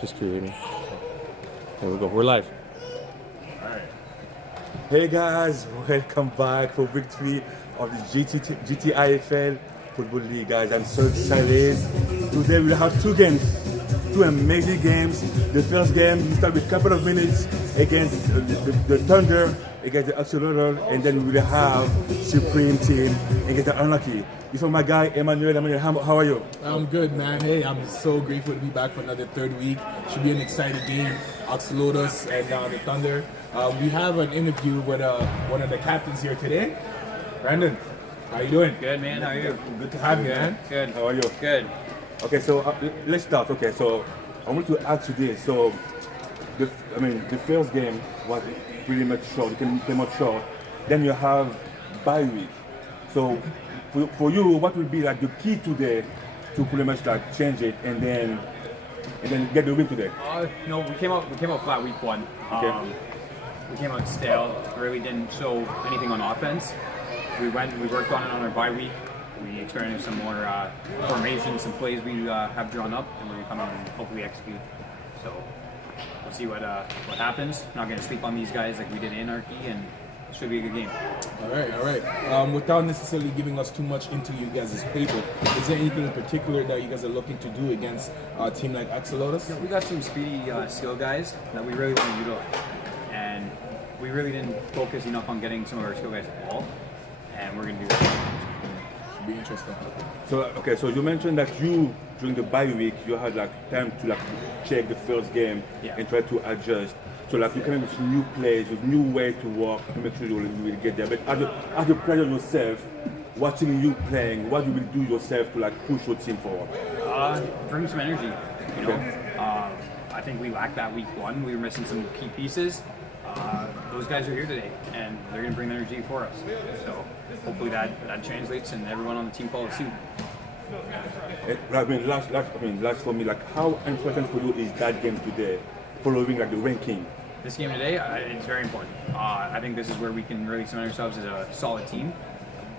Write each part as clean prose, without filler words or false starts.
Just creating. There we go. We're live. Alright. Hey guys, welcome back for week 3 of the GTIFL Football League, guys. I'm so excited. Today we'll have 2 games, 2 amazing games. The first game we start with a couple of minutes against the Thunder, against the Accelerator, and then we will have Supreme Team against the Unlucky. This is my guy Emmanuel. How are you? I'm good, man. Hey, I'm so grateful to be back for another 3rd week. Should be an exciting game. Oxalotus and the Thunder. We have an interview with one of the captains here today. Brandon, how you doing? Good, man. How are you? Good to have you, man. Good. How are you? Good. Okay, so let's start. Okay, so I want to ask you this. So, the first game was pretty much short. It came out short. Then you have bye week. So, for you, what will be like the key today to pretty much like change it and then get the win today? We came out flat week 1. Okay. We came out stale. Really didn't show anything on offense. We worked on it on our bye week. We experimented some more formations, some plays we have drawn up, and we're gonna come out and hopefully execute. So we'll see what happens. Not gonna sleep on these guys like we did in Anarchy, and it should be a good game. All right. Without necessarily giving us too much into you guys' playbook, is there anything in particular that you guys are looking to do against a team like Axolotus? We got some speedy skill guys that we really want to utilize, and we really didn't focus enough on getting some of our skill guys at all, and we're gonna do that. Should be interesting. So you mentioned that you during the bye week you had like time to like check the first game and try to adjust. So like you came in with new plays, with new way to work to make sure you will get there. But as a player yourself, watching you playing, what you will do yourself to like push your team forward? Bring some energy. You know, I think we lacked that week 1. We were missing some key pieces. Those guys are here today, and they're going to bring the energy for us. So hopefully that translates, and everyone on the team follows suit. Last for me, like how important for you is that game today, following like the ranking? This game today, it's very important. I think this is where we can really cement ourselves as a solid team.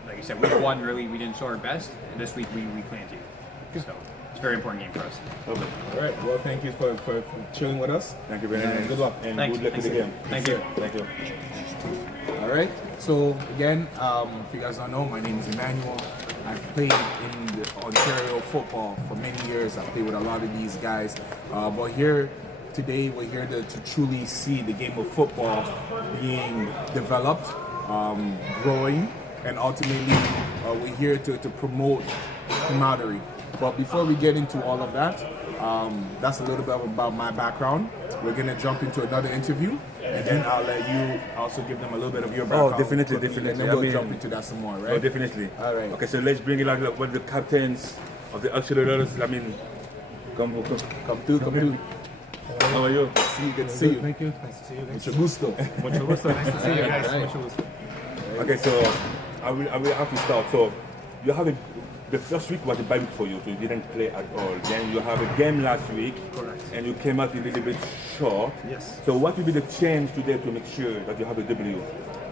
Like you said, week 1 really we didn't show our best. And this week we plan to. So it's a very important game for us. Okay. All right. Well, thank you for chilling with us. Thank you very much. Good luck. And Thanks. good luck with the game. Thank you. Thank you. All right. So again, if you guys don't know, my name is Emmanuel. I've played in the Ontario football for many years. I've played with a lot of these guys. But here today, we're here to truly see the game of football being developed, growing, and ultimately we're here to promote camaraderie. But before we get into all of that, that's a little bit about my background. We're going to jump into another interview, and then I'll let you also give them a little bit of your background. Oh, definitely. And then we'll jump into that some more, right? Oh, definitely. All right. Okay, so let's bring it like what the captains of the Accelerators. Come through. How are you? Good to see you. Thank you. Nice to see you guys. Mucho gusto. Mucho gusto. Nice to see you guys. Right. Mucho gusto. Okay, so I will have to start. So you have the first week was a bye week for you, so you didn't play at all. Then you have a game last week, Correct. and you came out a little bit short. Yes. So what will be the change today to make sure that you have a W?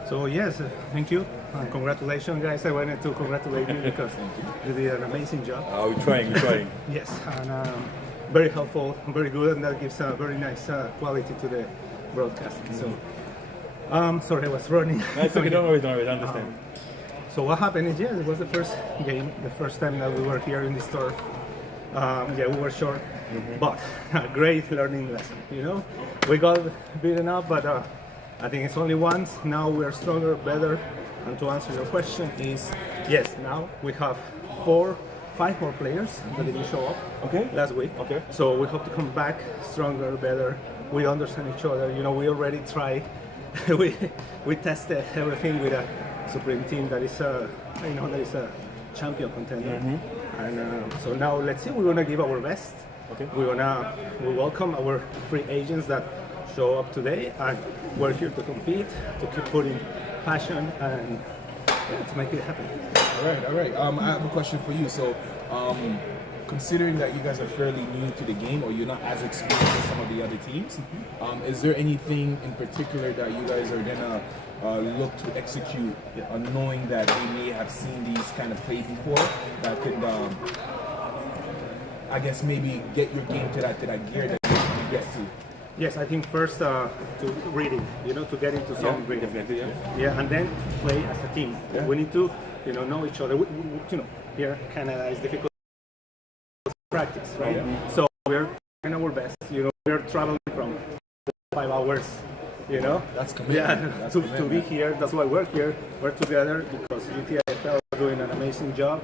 So yes, thank you. Congratulations, guys. I wanted to congratulate you because you did an amazing job. We're trying. Yes, and very helpful, very good, and that gives a very nice quality to the broadcasting. So, sorry, I was running. That's okay. Don't worry. I understand. So what happened is, it was the first game, the first time that we were here in the store. We were short, but a great learning lesson. You know, we got beaten up, but I think it's only once. Now we are stronger, better. And to answer your question is, yes, now we have 5 more players that didn't show up last week. Okay. So we hope to come back stronger, better. We understand each other. You know, we already tried. we tested everything with a Supreme team that is a champion contender. And so now let's see. We're gonna give our best. Okay. We welcome our free agents that show up today, and we're here to compete, to keep putting passion and to make it happen. All right. I have a question for you. So, considering that you guys are fairly new to the game, or you're not as experienced as some of the other teams, is there anything in particular that you guys are gonna look to execute, knowing that they may have seen these kind of plays before, that could, I guess, maybe get your game to that gear that you get to? Yes, I think first to reading, to get into some reading. Definitely, Yeah, and then play as a team. We need to, know each other. Here Canada is difficult to practice, right? So we're trying our best. We're traveling from 5 hours. That's commitment. Yeah, That's to commitment. be here. That's why we're here. We're together because GTIFL is doing an amazing job.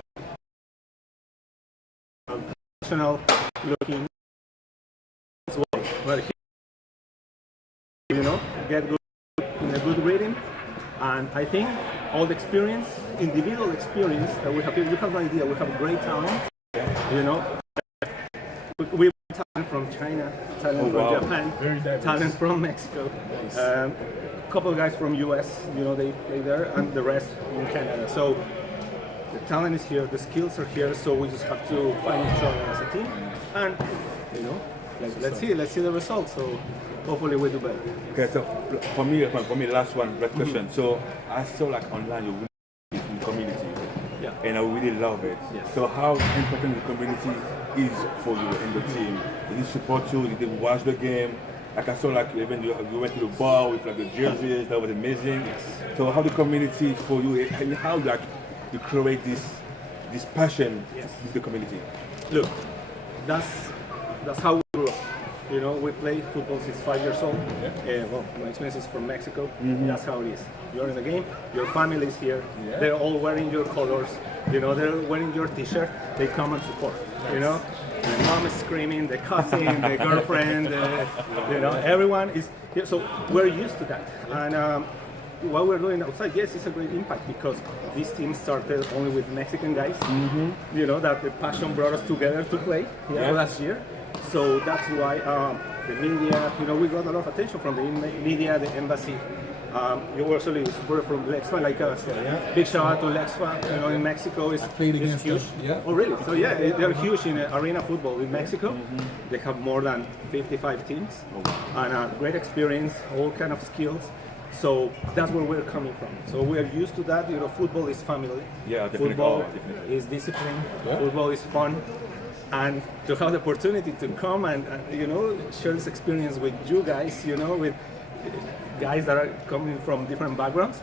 Professional looking as well. We're here. Get good in a good reading, and I think all the experience, individual experience that we have here, you have no idea, we have great talent, we have talent from China, talent from Japan, Very diverse. talent from Mexico, a couple of guys from US, they play there, and the rest in Canada. So the talent is here, the skills are here, so we just have to find each other as a team, and let's see the results. So hopefully we do better. Okay, so for me, last question. So I saw like online you really in the community, and I really love it. Yes. So how important the community is for you in the team? Did it support you? Did they watch the game? Like I saw, like even you went to the bar with like the jerseys. That was amazing. So how the community is for you, and how like you create this passion with the community? Look, that's how we grew up. We play football since 5 years old. My experience is from Mexico. That's how it is. You're in the game, your family is here. They're all wearing your colors. They're wearing your T-shirt. They come and support. The mom is screaming, the cousin, the girlfriend. Everyone is here. So we're used to that. And what we're doing outside, yes, it's a great impact because this team started only with Mexican guys. That the passion brought us together to play last year. So that's why the media, we got a lot of attention from the media, the embassy. You actually supported from Lexfa, like big shout out to Lexfa, in Mexico. It's played against huge. them. Oh, really? So yeah, they're huge in arena football in Mexico. They have more than 55 teams and great experience, all kind of skills. So that's where we're coming from. So we are used to that. Football is family. Yeah, definitely. Football is discipline. Football is fun. And to have the opportunity to come and share this experience with you guys, with guys that are coming from different backgrounds,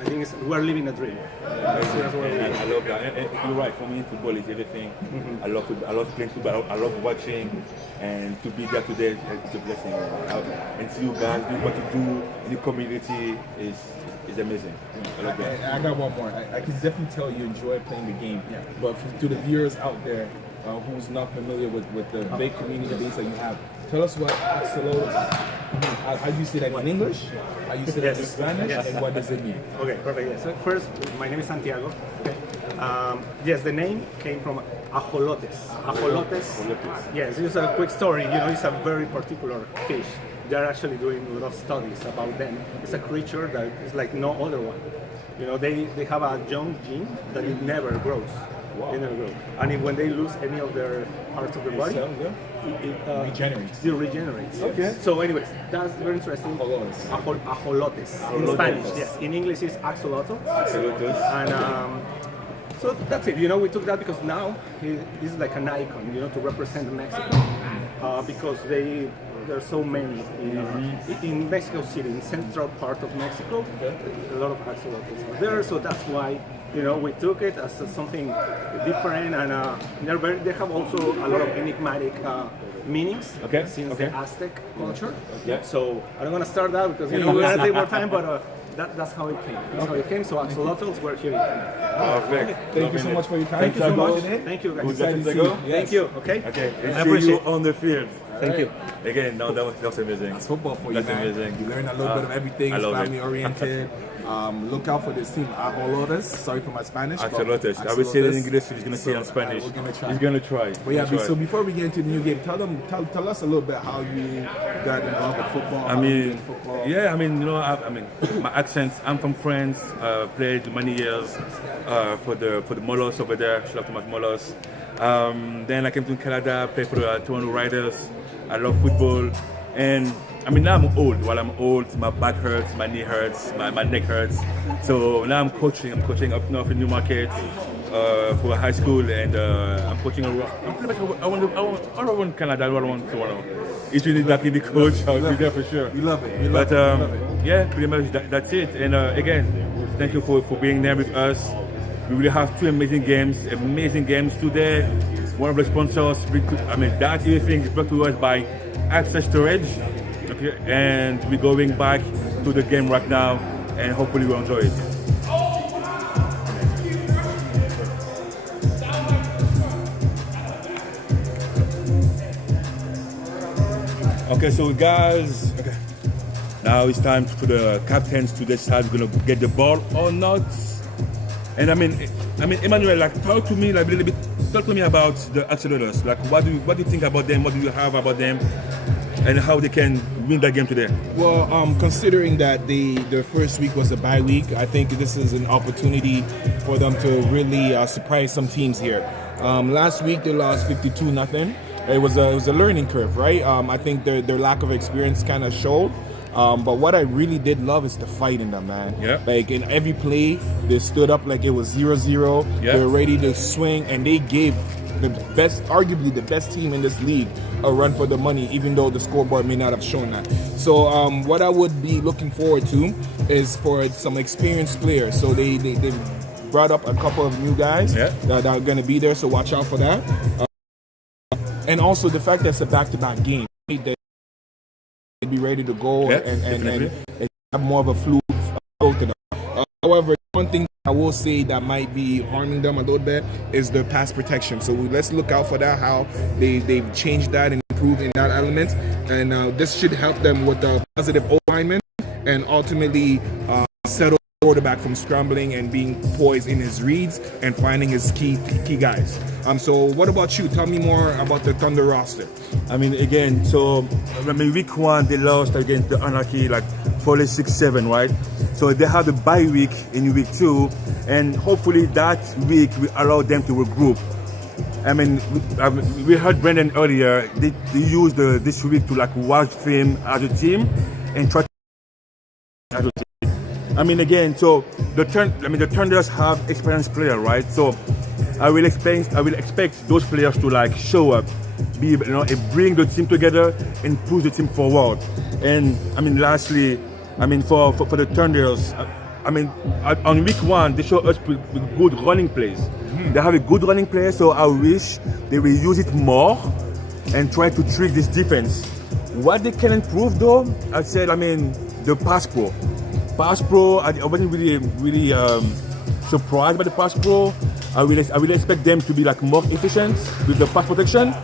I think we're living a dream. And I love that. And you're right. For me, football is everything. I love football. I love playing football. I love watching, and to be there today is a blessing. And see you guys do what you do in the community is amazing. I love that. I got one more. I can definitely tell you enjoy playing the game. But to the viewers out there who's not familiar with the big community base that you have, tell us what axolotl is. How do you say that in English? How do you say that in Spanish? And what does it mean? Okay, perfect. Yeah. So first, my name is Santiago. Okay. Yes, the name came from ajolotes. Ajolotes. Yes, it's a quick story. It's a very particular fish. They're actually doing a lot of studies about them. It's a creature that is like no other one. They have a young gene that it never grows. Wow. They never grow. And when they lose any of their parts of their body, it regenerates. Still regenerates. Okay. So anyways, that's very interesting. Ajolotes. In Spanish, yes. In English, it's axolotl. And so that's it. We took that because now it's like an icon, to represent Mexico. Because there are so many in Mexico City, in central part of Mexico. A lot of axolotls are there, so that's why we took it as something different, and they have also a lot of enigmatic meanings since the Aztec culture. So I don't want to start that because we're going to take more time, but that's how it came. That's how it came. So axolotls were here. Perfect. Thank you so much for your time. Thank you so much. Thank you, guys. Good to go. Thank you. Okay. Okay. I And see appreciate you it. on the field. Thank you. Again, no, that was amazing. That's football for you, That's man. amazing. You learn a little bit of everything. I It's love it. family oriented. Look out for this team, Ajolotes. Sorry for my Spanish. but Axolotes. I will say it in Axolotes. English, he's going to say it in Spanish. We're gonna try. He's going to try. But yeah, He's gonna so try. before we get into the new game, tell us a little bit how you got involved with football. I how you mean, did football. yeah, I mean, you know, I mean, my accent. I'm from France. Played many years for the Molos over there. Shout out to my Molos. Then I came to Canada, played for the Toronto Riders. I love football, and I mean, now I'm old. While I'm old, my back hurts, my knee hurts, my neck hurts. So now I'm coaching. I'm coaching up north in Newmarket for a high school, and I'm coaching around. I want around Canada. I want Toronto. If you need that, be coach. I'll be there for sure. You love it. You But love it. yeah, pretty much that's it. And again, thank you for being there with us. We really have two amazing games today. One of the sponsors, I mean, that everything is brought to us by Access Storage. Okay, and we're going back to the game right now, and hopefully we'll enjoy it. Okay, so guys, now it's time for the captains to decide we're gonna get the ball or not. And I mean, Emmanuel, like, talk to me like a little bit. Talk to me about the Accelerators. Like, what do you think about them? What do you have about them? And how they can win that game today? Well, considering that their first week was a bye week, I think this is an opportunity for them to really surprise some teams here. Last week they lost 52-0. It was a learning curve, right? I think their lack of experience kind of showed. But what I really did love is the fight in them, man. Yeah. Like in every play, they stood up like it was 0-0. Yeah. They were ready to swing, and they gave the best, arguably the best team in this league, a run for the money, even though the scoreboard may not have shown that. So what I would be looking forward to is for some experienced players. So they brought up a couple of new guys that are going to be there, so watch out for that. And also the fact that it's a back-to-back game. They'd be ready to go and have more of a fluid flow to them. However, one thing I will say that might be harming them a little bit is the pass protection. So let's look out for that, how they've changed that and improved in that element. And this should help them with a positive alignment and ultimately settle the quarterback from scrambling and being poised in his reads and finding his key guys. So what about you? Tell me more about the Thunder roster. I mean, again, so I mean, week 1 they lost against the Anarchy like 46-7, right? So they have the bye week in week 2, and hopefully that week will allow them to regroup. I mean, we heard Brendan earlier. They used this week to like watch film as a team and try to as a team. I mean, again, so the Thunders have experienced players, right? So I will expect those players to like show up, bring the team together and push the team forward. And I mean, lastly, I mean, for the Thunders, I mean, on week 1 they show us with good running plays. They have a good running play, so I wish they will use it more and try to trick this defense. What they can improve, though, I said, I mean, the pass pro. I wasn't really surprised by the pass pro. I will expect them to be like more efficient with the pass protection,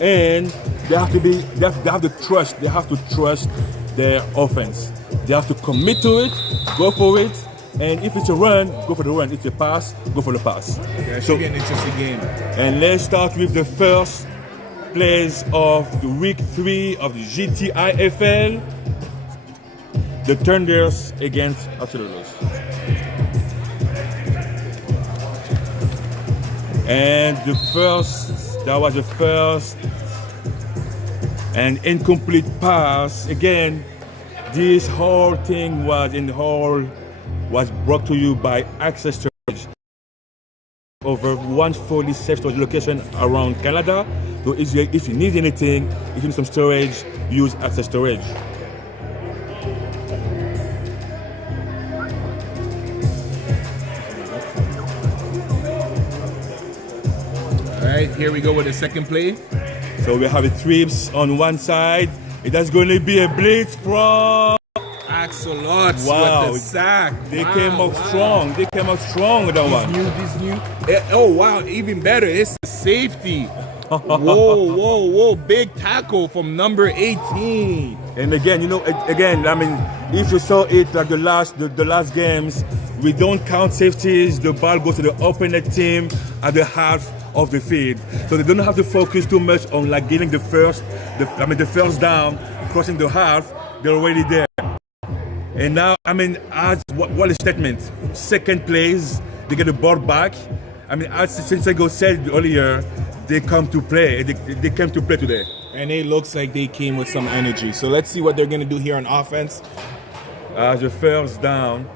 and they have the trust. They have to trust their offense. They have to commit to it, go for it, and if it's a run, go for the run. If it's a pass, go for the pass. Okay, it should be an interesting game. And let's start with the first plays of the week 3 of the GTIFL. The Thunders against Accelerators. And that was the first and incomplete pass. Again, this whole thing was brought to you by Access Storage. Over 140 self-storage locations around Canada. So if you need anything, if you need some storage, use Access Storage. All right, here we go with the second play. So we have a trips on one side. It is going to be a blitz from Axolots wow. with the sack. They came out strong. They came out strong with that one. This new. Oh wow, even better. It's a safety. Whoa. Big tackle from number 18. And again, I mean, if you saw it like the last games, we don't count safeties. The ball goes to the opponent team at the half of the field, so they don't have to focus too much on like getting the first down, crossing the half. They're already there. And now, I mean, as what a statement! Second place, they get the ball back. I mean, as Sensego said earlier, they come to play. They came to play today. And it looks like they came with some energy. So let's see what they're going to do here on offense. The first down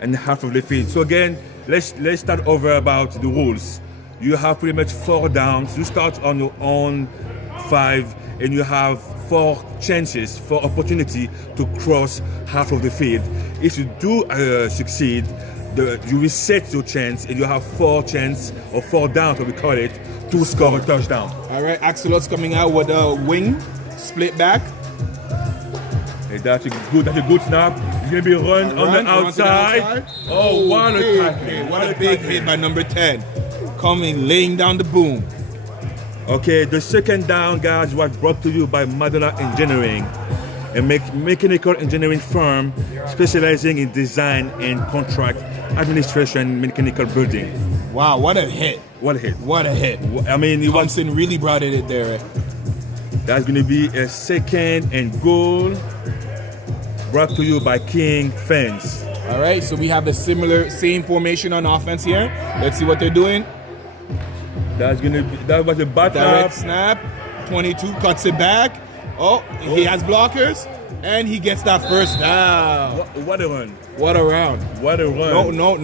and half of the field. So again, let's start over about the rules. You have pretty much 4 downs. You start on your own 5, and you have 4 chances, 4 opportunity to cross half of the field. If you do succeed, you reset your chance, and you have 4 chances or 4 downs, what we call it, to score a touchdown. All right, Axelot's coming out with a wing split back. Hey, that's a good snap. It's gonna be a run on the outside. Oh, what a tackle! What a big hit by number 10, laying down the boom. Okay, the second down, guys, was brought to you by Madonna Engineering, a mechanical engineering firm specializing in design and contract administration, mechanical building. Wow, what a hit! What a hit! What a hit! I mean, Thompson really brought it there. That's going to be a 2nd and goal, brought to you by King Fence. All right, so we have the same formation on offense here. Let's see what they're doing. That was a bad direct snap. 22 cuts it back. Oh, he has blockers, and he gets that first down. What a run! What a round! What a run! No.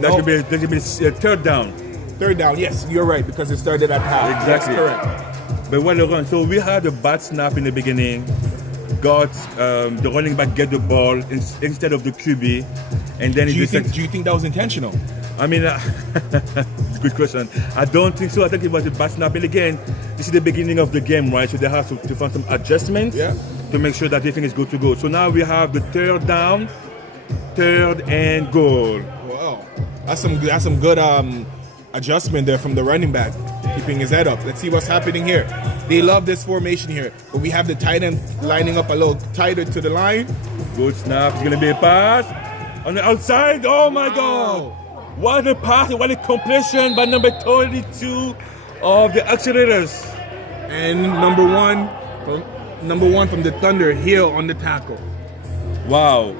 That should be a 3rd down. 3rd down, yes, you're right, because it started at half. Exactly. That's correct. But what a run! So we had a bad snap in the beginning. Got the running back get the ball instead of the QB, and then do you think that was intentional? I mean, it's a good question. I don't think so. I think it was a bad snap. And again, this is the beginning of the game, right? So they have to find some adjustments to make sure that everything is good to go. So now we have the 3rd down, 3rd and goal. Wow, that's some good adjustment there from the running back, keeping his head up. Let's see what's happening here. They love this formation here, but we have the tight end lining up a little tighter to the line. Good snap. It's going to be a pass on the outside. Oh my God! What a pass! What a completion by number 32 of the Accelerators. And number one from the Thunder, Hill on the tackle. Wow.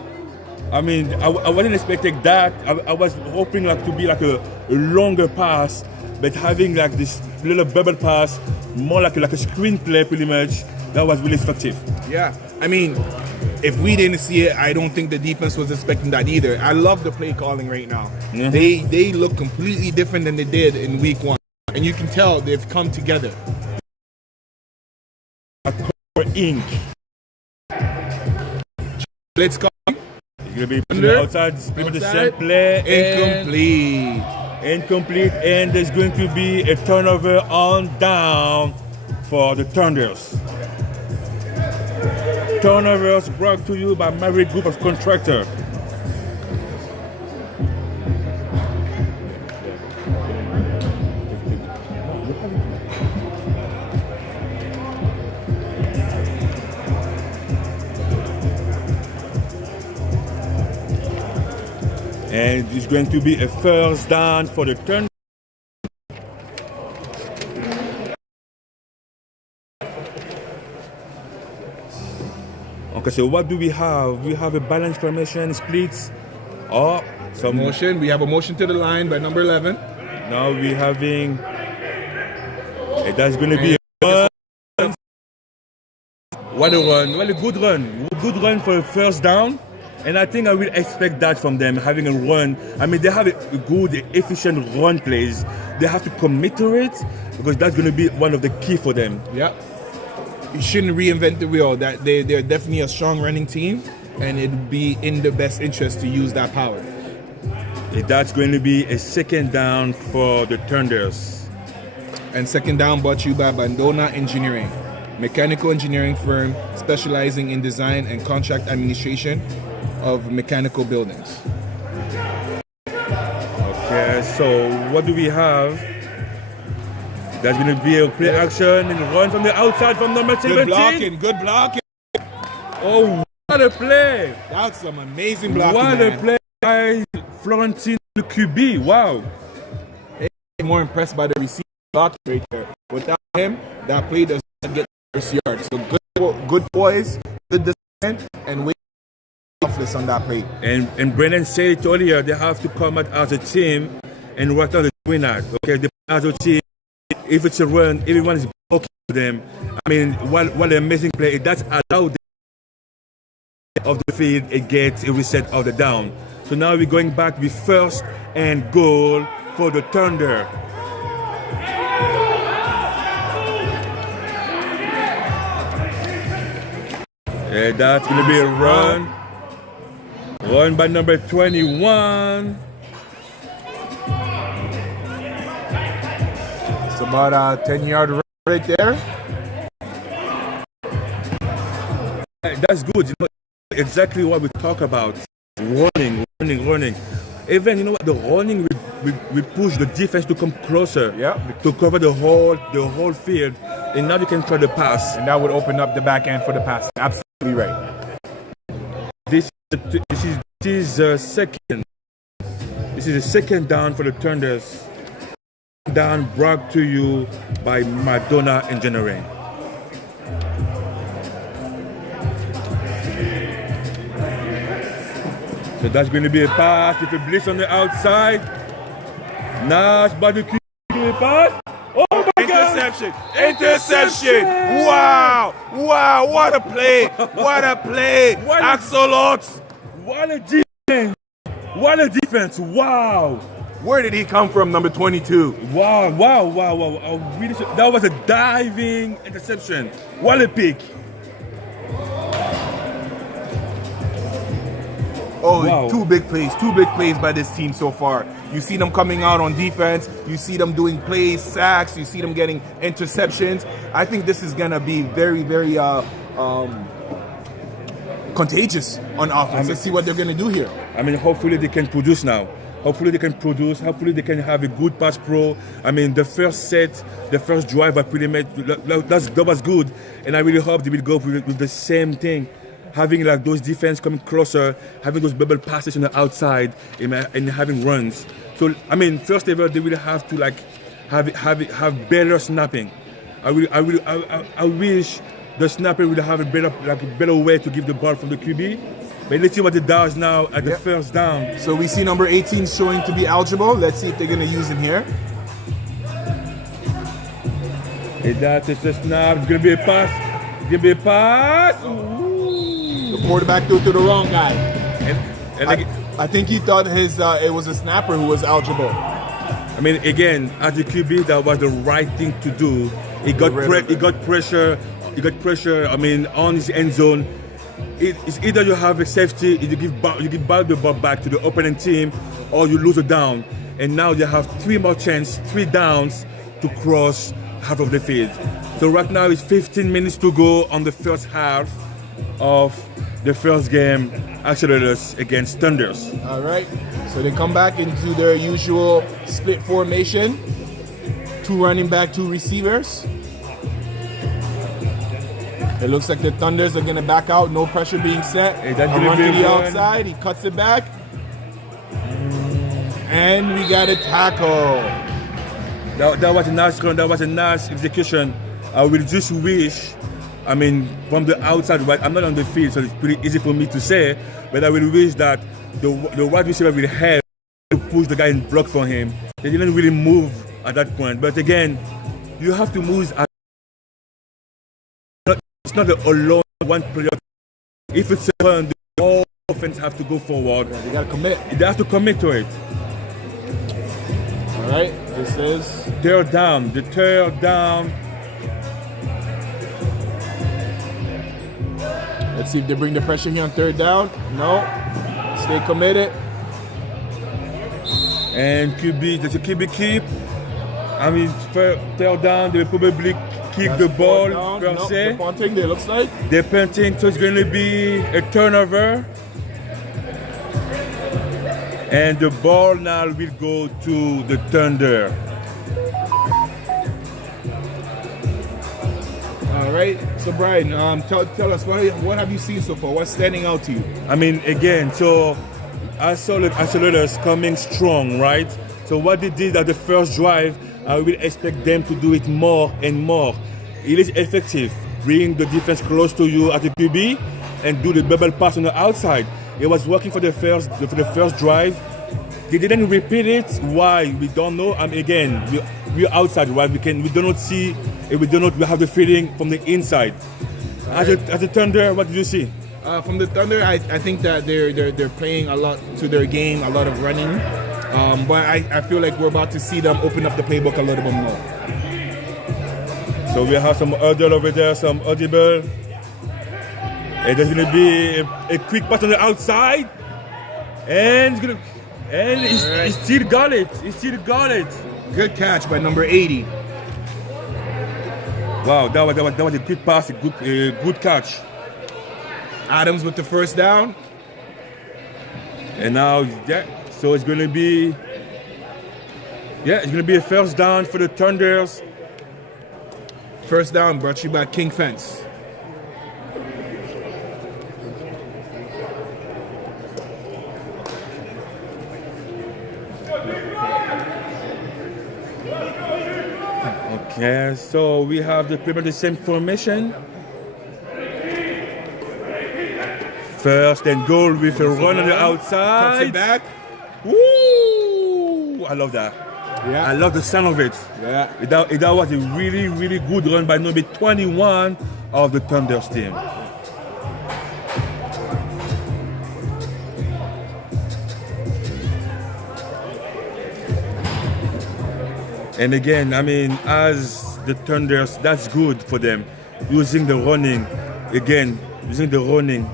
I mean, I wasn't expecting that. I was hoping like to be like a longer pass, but having like this little bubble pass, more like a screenplay pretty much, that was really effective. Yeah, I mean, if we didn't see it, I don't think the defense was expecting that either. I love the play calling right now. Mm-hmm. They look completely different than they did in week 1. And you can tell they've come together. Ink. Let's go. It's going to be outside the same play. Incomplete. And there's going to be a turnover on down for the Thunders. Turnovers brought to you by Maverick Group of Contractor. And it's going to be a first down for the turn. Okay, so what do we have? We have a balanced formation, splits, or some motion. We have a motion to the line by number 11. Now we're having. That's going to be a run. What a run! What a good run! Good run for a first down. And I think I will expect that from them, having a run. I mean, they have a good, efficient run plays. They have to commit to it because that's going to be one of the key for them. Yeah. You shouldn't reinvent the wheel. That they're definitely a strong running team, and it'd be in the best interest to use that power. That's going to be a second down for the Thunders. And second down brought to you by Bandona Engineering, mechanical engineering firm specializing in design and contract administration of mechanical buildings. Okay, so what do we have? That's going to be a play action and run from the outside from number 17. Good blocking, good blocking. Oh, what a play. That's some amazing blocking, What man. a play by Florentine, the QB. Wow. I'm more impressed by the receiver block right there. Without him, that play does not get first yard. So good poise, good decision, and way toughness on that play. And Brennan said it earlier, they have to come out as a team and work on the doing that. Okay, they as a team, if it's a run, everyone is blocking them. I mean, what an amazing play. That's allowed of the field, it gets a reset of the down. So now we're going back with first and goal for the Thunder. Yeah, that's going to be a run. Run by number 21. It's about a 10-yard run right there. That's good. You know, exactly what we talk about. Running. Even, you know what, the running, we push the defense to come closer. Yeah. To cover the whole field. And now we can try the pass. And that would open up the back end for the pass. Absolutely right. This is the second down for the Thunders. Down brought to you by Madonna Engineering. So that's going to be a pass with a blitz on the outside. Nice by the QB pass. Oh my Interception! God! Interception! Wow! Wow! What a play! What a play! Axolot! What a defense! What a defense! Wow! Where did he come from, number 22? Wow! That was a diving interception. What a pick! Oh, Wow. two big plays by this team so far. You see them coming out on defense, you see them doing plays, sacks, you see them getting interceptions. I think this is gonna be very, very contagious on offense. Let's see what they're gonna do here. I mean, hopefully they can produce now. Hopefully they can have a good pass pro. I mean, the first drive I pretty much, that was good. And I really hope they will go with the same thing. Having like those defense coming closer, having those bubble passes on the outside, and having runs. So I mean, first ever they will have to like have better snapping. I wish the snapper would have a better way to give the ball from the QB. But let's see what it does now at the first down. So we see number 18 showing to be eligible. Let's see if they're gonna use him here. And that is a snap. It's gonna be a pass. Ooh. The quarterback threw to the wrong guy. And I think he thought it was a snapper who was eligible. I mean, again, as a QB, that was the right thing to do. He got pressure. I mean, on his end zone. It's either you have a safety, you give back the ball back to the opponent team, or you lose a down. And now you have three downs to cross half of the field. So right now it's 15 minutes to go on the first half of the first game, Accelerators against Thunders. All right, so they come back into their usual split formation. 2 running back, 2 receivers. It looks like the Thunders are gonna back out, no pressure being set. Hey, that's A gonna run be to a the run. outside, he cuts it back. And we got a tackle. That was a nice run, that was a nice execution. I will just wish, I mean, from the outside, right, I'm not on the field, so it's pretty easy for me to say, but I will wish that the wide receiver will help to push the guy and block for him. They didn't really move at that point. But again, you have to move. It's not alone one player. If it's a run, the whole offense have to go forward. Yeah, they gotta commit. They have to commit to it. All right, this is Third down. The third down. Let's see if they bring the pressure here on 3rd down. No. Stay committed. And QB, there's a QB keep. I mean, third down, they will probably kick the ball per se. They're punting, it looks like. They're punting, so it's going to be a turnover. And the ball now will go to the Thunder. right? So Brian, tell us what have you seen so far? What's standing out to you? I mean, again, so I saw the accelerators coming strong, right? So what they did at the first drive, I will expect them to do it more and more. It is effective. Bring the defense close to you at the QB and do the bubble pass on the outside. It was working for the first drive. They didn't repeat it. Why? We don't know. And again, we're outside, right? We do not see. We have the feeling from the inside. As a Thunder, what did you see? From the Thunder, I think that they're playing a lot to their game, a lot of running. But I feel like we're about to see them open up the playbook a little bit more. So we have some huddle over there, some audible. And there's going to be a quick pass on the outside. And he still got it. He still got it. Good catch by number 80. Wow, that was a quick pass, a good catch. Adams with the first down. And now, so it's going to be, a first down for the Thunders. First down brought to you by King Fence. Okay, so we have pretty much the same formation. First and goal with a run on the outside. Cuts it back. Woo! I love that. Yeah. I love the sound of it. Yeah. That was a really, really good run by number 21 of the Thunders team. And again, I mean, as the Thunders, that's good for them. Using the running, again, using the running,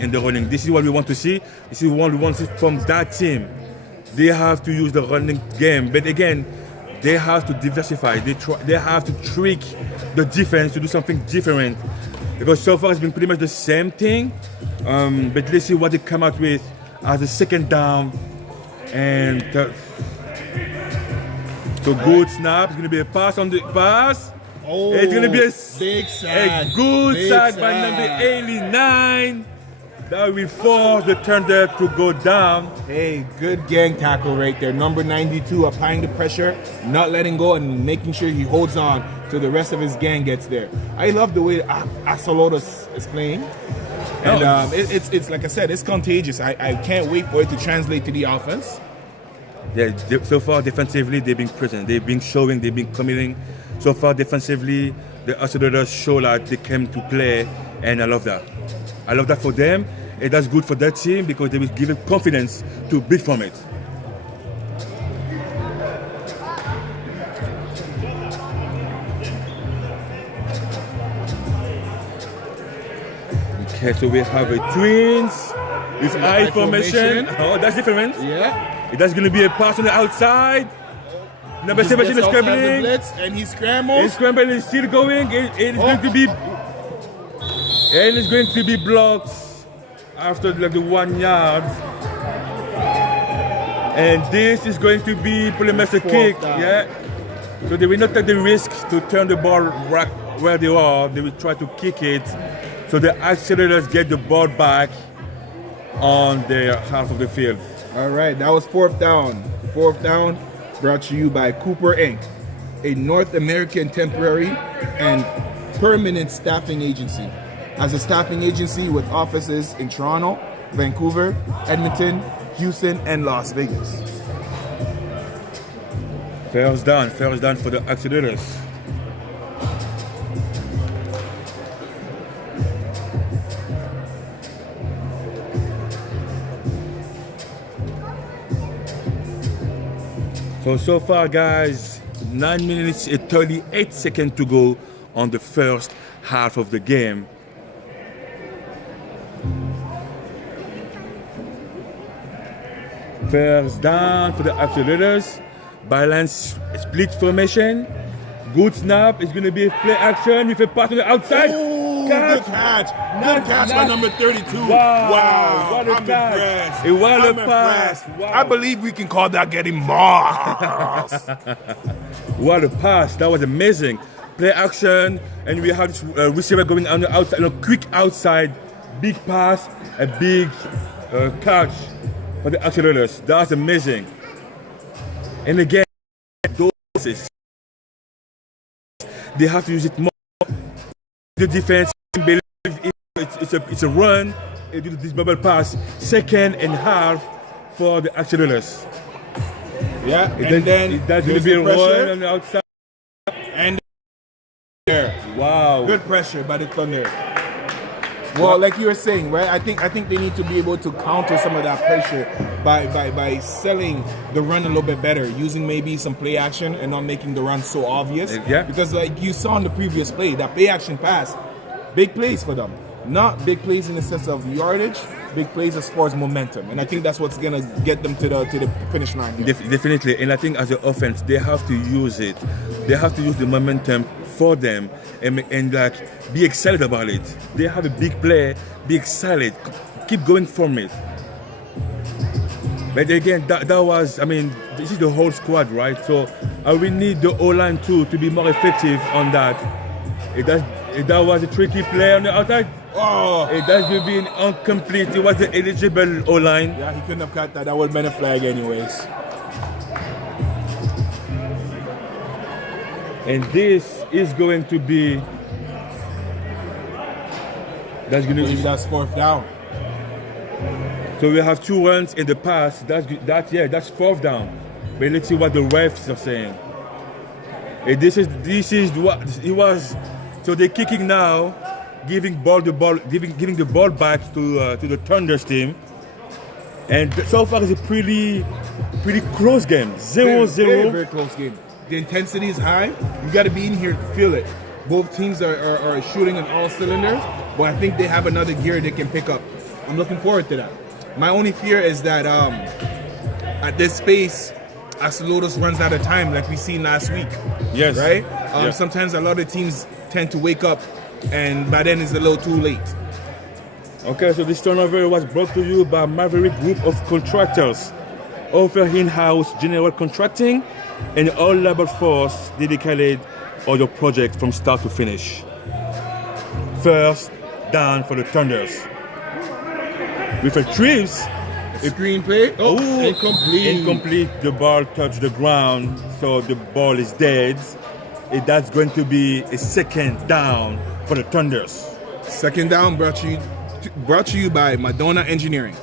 and the running. This is what we want to see. This is what we want to see from that team. They have to use the running game, but again, they have to diversify. They have to trick the defense to do something different. Because so far it's been pretty much the same thing. But let's see what they come out with as a second down. And so good snap. It's going to be a pass on the pass. Oh, it's going to be a good sack by number 89. That will force the Thunder to go down. Hey, good gang tackle right there. Number 92 applying the pressure, not letting go, and making sure he holds on till the rest of his gang gets there. I love the way Axolotus is playing. And it's like I said, it's contagious. I can't wait for it to translate to the offense. Yeah, so far defensively they've been present. They've been showing, they've been committing. So far defensively, the Axolotus show that they came to play, and I love that. I love that for them, and that's good for that team because they will give it confidence to beat from it. Okay, so we have a twins with eye formation. Oh, that's different. Yeah. That's going to be a pass on the outside. Number 17 is scrambling. And he scrambles. He's scrambling, he's still going. It's going to be... And it's going to be blocked after like the 1 yard. And this is going to be pretty much a kick. Yeah. So they will not take the risk to turn the ball right where they are. They will try to kick it. So the Accelerators get the ball back on their half of the field. All right, that was fourth down. Fourth down brought to you by Cooper Inc., a North American temporary and permanent staffing agency. As a staffing agency with offices in Toronto, Vancouver, Edmonton, Houston, and Las Vegas. First down for the Accelerators. So far, guys, 9 minutes and 38 seconds to go on the first half of the game. First down for the Accelerators. Balance split formation. Good snap. It's going to be a play action with a pass on the outside. Ooh, good catch. Good catch by number 32. Wow. What a catch. What a pass. Wow. I believe we can call that getting Mars. What a pass. That was amazing. play action, and we have this receiver going on the outside, a quick outside, big pass, a big catch for the accelerators. That's amazing. And again, those they have to use it more. The defense believe it's a run. They do this bubble pass, second and half for the accelerators. Yeah, and then that's going to be a run on the outside. And there, wow, good pressure by the Thunder. Well, like you were saying, right? I think they need to be able to counter some of that pressure by selling the run a little bit better, using maybe some play action and not making the run so obvious. Yeah. Because like you saw in the previous play, that play action pass, big plays for them. Not big plays in the sense of yardage, big plays as far as momentum. And I think that's what's gonna get them to the finish line here. Definitely. And I think as an offense, they have to use it. They have to use the momentum for them and like be excited about it. They have a big play, be excited, keep going from it. But again, that was, I mean, this is the whole squad, right? So we need the O-line too to be more effective on that. That was a tricky play on the outside. Oh, That would be incomplete. It was the eligible O-line. yeah, he couldn't have caught that. That would have been a flag anyways. And this is going to be. That's fourth down. So we have 2 runs in the pass. That's fourth down. But let's see what the refs are saying. And this is what it was. So they're kicking now, giving the ball back to the Thunder's team. And so far it's a pretty close game. 0-0. Very, very close game. The intensity is high. You got to be in here to feel it. Both teams are shooting on all cylinders, but I think they have another gear they can pick up. I'm looking forward to that. My only fear is that at this pace, Axolotus runs out of time like we seen last week. Yes. Right? Yeah. Sometimes a lot of teams tend to wake up, and by then it's a little too late. Okay, so this turnover was brought to you by Maverick Group of Contractors. Offer in-house general contracting and all labor force dedicated on your project from start to finish. First down for the Thunders. With a trips, Screenplay. Oh, incomplete. Incomplete. The ball touched the ground, so the ball is dead. That's going to be a second down for the Thunders. Second down brought to you by Madonna Engineering.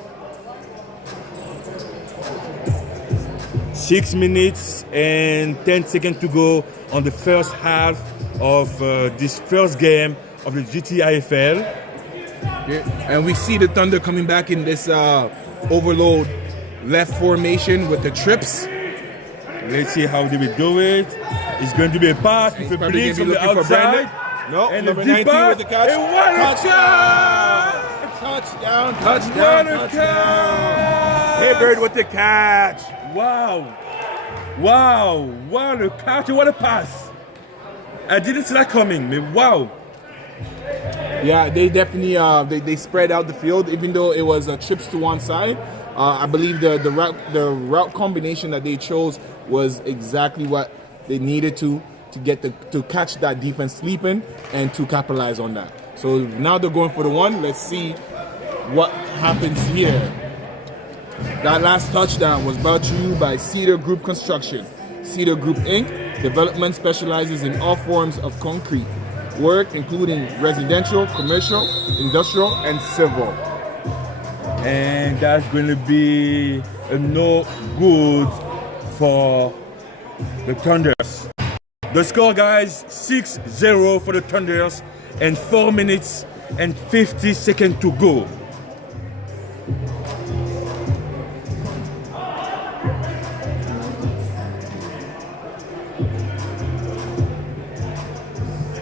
6 minutes and 10 seconds to go on the first half of this first game of the GTIFL. Yeah. And we see the Thunder coming back in this overload left formation with the trips. Let's see how they will do it. It's going to be a pass with a blitz from the outside. No, and number a deep 19 pass. with the catch. Touchdown! Touchdown! What a catch! Hey, Bird with the catch. Wow! What a catch! What a pass! I didn't see that coming. Wow! Yeah, they definitely they spread out the field, even though it was trips to one side. I believe the route combination that they chose was exactly what they needed to catch that defense sleeping and to capitalize on that. So now they're going for the one. Let's see what happens here. That last touchdown was brought to you by Cedar Group Construction. Cedar Group Inc. Development specializes in all forms of concrete work, including residential, commercial, industrial, and civil. And that's going to be no good for the Thunders. The score, guys, 6-0 for the Thunders and 4 minutes and 50 seconds to go.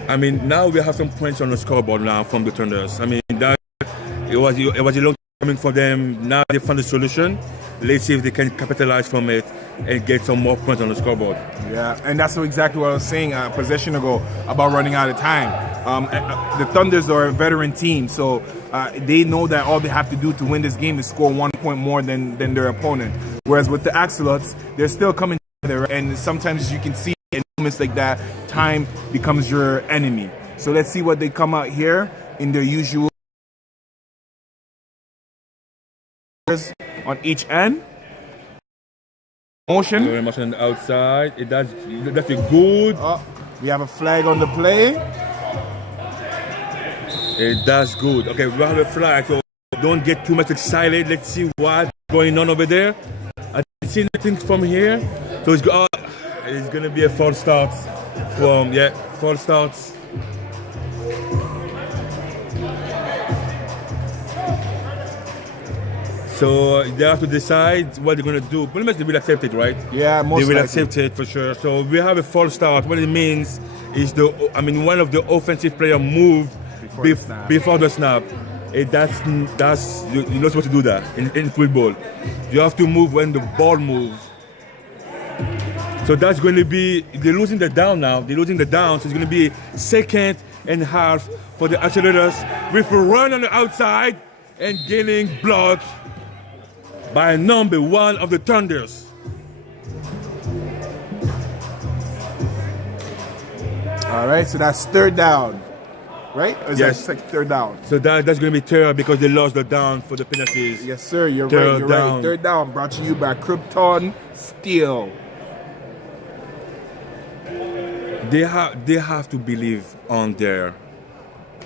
I mean, now we have some points on the scoreboard now from the Thunders. I mean, that it was a long time coming for them. Now they found a solution. Let's see if they can capitalize from it and get some more points on the scoreboard. Yeah, and that's exactly what I was saying a possession ago about running out of time. The Thunders are a veteran team, so they know that all they have to do to win this game is score 1 point more than their opponent. Whereas with the Axolots, they're still coming together, and sometimes you can see in moments like that, time becomes your enemy. So let's see what they come out here in their usual on each end. Motion. Very much on the outside. That's a good. We have a flag on the play. That's good. Okay, we have a flag, so don't get too much excited. Let's see what's going on over there. I didn't see nothing from here, so it's gonna be a false start false starts. So they have to decide what they're gonna do. Pretty much they will accept it, right? Yeah, most they will likely. accept it for sure. So we have a false start. What it means is one of the offensive player moved before the snap. That's you're not supposed to do that in football. You have to move when the ball moves. So that's going to be, they're losing the down now. They're losing the down, so it's going to be second and half for the accelerators with a run on the outside and getting blocked by number 1 of the Thunders. All right, so that's third down, right? Or is Yes. that third down? So that's going to be third because they lost the down for the penalties. Yes, sir. You're Third right. down. Third down brought to you by Krypton Steel. They have to believe on their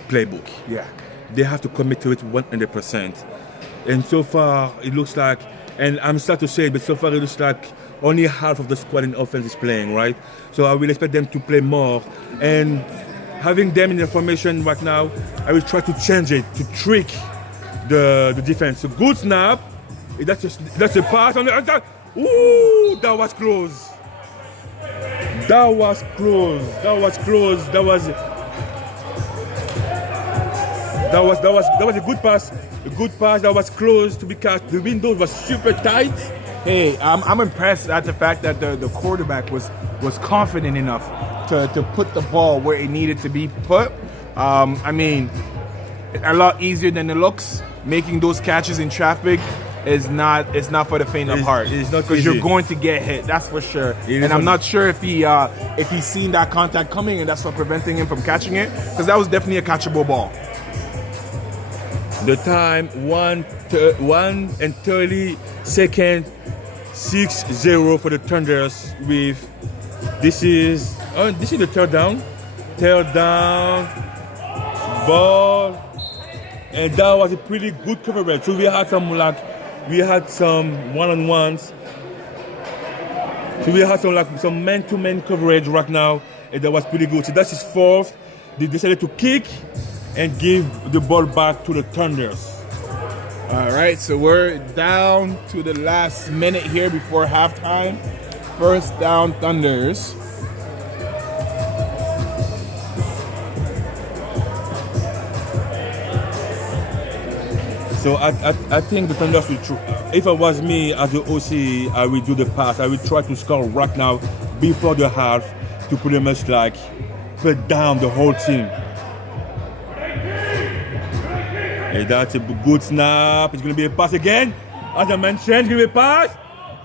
playbook. Yeah. They have to commit to it 100%. And so far, it looks like, and I'm sad to say it, but so far it looks like only half of the squad in offense is playing, right? So I will expect them to play more. And having them in the formation right now, I will try to change it, to trick the defense. So good snap. That's a pass on the outside. Ooh, that was close. That was close. That was close. That was a good pass. A good pass that was close to be cast. The window was super tight. Hey, I'm impressed at the fact that the quarterback was confident enough to put the ball where it needed to be put. I mean, a lot easier than it looks. Making those catches in traffic it's not for the faint of heart. It's not because easy. you're going to get hit. That's for sure. And I'm not sure if he's seen that contact coming and that's what preventing him from catching it, because that was definitely a catchable ball. The time 1 and 30 seconds, 6-0 for the Thunders. With this is the third down, ball, and that was a pretty good coverage. So we had some one-on-ones. So we had some man-to-man coverage right now, and that was pretty good. So that's his fourth. They decided to kick and give the ball back to the Thunders. All right, so we're down to the last minute here before halftime. First down, Thunders. So I think the Thunders will if it was me as the OC, I will do the pass. I will try to score right now before the half to pretty much put down the whole team. Hey, that's a good snap. It's going to be a pass again. As I mentioned, it's going to be a pass.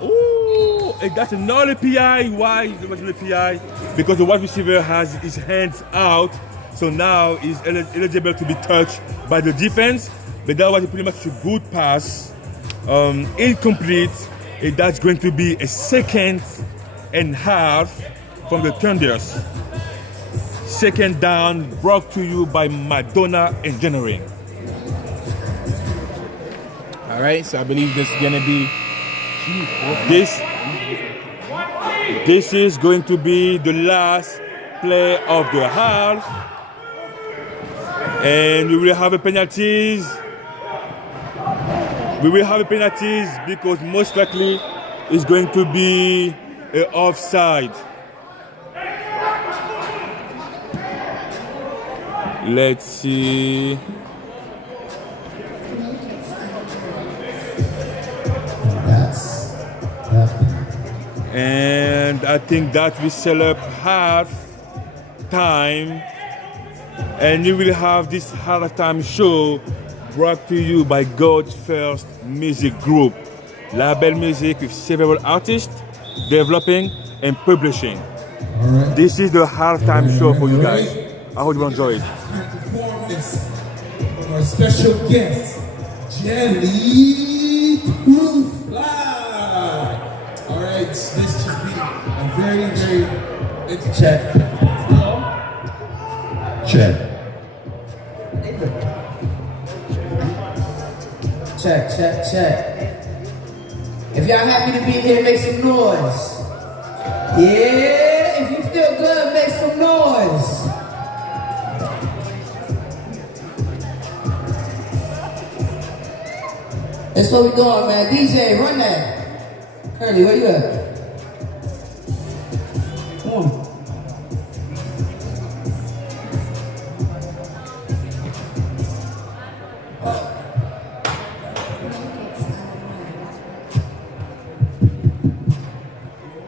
Ooh, hey, that's another PI. Why is it a PI? Because the wide receiver has his hands out. So now he's eligible to be touched by the defense. But that was pretty much a good pass. Incomplete. And that's going to be a second and half from the Thunders. Second down brought to you by Madonna Engineering. All right, so I believe this is going to be... This is going to be the last play of the half. And we will have a penalties. We will have a penalties because most likely it's going to be an offside. Let's see. And I think that we sell up half time, and you will have this halftime show brought to you by God's First Music Group, label music with several artists, developing and publishing. Alright. This is the halftime show for you guys. I hope you enjoy it. Performance of our special guest, Jelly Proof Fly. Alright, this should be a very, very check. Check. Check, check, check. If y'all happy to be here, make some noise. Yeah, if you feel good, make some noise. That's what we doing, man. DJ, run that. Curly, where you at? Come on.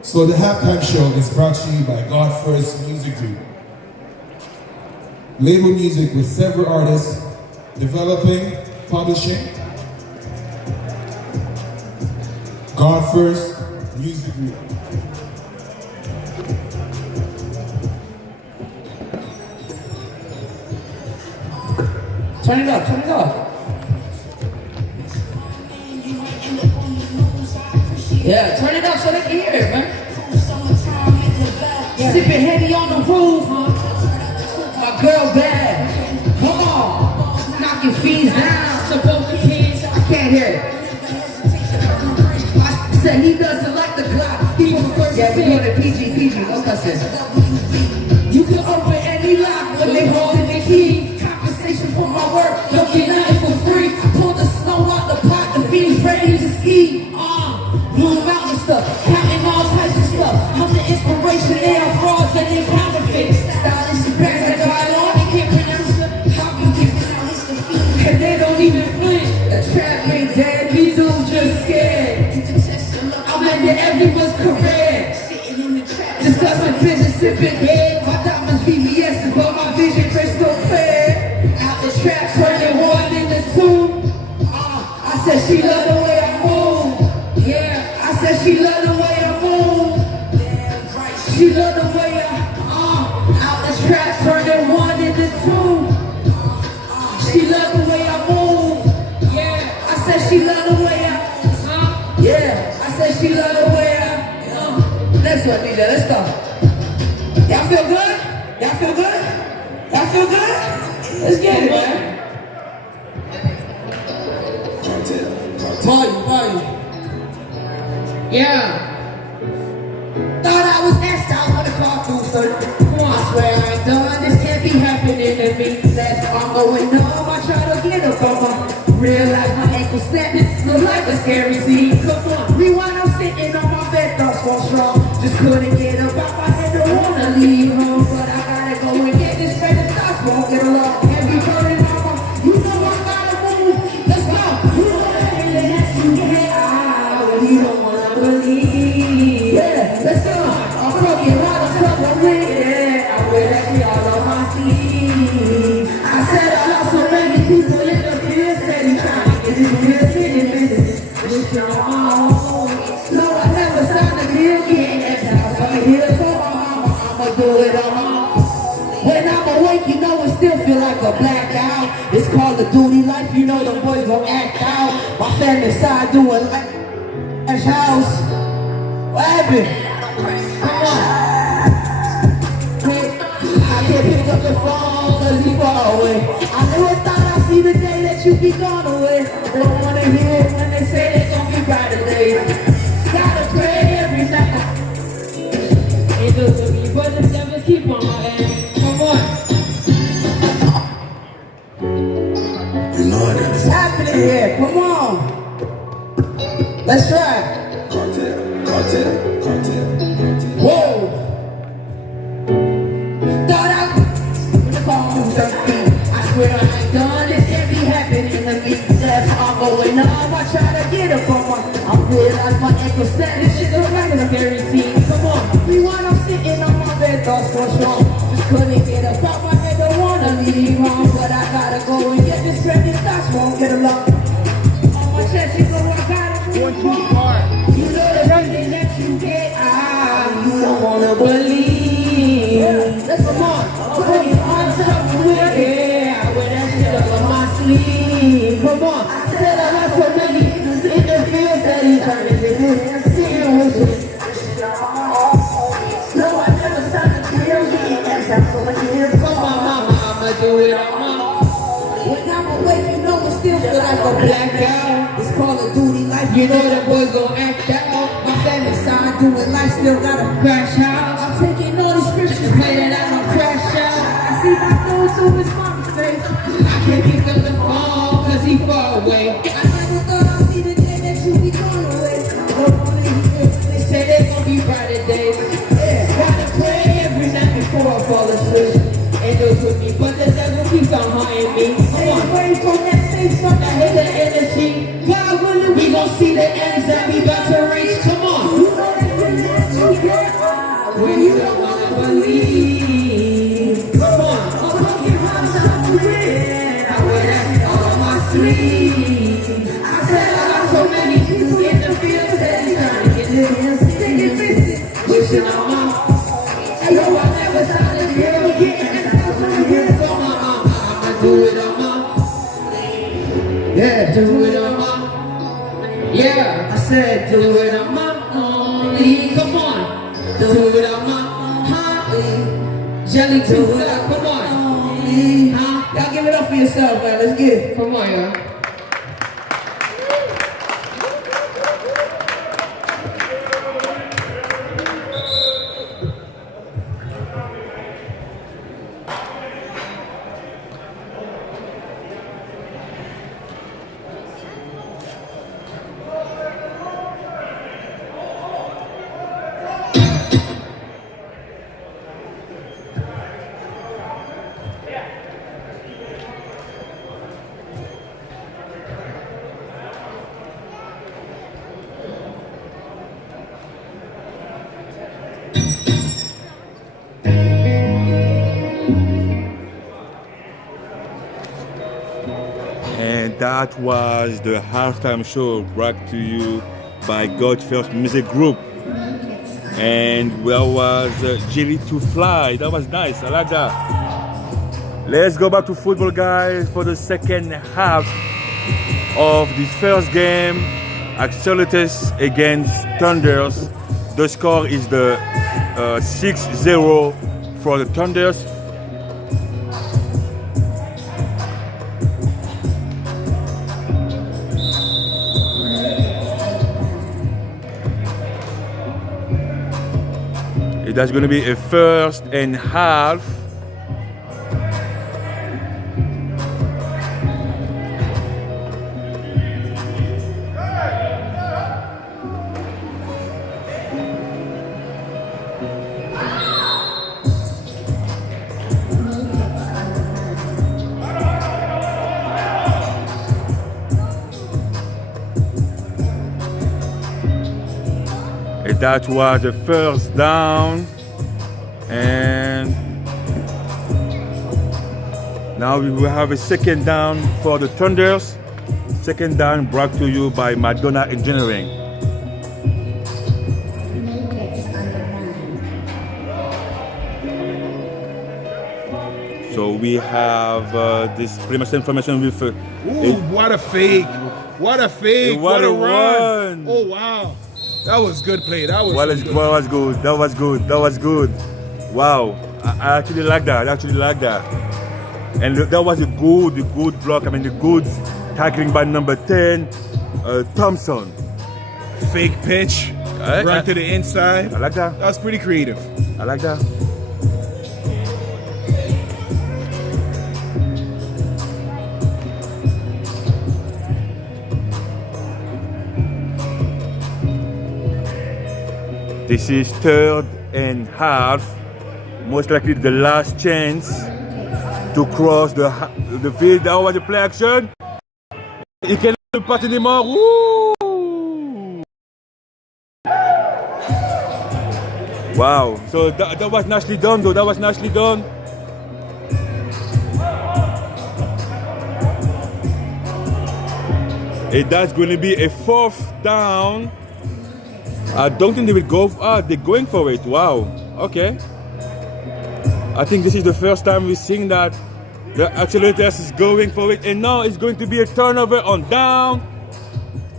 So the halftime show is brought to you by God First Music Group. Label music with several artists, developing, publishing. God First Music Group. Turn it up, turn it up. Yeah, turn it up so they can hear it, man. Sipping Henny on the roof, huh? My girl bad. Come on. Knock your feet down. Support the kids. I can't hear it. I said he doesn't like the Glock. He prefers yeah, we're doing it PG, no cussing. You can open any lock when they holding the key. Compensation for my work. Don't get nothing for free. Pull the snow out the pot. The fiend's ready to ski. Blue Mountain stuff, counting all types of stuff. I'm the inspiration, they are frauds and they counterfeit. Stylish and brands that got on, they can't pronounce it. How you giving out his defeat? And they don't even flinch. The trap ain't dead, these dudes just scared. I'm ending everyone's career. Discussing business, sipping bed. My diamonds VVS, but my vision crystal clear. Out the trap, turning one into two. I said she love the way I move. Yeah. I said she love the way I move. She love the way I out the trap, turning one into two. She love the way I move. Yeah, I said she love the way I yeah, I said she love the way I Next one, DJ, let's go. Y'all feel good? Y'all feel good? Y'all feel good? Let's get it, man. Party. Yeah. Thought I was next, I wanna call 230. I swear I ain't done, this can't be happening to me. Last I'm going numb, I try to get up on my real life, my ankle snapping, look like a scary scene. Come on, rewind, I'm sitting on my bed, thoughts fall strong. Just couldn't get up out my head, don't wanna leave home. But I gotta go and get this straight, the thoughts won't get along. Heavy burden, mama, you know I gotta move. Let's go. You know everything that you get out, you don't wanna believe. Yeah, let's go. I'm broken, a lot of stuff I'm yeah. I wear that shit all on my sleeve. I said I lost so many people in the field, steady trying to get this real business. With your own. No, I never signed a deal, getting that house on the hill for my mama. I'ma do it on my own. When I'm awake, you know it still feel like a blackout. It's Call of Duty life, you know the boys gon' act out. My family side doing like that's house. What happened? Come on. I can't pick up the phone cause you far away. I never thought I'd see the day that you be gone away. Don't wanna hear it when they say they gon' be brighter days. Gotta pray every night. Angels will be, but the devils keep on my head. Come on. You know I got What's happening here? Come on. Let's try. Cartel. Whoa. Thought I was call 213. I swear I ain't done. This can't be happening to me. That's how I'm going up. I try to get up on my. I realize my ankle snap. This shit look like a scary scene. Come on. Rewind, I'm sitting on my bed. Thoughts so strong. Just couldn't get up out my head. Don't wanna leave home. But I gotta go and get this ready. Thoughts won't get along. On my chest, you know I gotta move on. You know the running that you get out. You don't wanna believe. Come on. Put your hands up to it. Yeah, I wear that shit up on my sleeve. Come on. I said I have so many in the field that he's trying to get in. Singing with it. No, I never signed a deal. Come on, mama, I'ma do it on my. When I'm awake, you know I still feel like a blackout. It's Call of Duty life, you know the boys gon' act out. My family side doing life, still gotta crash out. I'm taking all the scriptures, pray that I don't crash out. I see my phone to his mom's face. I can't pick up the phone cause he far away. I never thought I'd see the day that you be gone away. They say there's gonna be brighter days. Yeah, gotta pray every night before I fall asleep. Angels with me, but the devil keeps on haunting me. Come on, pray from that face, from that hit the energy. God willing, we gon' see the ends that we about to reach. Come on. When you don't wanna believe. Come on. I'm looking for something. I wear that all on my sleeve. I said I got so many people in the field that trying to get in. Pushing on my. Yo, I never signed a deal. Do it on my, yeah, do it on my, yeah, I said do it on my only, come on, do it on my honey, jelly do it up, come on, huh? Y'all give it up for yourself, man, let's get it, come on, y'all. And that was the halftime show brought to you by God First Music Group. And that was GTIFL. That was nice. I like that. Let's go back to football, guys, for the second half of this first game. Accelerators against Thunders. The score is the 6-0 for the Thunders. That's going to be a first and half. That was the first down, and now we will have a second down for the Thunders. Second down brought to you by Madonna Engineering. So we have this pretty much information with. Ooh, what a fake! What a fake! What a run! Oh wow! That was good play. That was good. That was good. That was good. Wow, I actually like that. And that was a good block. I mean, the good tackling by number 10, Thompson. Fake pitch, run to the inside. I like that. That was pretty creative. I like that. This is third and half, most likely the last chance to cross the field. That was a play action. He cannot pass anymore. Woo! Wow, so that was nicely done though, that was nicely done. And that's going to be a fourth down. I don't think they will go. They're going for it. Wow. Okay. I think this is the first time we're seeing that the accelerators is going for it, and now it's going to be a turnover on down.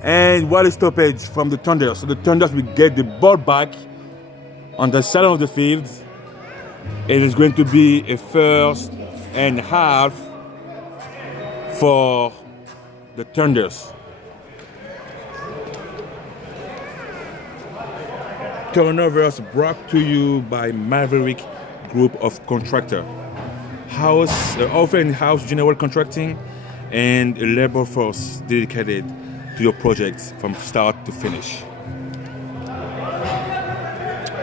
And what a stoppage from the Thunders. So the Thunders will get the ball back on the side of the field. It is going to be a first and half for the Thunders. Turnovers brought to you by Maverick Group of Contractor. Offering house general contracting and a labor force dedicated to your projects from start to finish.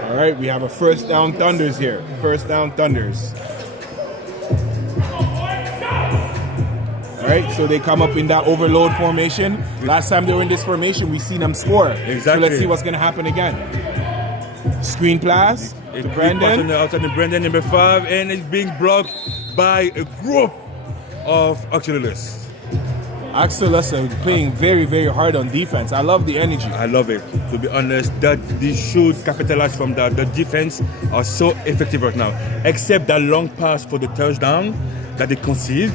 All right, we have a first down Thunders here. First down Thunders. All right, so they come up in that overload formation. Last time they were in this formation, we seen them score. Exactly. So let's see what's going to happen again. Screen pass to Brandon. Outside the Brandon, number 5, and it's being blocked by a group of accelerators. Axelos are playing very, very hard on defense. I love the energy. I love it. To be honest, that they should capitalize from that. The defense are so effective right now. Except that long pass for the touchdown that they conceded.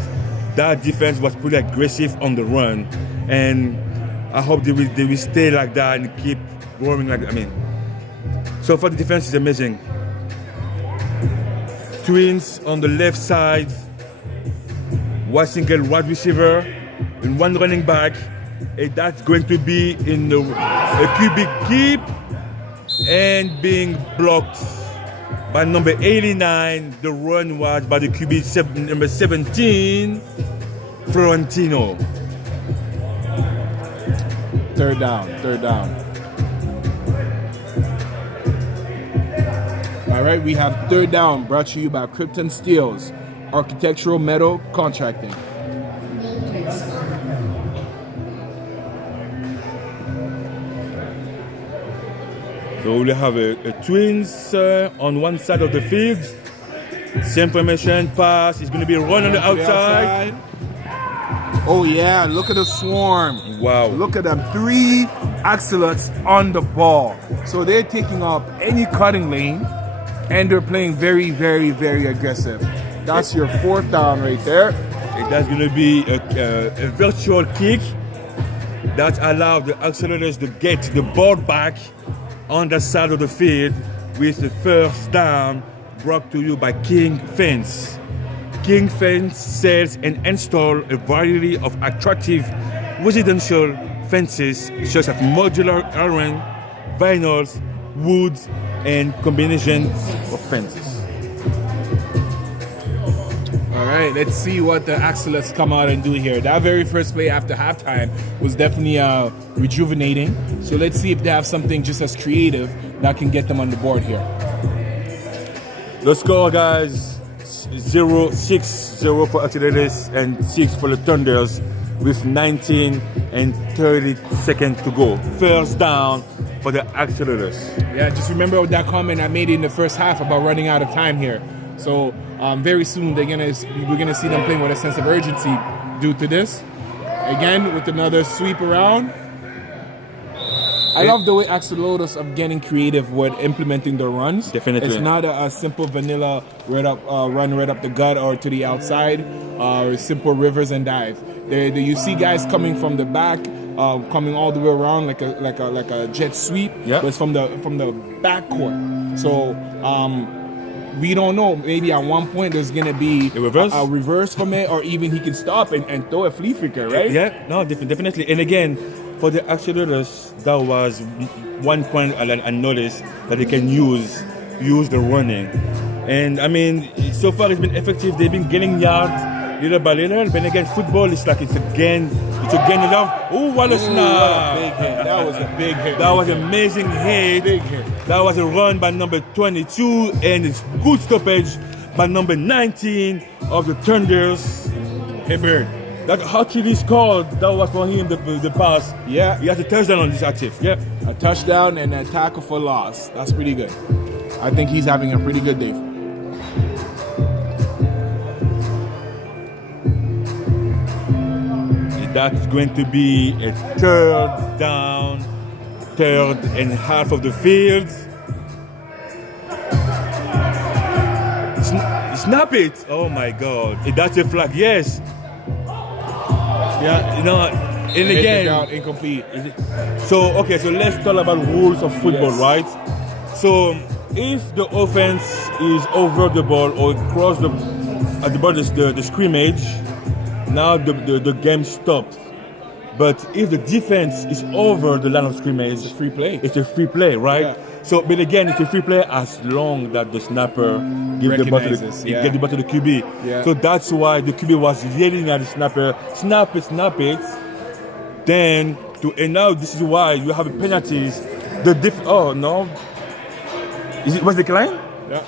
That defense was pretty aggressive on the run, and I hope they will stay like that and keep roaring like. So far the defense is amazing. Twins on the left side, one single wide receiver and one running back, and that's going to be in a QB keep and being blocked by number 89. The run was by the QB number 17, Florentino. Third down. All right, we have third down brought to you by Krypton Steels, Architectural Metal Contracting. So we have a Twins on one side of the field. Same formation, pass. It's going to be a run on the outside. Oh yeah, look at the swarm. Wow. Look at them, 3 Axelots on the ball. So they're taking up any cutting lane, and they're playing very, very, very aggressive. That's your 4th down right there. That's going to be a virtual kick that allows the accelerators to get the ball back on the side of the field with the first down, brought to you by King Fence. King Fence sells and installs a variety of attractive residential fences such as modular iron, vinyls, woods, and combinations of fences. All right, let's see what the Axelots come out and do here. That very first play after halftime was definitely rejuvenating. So let's see if they have something just as creative that can get them on the board here. The score, guys, 6-0 for Accelerators and 6 for the Thunders with 19 and 30 seconds to go. First down for the Accelerators. Yeah, just remember that comment I made in the first half about running out of time here. So very soon we're gonna see them playing with a sense of urgency due to this. Again, with another sweep around. I love the way Axelotos are getting creative with implementing their runs. Definitely. It's not a simple vanilla run right up the gut or to the outside, or simple rivers and dive. You see guys coming from the back, coming all the way around like a jet sweep, yeah. but it's from the back court. So we don't know. Maybe at one point there's gonna be a reverse from it, or even he can stop and throw a flea flicker, right? Yeah, no, definitely. And again, for the Accelerators, that was one point I noticed that they can use the running. And I mean, so far it's been effective. They've been getting yards little by little. But again, football is like it's a gain enough. Oh, what a snap! Big hit. That was a big hit. That was an amazing hit. Big hit. That was a run by number 22, and it's good stoppage by number 19 of the Thunders. Hey, Bird. That Hakili scored, that was for him the pass. Yeah. He has a touchdown on this active. Yeah. A touchdown and a tackle for loss. That's pretty good. I think he's having a pretty good day. That's going to be a third and half of the field. Snap it! Oh my God! That's a flag. Yes. Yeah. You know. And Hit the again. ground, incomplete. So okay. So let's talk about rules of football, right? So if the offense is over the ball or across at the ball the scrimmage, now the game stops. But if the defense is over the line of scrimmage, It's a free play. It's a free play, right? Yeah. So, but again, it's a free play as long that the snapper gives the ball to Recognizes, the, yeah. get the ball to the QB. Yeah. So that's why the QB was yelling at the snapper, snap it, snap it. Then and now this is why you have penalties. Oh no, was declined? Yeah.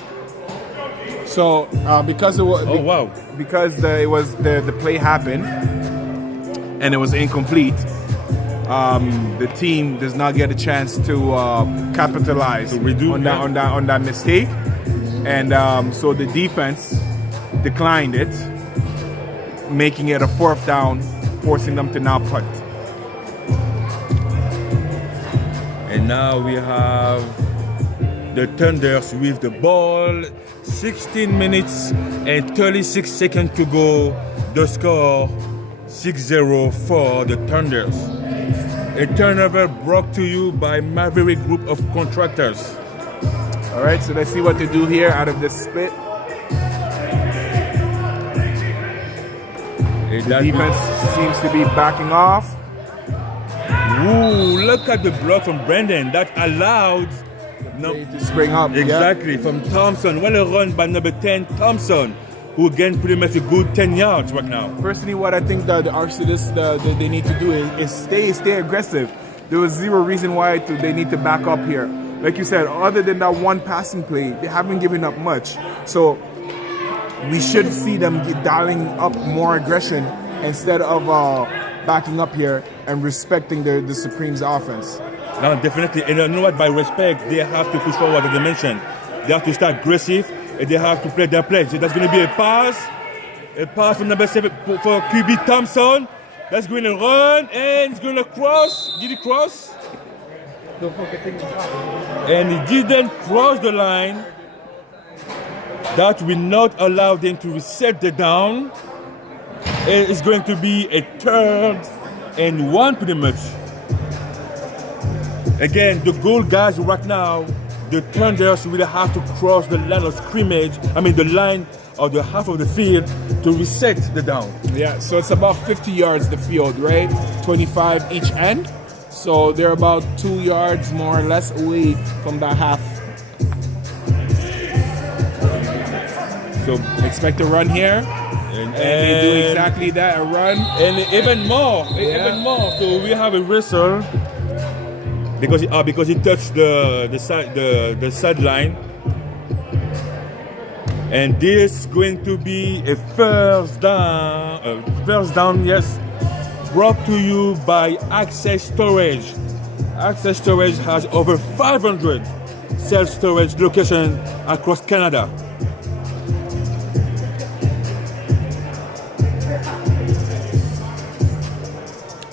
So because it was Oh wow. because the play happened and it was incomplete, the team does not get a chance to capitalize To redo, on that mistake, and so the defense declined it, making it a 4th down, forcing them to now punt. And now we have the Thunders with the ball. 16 minutes and 36 seconds to go. The score 6-0 for the Thunders. A turnover brought to you by Maverick Group of Contractors. All right, so let's see what they do here out of this split. The defense seems to be backing off. Ooh, look at the block from Brandon. That allowed To spring up. exactly from Thompson. Well run by number 10, Thompson, who gained pretty much a good 10 yards right now. Personally, what I think that the Arsenalists they need to do is stay aggressive. There was zero reason why they need to back up here. Like you said, other than that one passing play, they haven't given up much. So we should see them dialing up more aggression instead of backing up here and respecting the Supremes offense. No, definitely. And you know what? By respect, they have to push forward, as I mentioned. They have to start aggressive, and they have to play their play. So that's going to be a pass from number 7 for QB Thompson. That's going to run, and it's going to cross. Did he cross? And he didn't cross the line. That will not allow them to reset the down. It's going to be a 3rd and 1 pretty much. Again, the goal, guys, right now, the Thunders will have to cross the line of scrimmage, the line or the half of the field to reset the down. Yeah, so it's about 50 yards the field, right? 25 each end. So they're about 2 yards more or less away from that half. So expect a run here. And they do exactly that, a run. And even more. So we have a whistle because he touched the sideline. And this is going to be a first down, yes, brought to you by Access Storage. Access Storage has over 500 self-storage locations across Canada.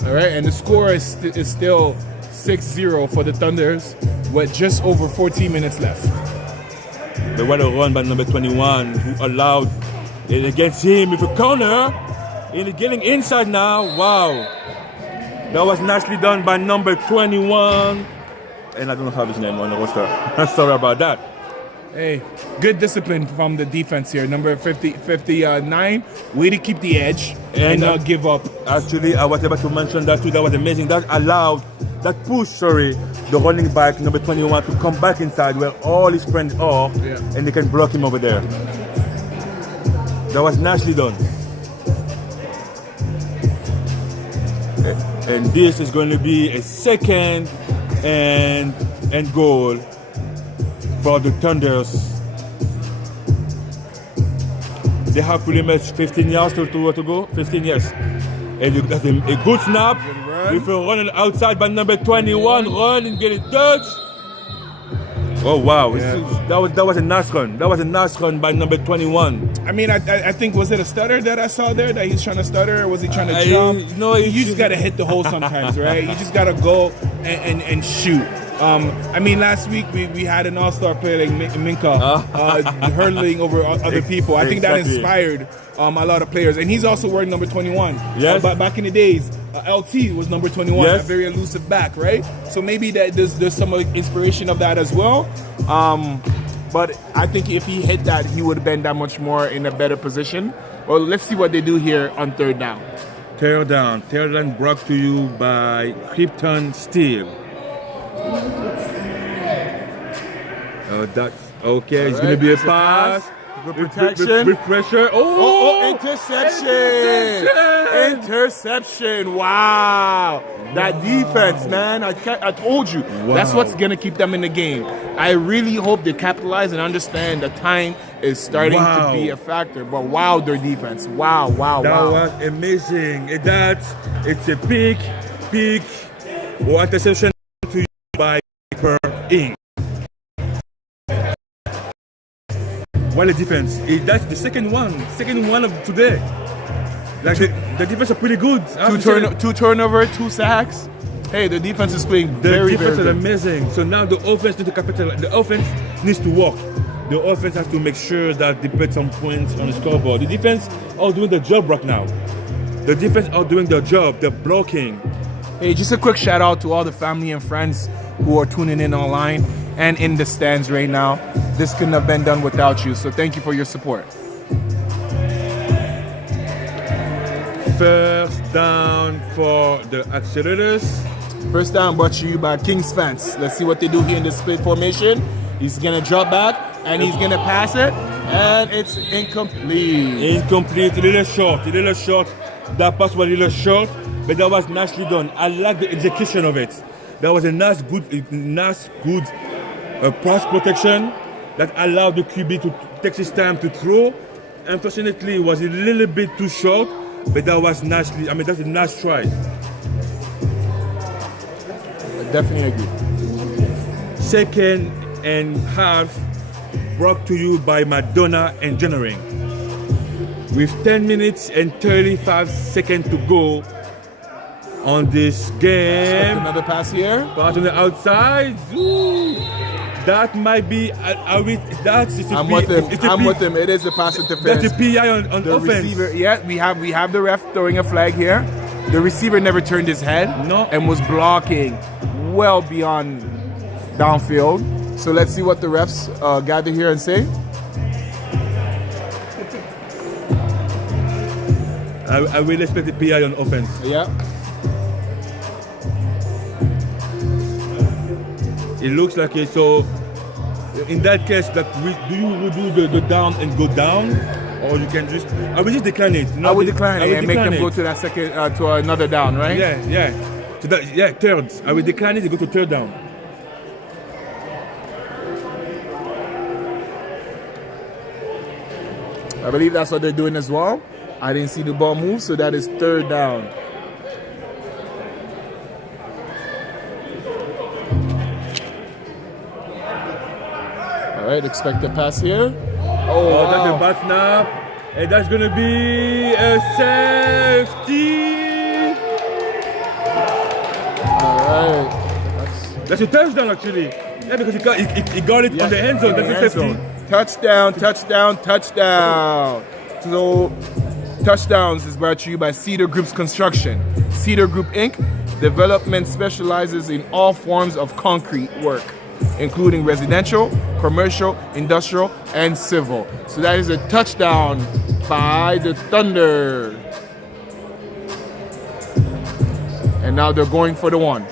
All right, and the score is still 6-0 for the Thunders with just over 14 minutes left. The well run by number 21 who allowed it against him with a corner. And getting inside now. Wow. That was nicely done by number 21. And I don't have his name on the roster. Sorry about that. Hey, good discipline from the defense here. Number 59, way to keep the edge and not give up. Actually, I was able to mention that too. That was amazing. That allowed, the running back, number 21, to come back inside where all his friends are, and they can block him over there. That was nicely done. And this is going to be a 2nd and goal for the Thunders. They have pretty much 15 yards to go. 15 yards. And you got a good snap with a run outside by number 21. Run and get it touched. Oh wow! That was a nice run. That was a nice run by number 21. I mean, I think, was it a stutter that I saw there that he's trying to stutter, or was he trying to jump? No, you just gotta hit the hole sometimes, right? You just gotta go and shoot. I mean, last week we had an all-star player like Minka hurdling over other people. I think that inspired a lot of players. And he's also wearing number 21. Yes. But back in the days, LT was number 21, Yes. a very elusive back, right? So maybe that there's some inspiration of that as well. But I think if he hit that, he would have been that much more in a better position. Well, let's see what they do here on third down. Third down brought to you by Krypton Steel. That's okay. It's going to be a pass. Good protection. With pressure. Interception. Wow. That defense, man. I told you. Wow. That's what's going to keep them in the game. I really hope they capitalize and understand that time is starting to be a factor. But wow, their defense. Wow. That was amazing. It's a big interception to you by Per Inc. Well, the defense, that's the second one of today. Like the defense are pretty good. Two turnover, 2 sacks. Hey, the defense is playing The very defense is good. amazing. So now the offense needs to capitalize. The offense needs to work. The offense has to make sure that they put some points on the scoreboard. The defense are doing the job right now. The defense are doing their job. They're blocking. Hey, just a quick shout out to all the family and friends who are tuning in online and in the stands right now. This couldn't have been done without you, so thank you for your support. First down for the accelerators. First down brought to you by Kings Fence. Let's see what they do here in this split formation. He's gonna drop back and he's gonna pass it, and it's incomplete. Incomplete, a little short. That pass was a little short, but that was nicely done. I like the execution of it. That was a nice good pass protection that allowed the QB to take his time to throw. Unfortunately, it was a little bit too short, but that was nicely. That's a nice try. I definitely agree. Second and half brought to you by Madonna Engineering. With 10 minutes and 35 seconds to go on this game. Another pass here. Pass on the outside. Ooh. That might be. I'm with him. It is a pass interference. That's a PI on the offense. Receiver, yeah, we have the ref throwing a flag here. The receiver never turned his head and was blocking well beyond downfield. So let's see what the refs gather here and say. I will expect the PI on offense. Yeah. It looks like it. So in that case, that you do the down and go down, or you can just. I will just decline it. I would decline it and make them go to that second to another down, right? Yeah. So third. I will decline it and go to third down. I believe that's what they're doing as well. I didn't see the ball move, so that is third down. All right, expect the pass here. Oh, wow. That's a bad snap. And that's going to be a safety. All right. That's a touchdown, actually. Yeah, because he got it on the end zone. That's a safety. Touchdown. So, touchdowns is brought to you by Cedar Group's Construction. Cedar Group Inc. Development specializes in all forms of concrete work, including residential, commercial, industrial, and civil. So that is a touchdown by the Thunder. And now they're going for the one.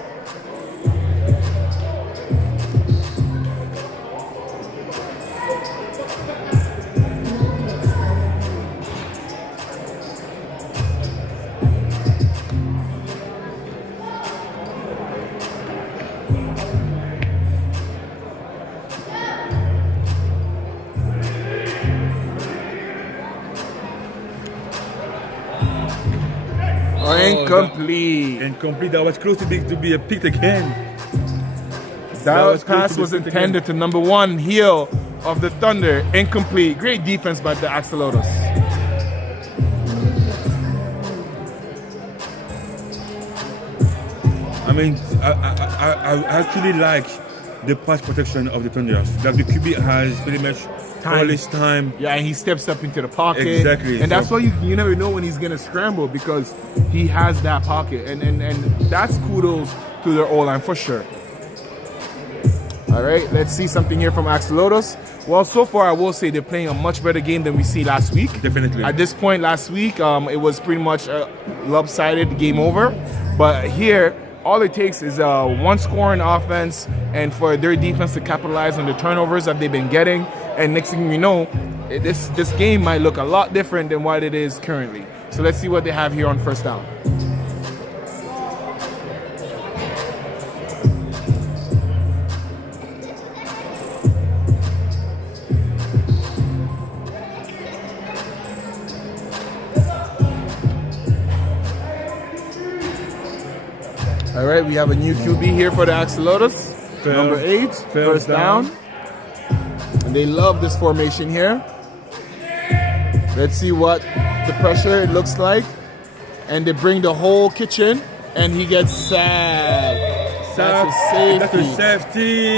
Incomplete. That was close to be a pick again. That pass was intended to number 1 heel of the Thunder. Incomplete. Great defense by the Axolotus. mean, I actually like the pass protection of the Thunders. That the QB has pretty much all his time. Yeah, and he steps up into the pocket. Exactly. And that's why you never know when he's gonna scramble because he has that pocket. And that's kudos to their O-line for sure. All right, let's see something here from Axolotus. Well, so far I will say they're playing a much better game than we see last week. Definitely. At this point last week, it was pretty much a lopsided game over. But here, all it takes is one score in offense and for their defense to capitalize on the turnovers that they've been getting. And next thing you know, this game might look a lot different than what it is currently. So let's see what they have here on first down. All right, we have a new QB here for the Axolotus. Number 8, first down. And they love this formation here. Let's see what the pressure looks like. And they bring the whole kitchen, and he gets sacked. That's a safety. That's a safety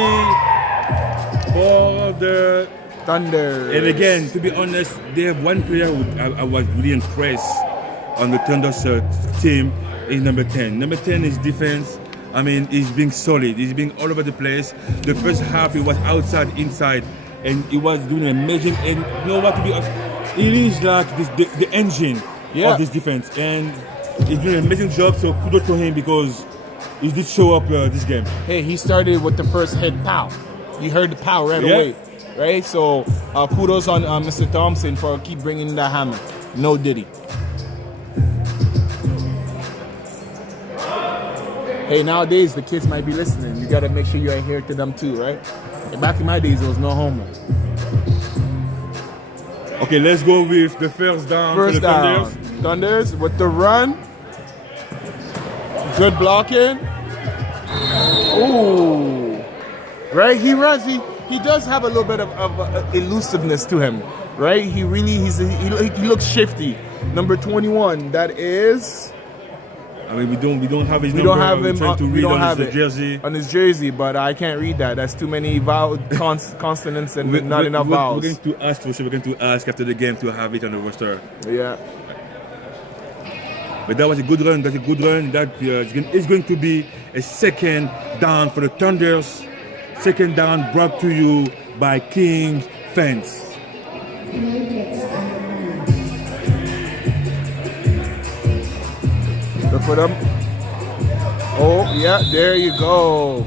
for the Thunder. And again, to be honest, they have one player who I was really impressed on the Thunder's team. Is number 10. Number 10 is defense. I mean, he's being solid. He's being all over the place. The first half, he was outside, inside, and he was doing amazing. And you know what? It is like the engine of this defense, and he's doing an amazing job. So kudos to him because he did show up this game. Hey, he started with the first hit, pow. You heard the pow right away, right? So kudos on Mr. Thompson for keep bringing that hammer. No diddy. Hey, nowadays the kids might be listening. You gotta make sure you adhere to them too, right? And back in my days, there was no homework. Okay, let's go with the first down. First down. Thunders with the run. Good blocking. Ooh. Right? He runs. He does have a little bit of elusiveness to him. Right? He looks shifty. Number 21. That is. I mean, we don't have his we number. Don't have him. We don't have his jersey. On his jersey, but I can't read that. That's too many consonants and not enough vowels. We're going to ask for sure. We're going to ask after the game to have it on the roster. Yeah. But that was a good run. That's a good run. That is going to be a second down for the Thunders. Second down brought to you by King Fence. Look for them. Oh, yeah, there you go.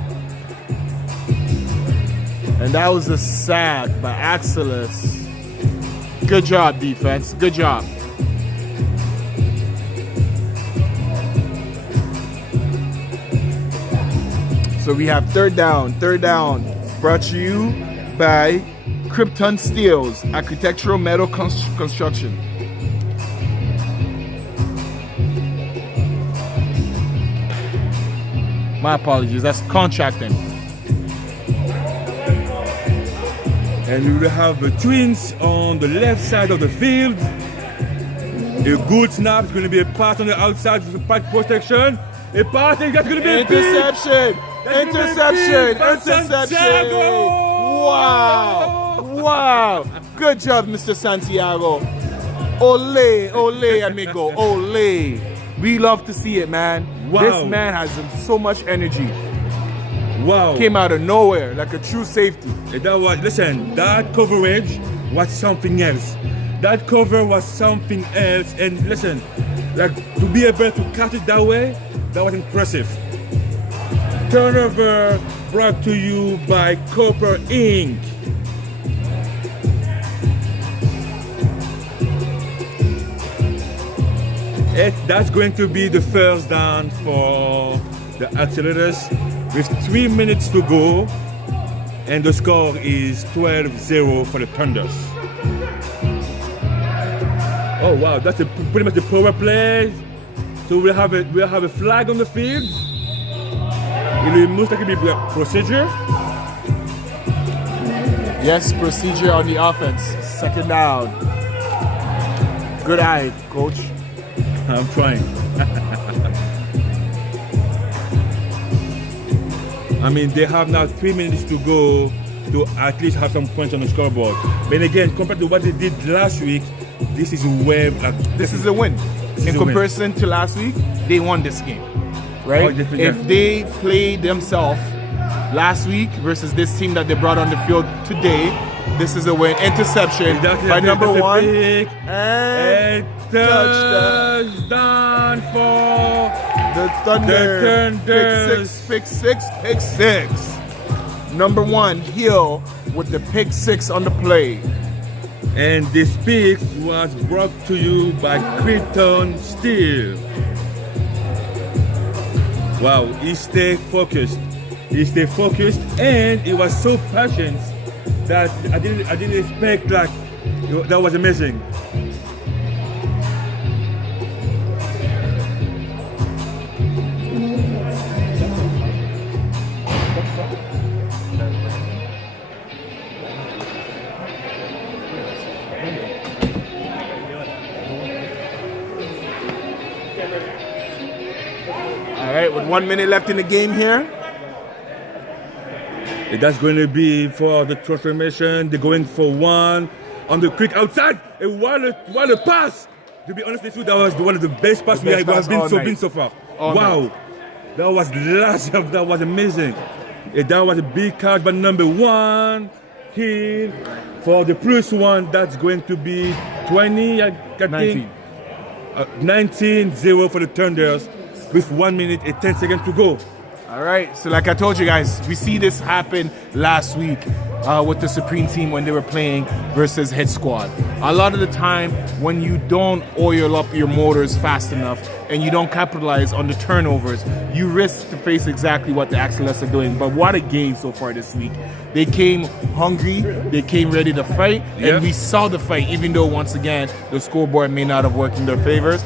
And that was a sack by Axilus. Good job, defense. Good job. So we have third down. Third down brought to you by Krypton Steels, architectural metal construction. My apologies, that's contracting. And we will have the Twins on the left side of the field. A good snap. It's going to be a pass on the outside with pass protection. A pass, that's going to be a interception. Interception. Wow. Good job, Mr. Santiago. Ole, amigo. Ole. We love to see it, man. Wow. This man has so much energy. Wow. Came out of nowhere like a true safety. Listen, that coverage was something else. That cover was something else. And listen, like to be able to catch it that way, that was impressive. Turnover brought to you by Copper Inc. That's going to be the first down for the Accelerators with 3 minutes to go, and the score is 12-0 for the Thunders. Oh wow, that's pretty much the power play. So we'll have a flag on the field. It will most likely be procedure. Yes, procedure on the offense. Second down. Good eye, coach. I'm trying. I mean, they have now 3 minutes to go to at least have some points on the scoreboard. But again, compared to what they did last week, this is where this is a win. In comparison to last week, they won this game, right? Oh, if they played themselves last week versus this team that they brought on the field today, this is a win. Interception by number 1. And touchdown for the Thunder. Pick six. Number 1, Hill with the pick 6 on the play. And this pick was brought to you by Creighton Steel. Wow, he stayed focused. And he was so patient that I didn't expect that was amazing. All right, with 1 minute left in the game here. That's going to be for the transformation. They're going for 1 on the quick outside. And what a pass! To be honest with you, that was one of the best passes we have been so far. Wow, that was that was amazing. That was a big catch by number 1. Here for the +1, that's going to be 20. I think 19-0 for the Thunders with 1 minute and 10 seconds to go. All right, so like I told you guys, we see this happen last week with the Supreme team when they were playing versus Hit Squad. A lot of the time, when you don't oil up your motors fast enough and you don't capitalize on the turnovers, you risk to face exactly what the Axeles are doing. But what a game so far this week. They came hungry, they came ready to fight, and we saw the fight, even though, once again, the scoreboard may not have worked in their favors.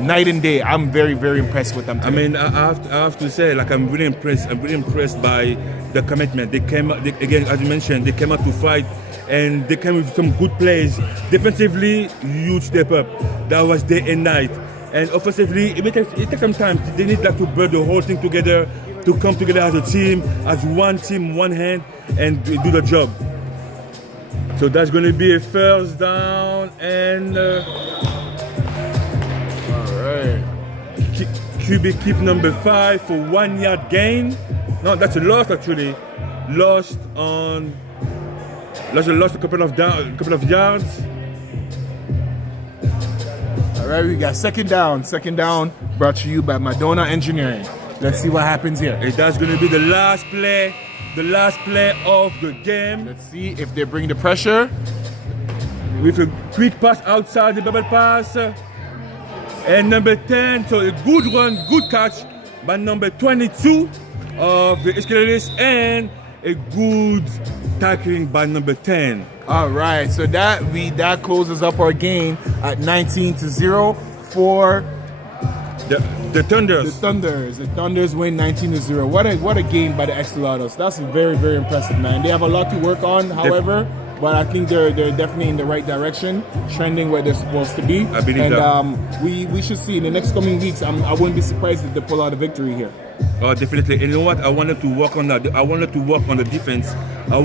Night and day. I'm very, very impressed with them today. I mean, I have to say, like, I'm really impressed. I'm really impressed by the commitment. Again, as you mentioned, they came out to fight, and they came with some good plays. Defensively, huge step up. That was day and night. And offensively, it takes some time. They need to build the whole thing together, to come together as a team, as one team, one hand, and do the job. So that's going to be a first down and. QB keep number 5 for 1 yard gain. No, that's a loss actually. Lost a couple of yards. All right, we got second down. Second down brought to you by Madonna Engineering. Let's see what happens here. And that's going to be the last play of the game. Let's see if they bring the pressure. With a quick pass outside the bubble pass. And number 10, so a good run, good catch by number 22 of the Escalades, and a good tackling by number 10. All right, so that closes up our game at 19-0 for the Thunders. The Thunders win 19-0. What a game by the Escalados. That's very, very impressive, man. They have a lot to work on, however. But I think they're definitely in the right direction, trending where they're supposed to be. I believe that. We should see in the next coming weeks. I wouldn't be surprised if they pull out a victory here. Oh, definitely. And you know what? I wanted to work on that. I wanted to work on the defense. I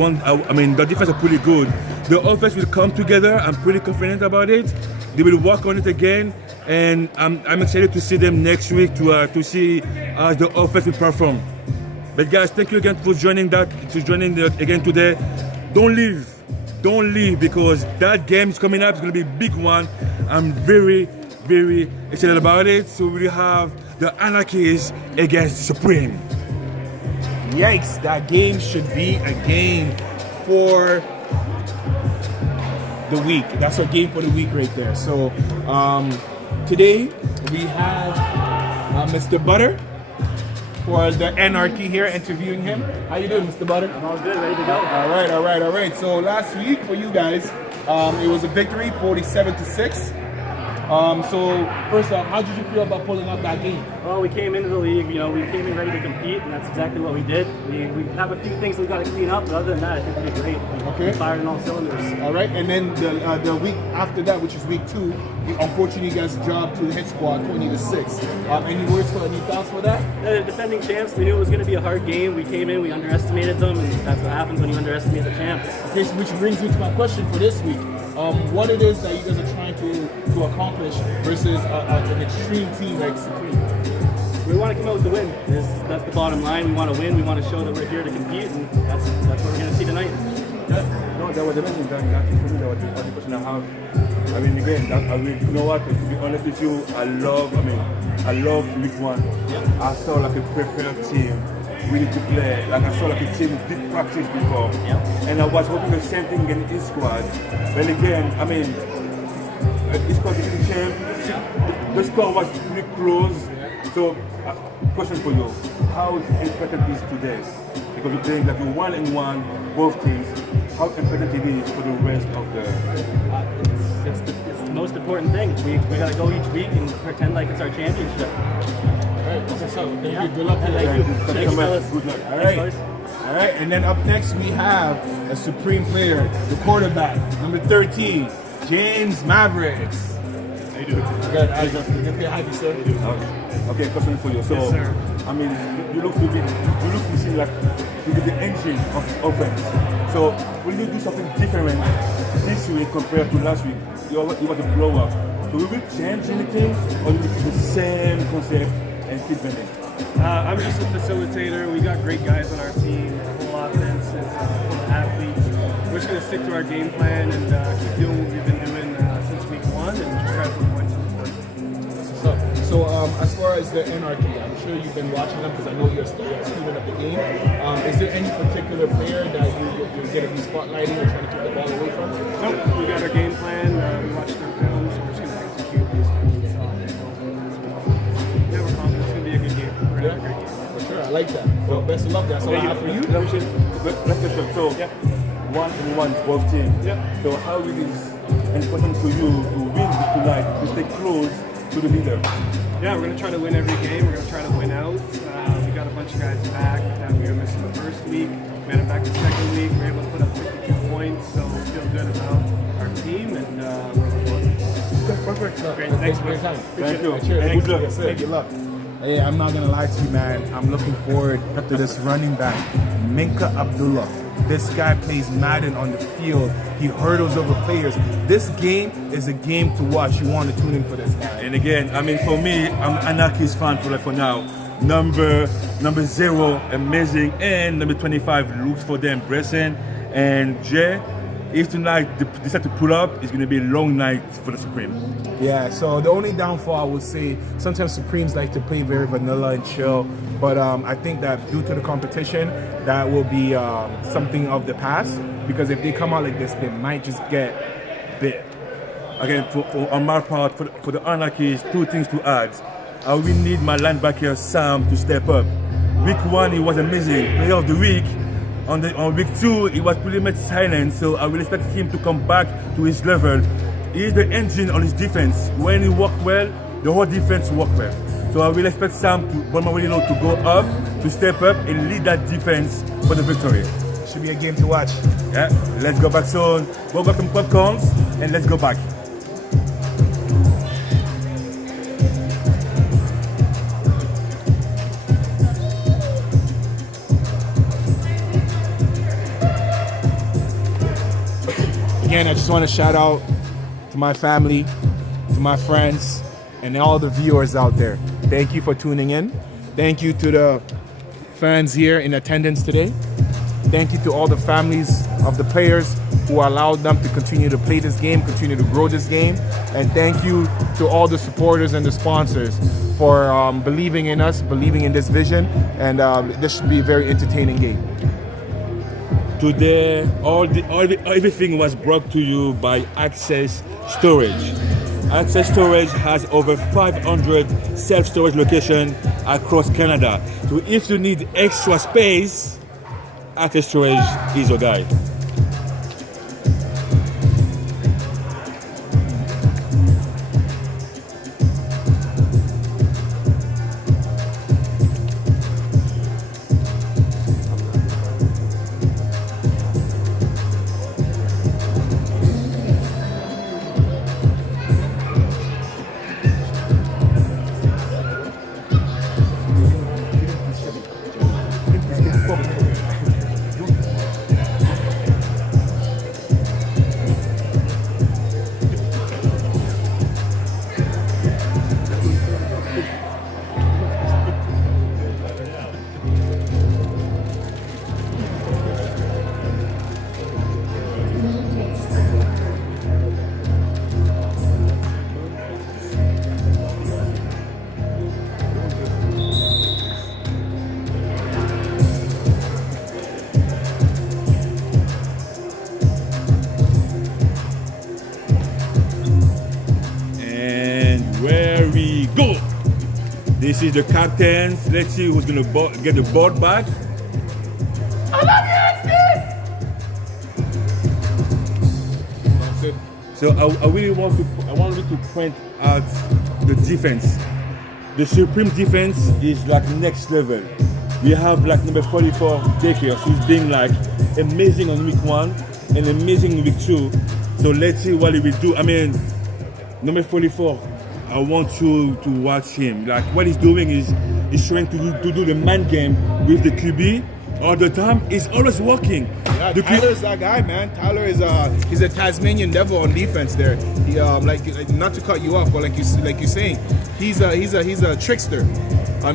mean, the defense is pretty good. The offense will come together. I'm pretty confident about it. They will work on it again, and I'm excited to see them next week to see the offense will perform. But guys, thank you again for joining again today. Don't leave because that game is coming up. It's going to be a big one. I'm very, very excited about it. So we have the Anarchies against Supreme. Yikes, that game should be a game for the week. That's a game for the week right there. So today we have Mr. Butter for the Anarchy here, interviewing him. How you doing, Mr. Butter? I'm all good, ready to go. All right. So last week for you guys, it was a victory, 47-6. So first off, how did you feel about pulling up that game? Well, we came into the league, you know, we came in ready to compete, and that's exactly what we did. We have a few things we've got to clean up, but other than that, I think we did great. Okay. We fired on all cylinders. All right, and then the week after that, which is week 2, unfortunately, you guys dropped to the hit squad 20-6. Any words for any thoughts for that? The defending champs, we knew it was going to be a hard game. We came in, we underestimated them, and that's what happens when you underestimate the champs. Okay, so which brings me to my question for this week. What it is that you guys are trying to accomplish versus an extreme team like Supreme? We want to come out with the win. That's the bottom line. We want to win. We want to show that we're here to compete, and that's what we're going to see tonight. No, that was amazing. That for me, that was the only question I have. I mean, again, you know what? To be honest with you, I love week 1. Yeah. I saw like a prepared team ready to play. Like I saw like a team did practice before, and I was hoping the same thing against his squad. But again, I mean, his squad is the champ. The score was pretty close. So, question for you: how important is today? Because you're playing like a 1-1, both teams. How important it is for the rest of the? It's the most important thing. We got to go each week and pretend like it's our championship. Alright, so thank you. Good luck. Thank you. Thanks, fellas. Good luck. All right, and then up next we have a Supreme player, the quarterback, number 13, James Mavericks. How you doing? Good. How you, sir? Okay, question for you. So, yes, sir. I mean, you look to seem like you be the engine of the offense. So, will you do something different this week compared to last week? It was a blow up. So, will we change anything, or will it be the same concept and keep bending? I'm just a facilitator. We got great guys on our team. The whole offense is full of athletes. We're just going to stick to our game plan and keep doing what we've been doing since week 1 and just try to put points on the board. So as far as the anarchy, I'm sure you've been watching them because I know you're a student of the game. Is there any particular player that you're going to be spotlighting or trying to keep the ball away from? Nope. We got our game plan. We watched their films. We're just going to execute based on what we saw. Yeah, we're confident it's going to be a good game. We're going to have a great game. For sure, I like that. Well, best of luck. That's all I have for you. Let's question. So, 1-1 both teams. Yeah. So, how it is important for you to win tonight, to stay close to the leader? Yeah, we're going to try to win every game. We're going to try to win out. We got a bunch of guys back that we were missing the first week. We had them back the second week. We were able to put up 52 points, so we feel good about our team, and we're looking forward. Perfect. Great. Thanks for your time. Thank you. Cheers. Good luck. Yes, sir. Good luck. Hey, I'm not gonna lie to you, man. I'm looking forward to this running back, Minka Abdullah. This guy plays Madden on the field. He hurdles over players. This game is a game to watch. You want to tune in for this guy. And again, I mean, for me, I'm Anarchy's fan for now. Number 0, amazing, and number 25 looks for them, Bresson and Jay. If tonight they decide to pull up, it's going to be a long night for the Supreme. Yeah, so the only downfall I would say, sometimes Supremes like to play very vanilla and chill, but I think that due to the competition, that will be something of the past, because if they come out like this, they might just get bit. Again, on my part, for the Anarchies, 2 things to add. I will need my linebacker, Sam, to step up. Week 1, he was amazing, player of the week. On week 2, he was pretty much silent, so I will expect him to come back to his level. He is the engine on his defense. When he works well, the whole defense works well. So I will expect Sam to go up, to step up and lead that defense for the victory. Should be a game to watch. Yeah, let's go back soon. Go get some popcorns and let's go back. Again, I just want to shout out to my family, to my friends, and all the viewers out there. Thank you for tuning in. Thank you to the fans here in attendance today. Thank you to all the families of the players who allowed them to continue to play this game, continue to grow this game. And thank you to all the supporters and the sponsors for believing in us, believing in this vision. And this should be a very entertaining game. Today, everything was brought to you by Access Storage. Access Storage has over 500 self-storage locations across Canada. So if you need extra space, Access Storage is your guy. This is the captains. Let's see who's gonna get the board back. So I really want to point out the defense. The Supreme defense is like next level. We have like number 44 Baker, who's being like amazing on week 1 and amazing in week 2. So let's see what he will do. I mean, number 44, I want you to watch him. Like what he's doing is he's trying to do the man game with the QB all the time. It's always working. Yeah, Tyler's that guy, man. Tyler is he's a Tasmanian devil on defense there. He like not to cut you off, but like you're saying, he's a trickster.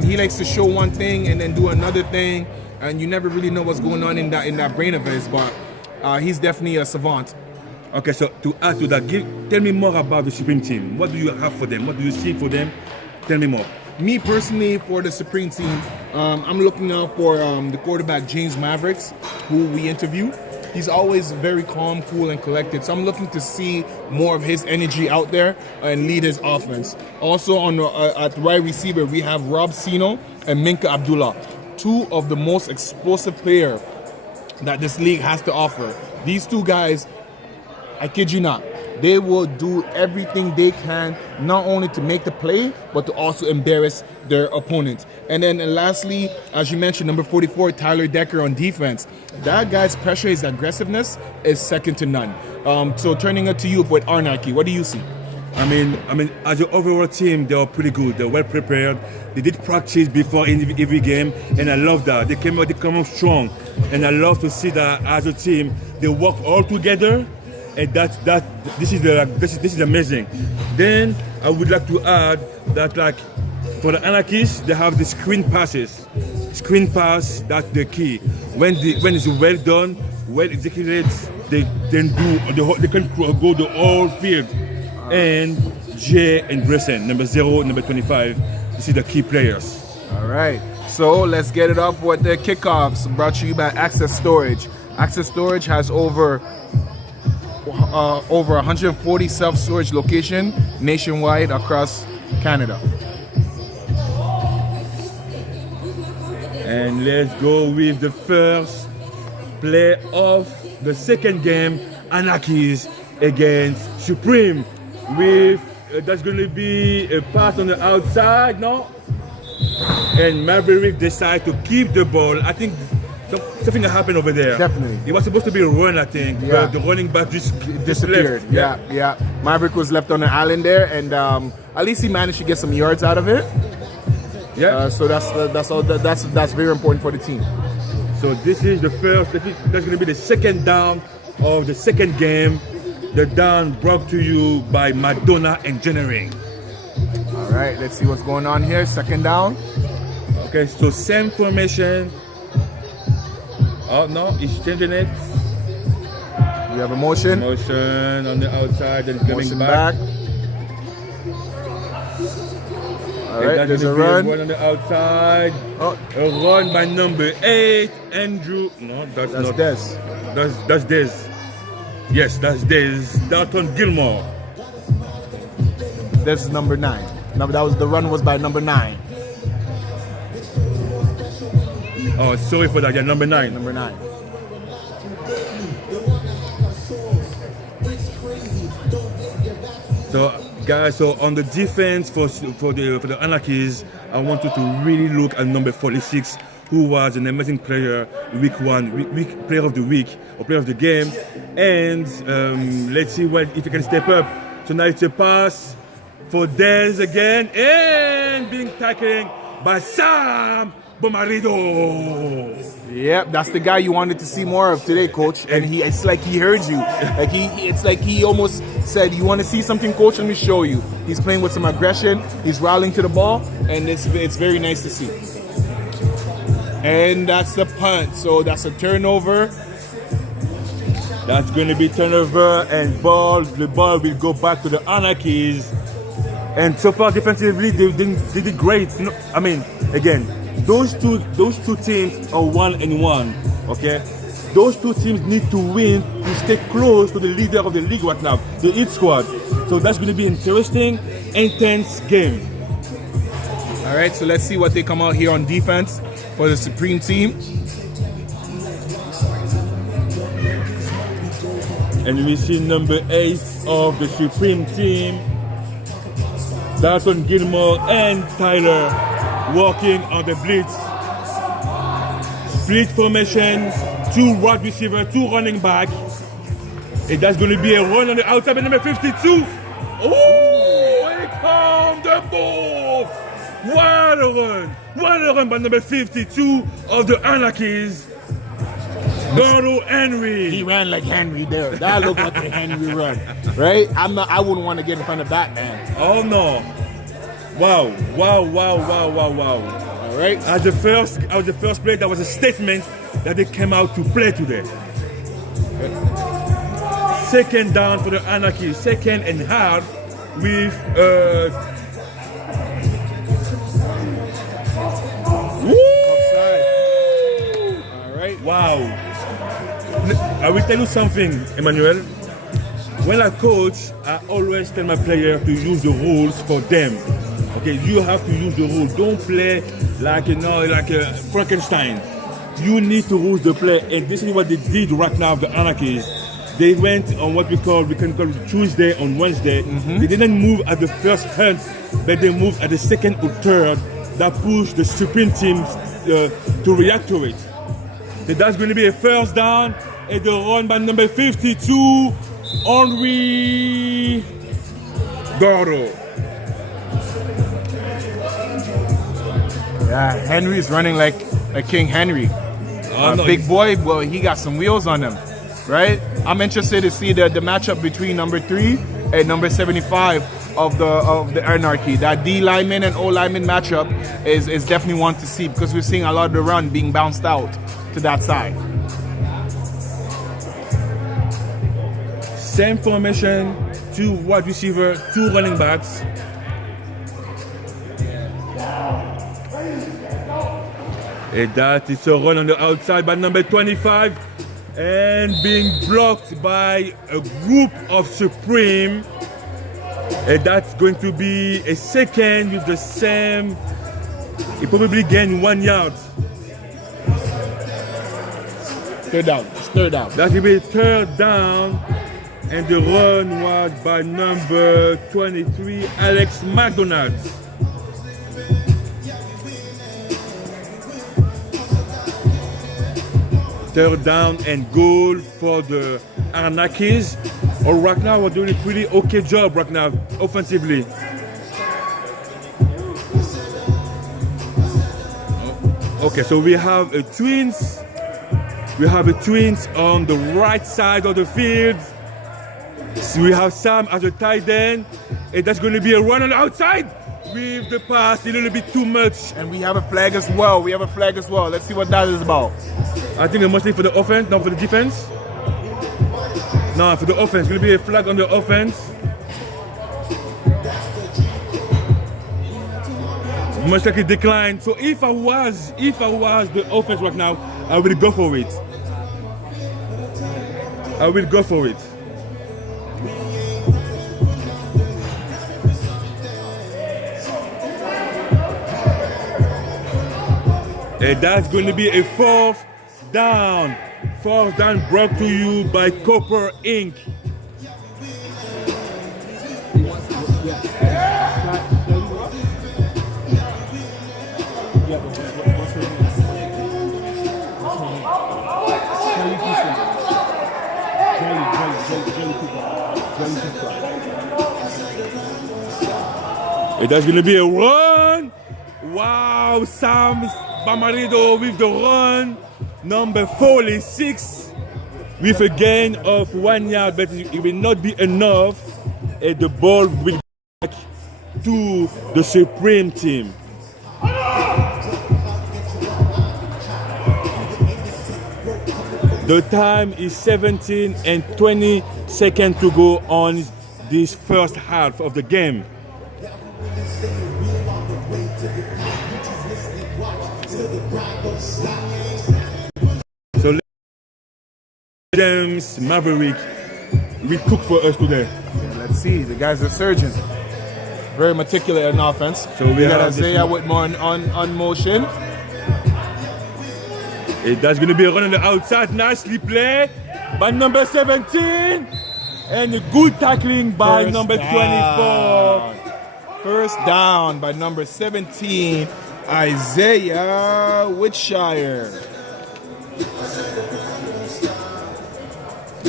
He likes to show one thing and then do another thing, and you never really know what's going on in that brain of his. But he's definitely a savant. Okay, so to add to that, tell me more about the Supreme team. What do you have for them? What do you see for them? Tell me more. Me personally, for the Supreme team, I'm looking out for the quarterback James Mavericks, who we interview. He's always very calm, cool, and collected. So I'm looking to see more of his energy out there and lead his offense. Also on at wide receiver, we have Rob Sino and Minka Abdullah, two of the most explosive players that this league has to offer. These two guys, I kid you not, they will do everything they can, not only to make the play, but to also embarrass their opponent. And then lastly, as you mentioned, number 44, Tyler Decker on defense. That guy's pressure, his aggressiveness is second to none. So turning it to you with Arnaki, what do you see? I mean, as an overall team, they are pretty good. They're well prepared. They did practice before every game, and I love that. They come out strong, and I love to see that as a team, they work all together. And this is amazing. Then I would like to add that, like, for the anarchists, they have the screen passes. Screen pass, that's the key. When it's well done, well executed, they can go the whole field. And Jay and Grayson, number 0, number 25, this is the key players. All right. So let's get it off with the kickoffs. Brought to you by Access Storage. Access Storage has over 140 self-storage locations nationwide across Canada. And let's go with the first play of the second game, Anarchies against Supreme. With that's going to be a pass on the outside, no? And Maverick decide to keep the ball. I think something happened over there. Definitely. It was supposed to be a run, I think, yeah. but the running back just disappeared. Left. Yeah. Maverick was left on the island there, and at least he managed to get some yards out of it. Yeah. So that's very important for the team. So this is the first. That's going to be the second down of the second game. The down brought to you by Madonna Engineering. All right, let's see what's going on here. Second down. Okay, so same formation. Oh no, he's changing it. We have a motion. Motion on the outside and coming motion back. All right, there's a run. One on the outside. Oh. A run by number 8, Andrew. No, that's not Des. That's Des. Yes, that's Des. Dalton Gilmore. This is number 9. The run was by number 9. Oh, sorry for that. Yeah, number 9. Number 9. So, guys, so on the defense for the Anarchies, I want you to really look at number 46, who was an amazing player week 1, week player of the week or player of the game, and let's see if he can step up. So now it's a pass for Dez again, and being tackled by Sam Bomarido. Yep, that's the guy you wanted to see more of today, Coach. And it's like he heard you. It's like he almost said, "You want to see something, Coach? Let me show you." He's playing with some aggression. He's rallying to the ball, and it's very nice to see. And that's the punt. So that's a turnover. That's going to be turnover and ball. The ball will go back to the Anarchies. And so far defensively, they did great. No, I mean, again, those two teams are 1-1. Okay, those two teams need to win to stay close to the leader of the league right now, the Heat squad. So that's going to be an interesting, intense game. All right, so let's see what they come out here on defense for the Supreme team. And we see number 8 of the Supreme team, Dalton Gilmore and Tyler walking on the blitz. Split formation, 2 wide receiver, 2 running back. And that's going to be a run on the outside by number 52. Oh, here comes the ball. What a run. What a run by number 52 of the Anarchies. Gordo Henry. He ran like Henry there. That looked like a Henry run, right? I wouldn't want to get in front of that man. Oh no! Wow! Wow! Wow! Wow! Wow! Wow! All right. As the first play, that was a statement that they came out to play today. Second down for the Anarchy. 2nd and half with All right. Wow. I will tell you something, Emmanuel. When I coach, I always tell my player to use the rules for them. Okay, you have to use the rules. Don't play like like a Frankenstein. You need to use the play, and this is what they did right now. The Anarchies, they went on what we can call Tuesday on Wednesday. They didn't move at the first hunt, but they moved at the 2nd or 3rd. That pushed the Supreme teams to react to it. So that's going to be a first down, and the run by number 52, Henry Gordo. Yeah, Henry's running like King Henry. No, big boy, well, he got some wheels on him, right? I'm interested to see the matchup between number 3 and number 75 of the Anarchy. That D lineman and O lineman matchup is definitely one to see, because we're seeing a lot of the run being bounced out to that side. Same formation, 2 wide receiver, 2 running backs. And that is a run on the outside by number 25, and being blocked by a group of Supreme. And that's going to be a 2nd with the same. He probably gained 1 yard. Third down. It's 3rd down. That will be 3rd down, and the run was by number 23, Alex McDonald. Third down and goal for the Anarchies. Or right now we're doing a pretty okay job right now offensively. Okay, so we have a twins. We have a twins on the right side of the field. So we have Sam as a tight end, and that's going to be a run on the outside with the pass a little bit too much. And we have a flag as well. Let's see what that is about. I think mostly for the offense, not for the defense. No, for the offense. It's going to be a flag on the offense. Most likely decline. So if I was the offense right now, I will go for it. I will go for it. And that's going to be a 4th down. 4th down brought to you by Copper Inc. And that's going to be a run. Wow, Sam Bamarido with the run. Number 46 with a gain of 1 yard, but it will not be enough. And the ball will go back to the Supreme team. The time is 17 and 20 seconds to go on this first half of the game. So James Maverick will cook for us today. Let's see. The guy's a surgeon. very meticulous in offense. So we got have this Isaiah one. with more on motion. That's going to be a run on the outside. Nicely played by number 17. And a good tackling by First number down. 24. First down by number 17, Isaiah Whitshire.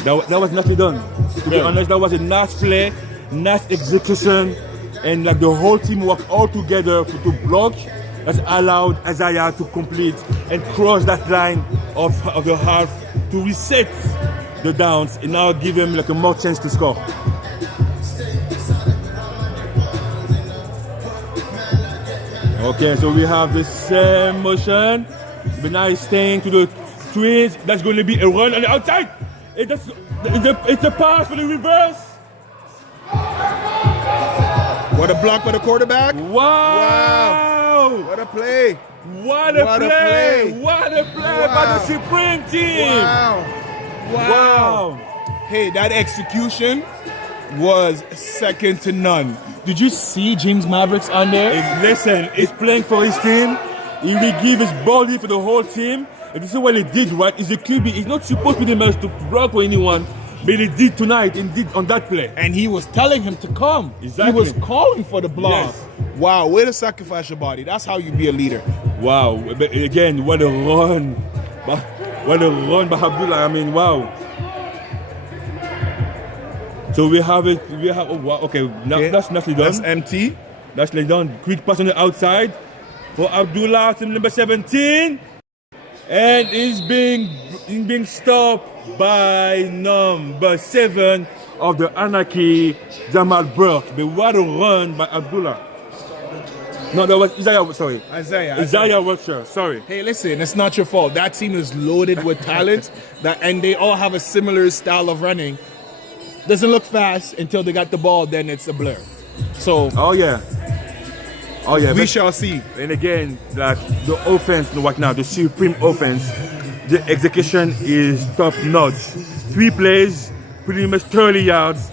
That was nicely done. To be honest, that was a nice play, nice execution, and like the whole team worked all together to block. That's allowed Isaiah to complete and cross that line of the half to reset the downs and now give him like a more chance to score. Okay, so we have the same motion. The nice thing to the twins. That's going to be a run on the outside. It's a pass for the reverse. What a block by the quarterback. Wow! What a play. What a play! What a play by the Supreme team! Wow! Hey, that execution was second to none. Did you see James Mavericks on there? Listen, he's playing for his team. He will give his body for the whole team. And this is what he did, right? He's a QB. He's not supposed to be the man to block for anyone, but he did tonight and did on that play. And he was telling him to come. Exactly. He was calling for the block. Yes. Wow, way to sacrifice your body. That's how you be a leader. Wow! But again, what a run! What a run by Abdullah! I mean, wow! So we have it. We have. Oh, wow, okay, now that's nicely done. That's empty. That's nicely done. Quick pass on the outside for Abdullah, team number 17, and is being stopped by number 7 of the Anarchy, Jamal Burke. But what a run by Abdullah! No, that was Isaiah. Sorry, Isaiah Wiltshire. Sorry. Hey, listen, it's not your fault. That team is loaded with talent, and they all have a similar style of running. Doesn't look fast until they got the ball, then it's a blur. So, oh yeah, we shall see. And again, like the offense right now, the Supreme offense, the execution is top notch. 3 plays, pretty much 30 yards.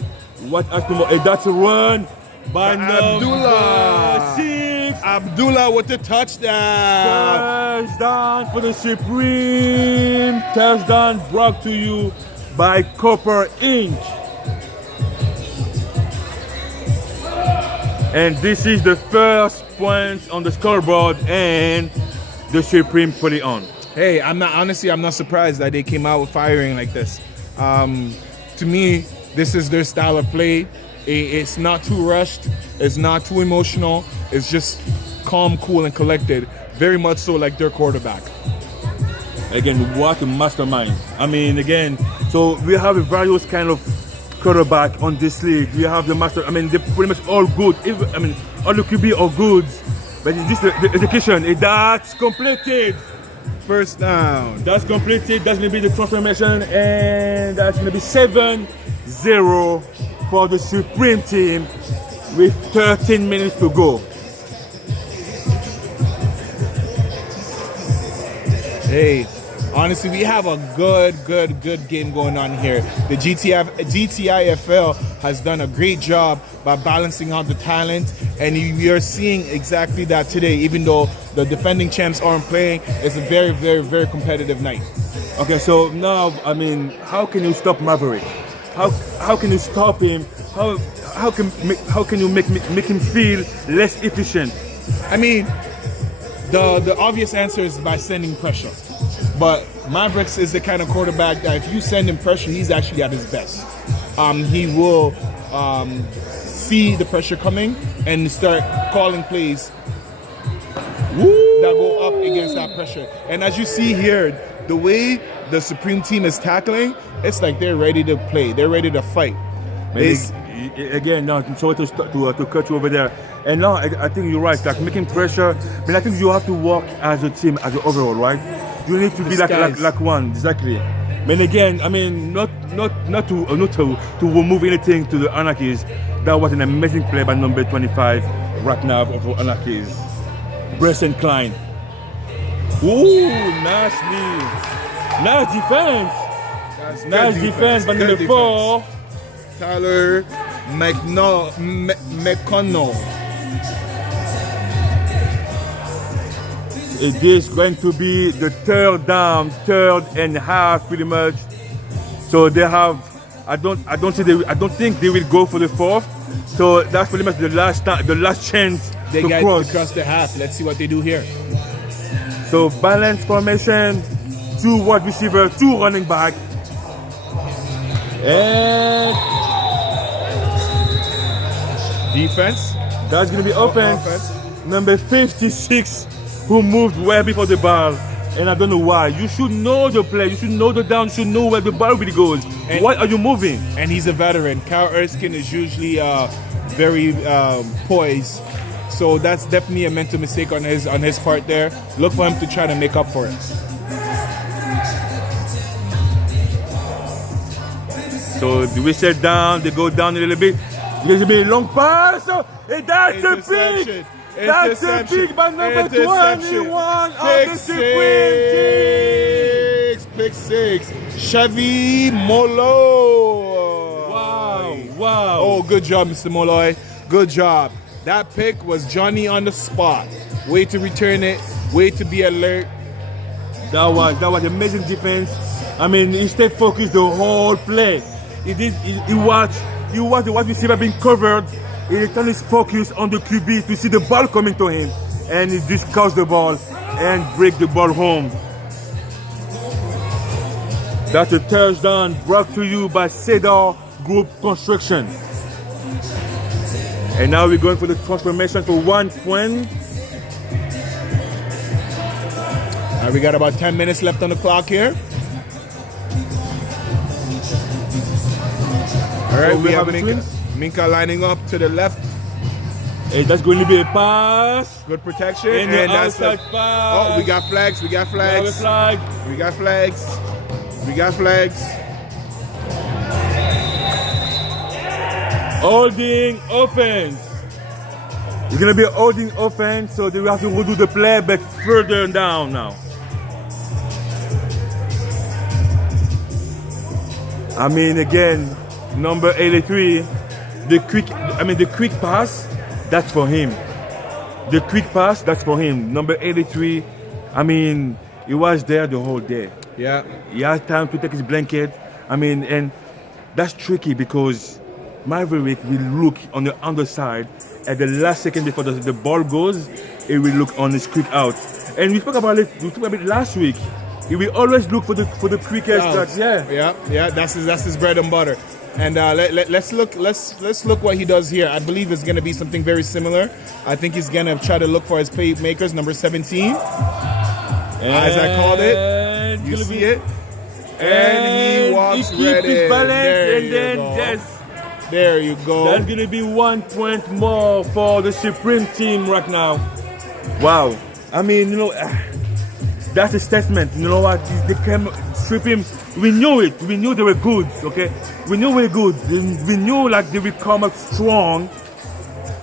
That's a run by Abdullah. 6. Abdullah with the touchdown. Touchdown for the Supreme. Touchdown brought to you by Copper Inc. And this is the first point on the scoreboard, and the Supreme put it on. Hey, I'm not surprised that they came out with firing like this. To me, this is their style of play. It's not too rushed. It's not too emotional. It's just calm, cool, and collected. Very much so like their quarterback. Again, what a mastermind. I mean, again, so we have a various kind of quarterback on this league. We have the master. I mean, they're pretty much all good. All the QB are good. But it's just the education. That's completed. First down. That's completed. That's going to be the transformation. And that's going to be 7-0 for the Supreme team with 13 minutes to go. Hey, honestly, we have a good game going on here. The GTIFL has done a great job by balancing out the talent, and we are seeing exactly that today. Even though the defending champs aren't playing, it's a very competitive night. Okay, so now, I mean, how can you stop Maverick? How can you stop him? How can you make him feel less efficient? I mean, the obvious answer is by sending pressure. But Mavericks is the kind of quarterback that if you send him pressure, he's actually at his best. He will see the pressure coming and start calling plays that go up against that pressure. And as you see here, the way the Supreme team is tackling, it's like they're ready to play. They're ready to fight. Again, now sorry to cut you over there. And now I think you're right. Like making pressure, but I think you have to work as a team, as an overall, right? You need to be like one, exactly. But again, I mean, not to remove anything to the Anarchies. That was an amazing play by number 25 right now of Anarchies, Bresson Klein. Ooh, nicely, nice defense. Nice defense by number 4. Tyler McConnell. It is going to be the third down, third and half, pretty much. So they have. I don't think they will go for the fourth. So that's pretty much the last chance They to got cross. to cross the half. Let's see what they do here. So balance formation, 2 wide receiver, 2 running back, and Defense. that's gonna be offense. Number 56, who moved well before the ball. And I don't know why. You should know the play. You should know the down. You should know where the ball really goes. And Why are you moving? And he's a veteran. Kyle Erskine is usually very poised. So that's definitely a mental mistake on his part there. Look for him to try to make up for it. So we set down. They go down a little bit. There's a long pass. And that's a Interception. big. That's a big by number Interception. 21 of Pick the Supreme team. Pick six. Chevy Molo. Wow. Oh, good job, Mr. Molloy. Good job. That pick was Johnny on the spot. Way to return it. Way to be alert. That was amazing defense. I mean, he stayed focused the whole play. He watched the wide receiver being covered. He turned his focus on the QB to see the ball coming to him, and he just caught the ball and break the ball home. That's a touchdown brought to you by Cedar Group Construction. And now we're going for the transformation for 1 point. We got about 10 minutes left on the clock here. All right, So we have swing. Minka lining up to the left. And that's going to be a pass. Good protection. And the that's outside pass. Oh, we got flags. We got flags. Flag. We got flags. We got flags. Holding offense. It's going to be a holding offense, so they will have to redo the play, but further down now. I mean, again, number 83, the quick pass, that's for him. The quick pass, that's for him. Number 83, I mean, he was there the whole day. Yeah. He had time to take his blanket. I mean, and that's tricky because Maverick will look on the underside at the last second before the ball goes. He will look on his quick out. And we spoke about it last week. He will always look for the quickest touch. Yeah. That's his bread and butter. And let's look what he does here. I believe it's going to be something very similar. I think he's going to try to look for his playmakers, number 17. As I called it, you see it, and he walks right in. There you go. That's going to be 1 point more for the Supreme team right now. Wow. I mean, that's a statement. You know what? They came, Supreme. We knew it. We knew they were good. Okay. We knew we were good. We knew like they would come up strong.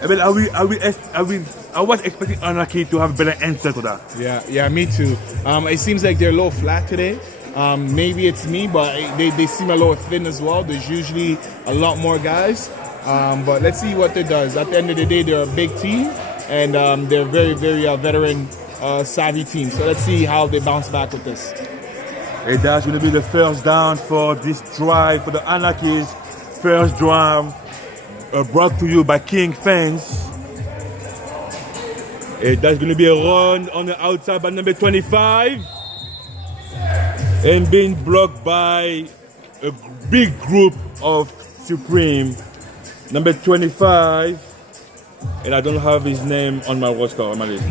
I mean, I was expecting Anarchy to have a better answer to that. Yeah, me too. It seems like they're a little flat today. Maybe it's me, but they seem a little thin as well. There's usually a lot more guys. But let's see what it does. At the end of the day, they're a big team, and they're very, very veteran savvy team. So let's see how they bounce back with this. And that's going to be the first down for this drive for the Anarchies. First drive brought to you by King Fans. And that's going to be a run on the outside by number 25. And being blocked by a big group of Supreme. Number 25. And I don't have his name on my roster, on my list.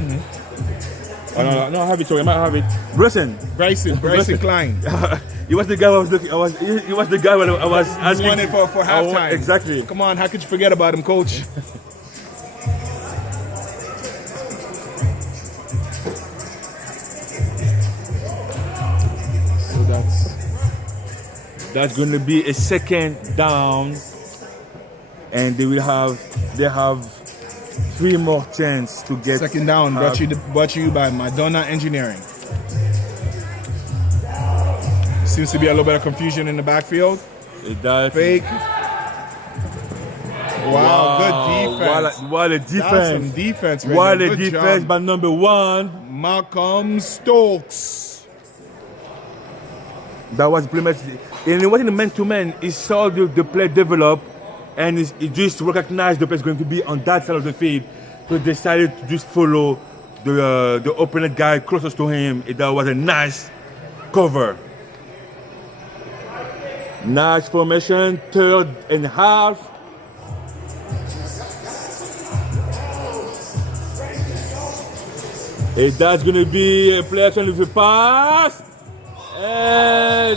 I don't have it, sorry, I might have it. Bryson Klein. He was the guy I was looking. He was the guy when I was asking. You wanted for halftime. Exactly. Come on, how could you forget about him, coach? So that's going to be a second down, and they have 3 more chances to get second down. Brought to you by Madonna Engineering. Seems to be a little bit of confusion in the backfield. It does. Fake. Wow, good defense. What a That's defense. some defense right What there. a Good defense job. by number 1. Malcolm Stokes. That was pretty much, and it wasn't a man-to-man. He saw the play develop, and he just recognized the play is going to be on that side of the field. So he decided to just follow the opponent guy closest to him. That was a nice cover. Nice formation, 3rd and half. And that's going to be a play action with a pass.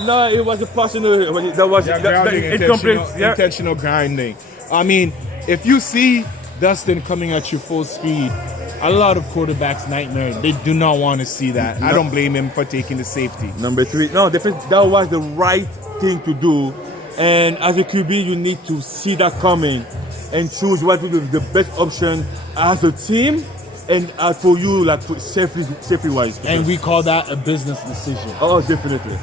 No, it was a pass in the, that was incomplete. Intentional grinding. I mean, if you see Dustin coming at you full speed, a lot of quarterbacks nightmare. They do not want to see that. I don't blame him for taking the safety. Number 3. No, definitely that was the right thing to do. And as a QB, you need to see that coming and choose what will be the best option as a team and for you, like for safety wise. And we call that a business decision. Oh, definitely.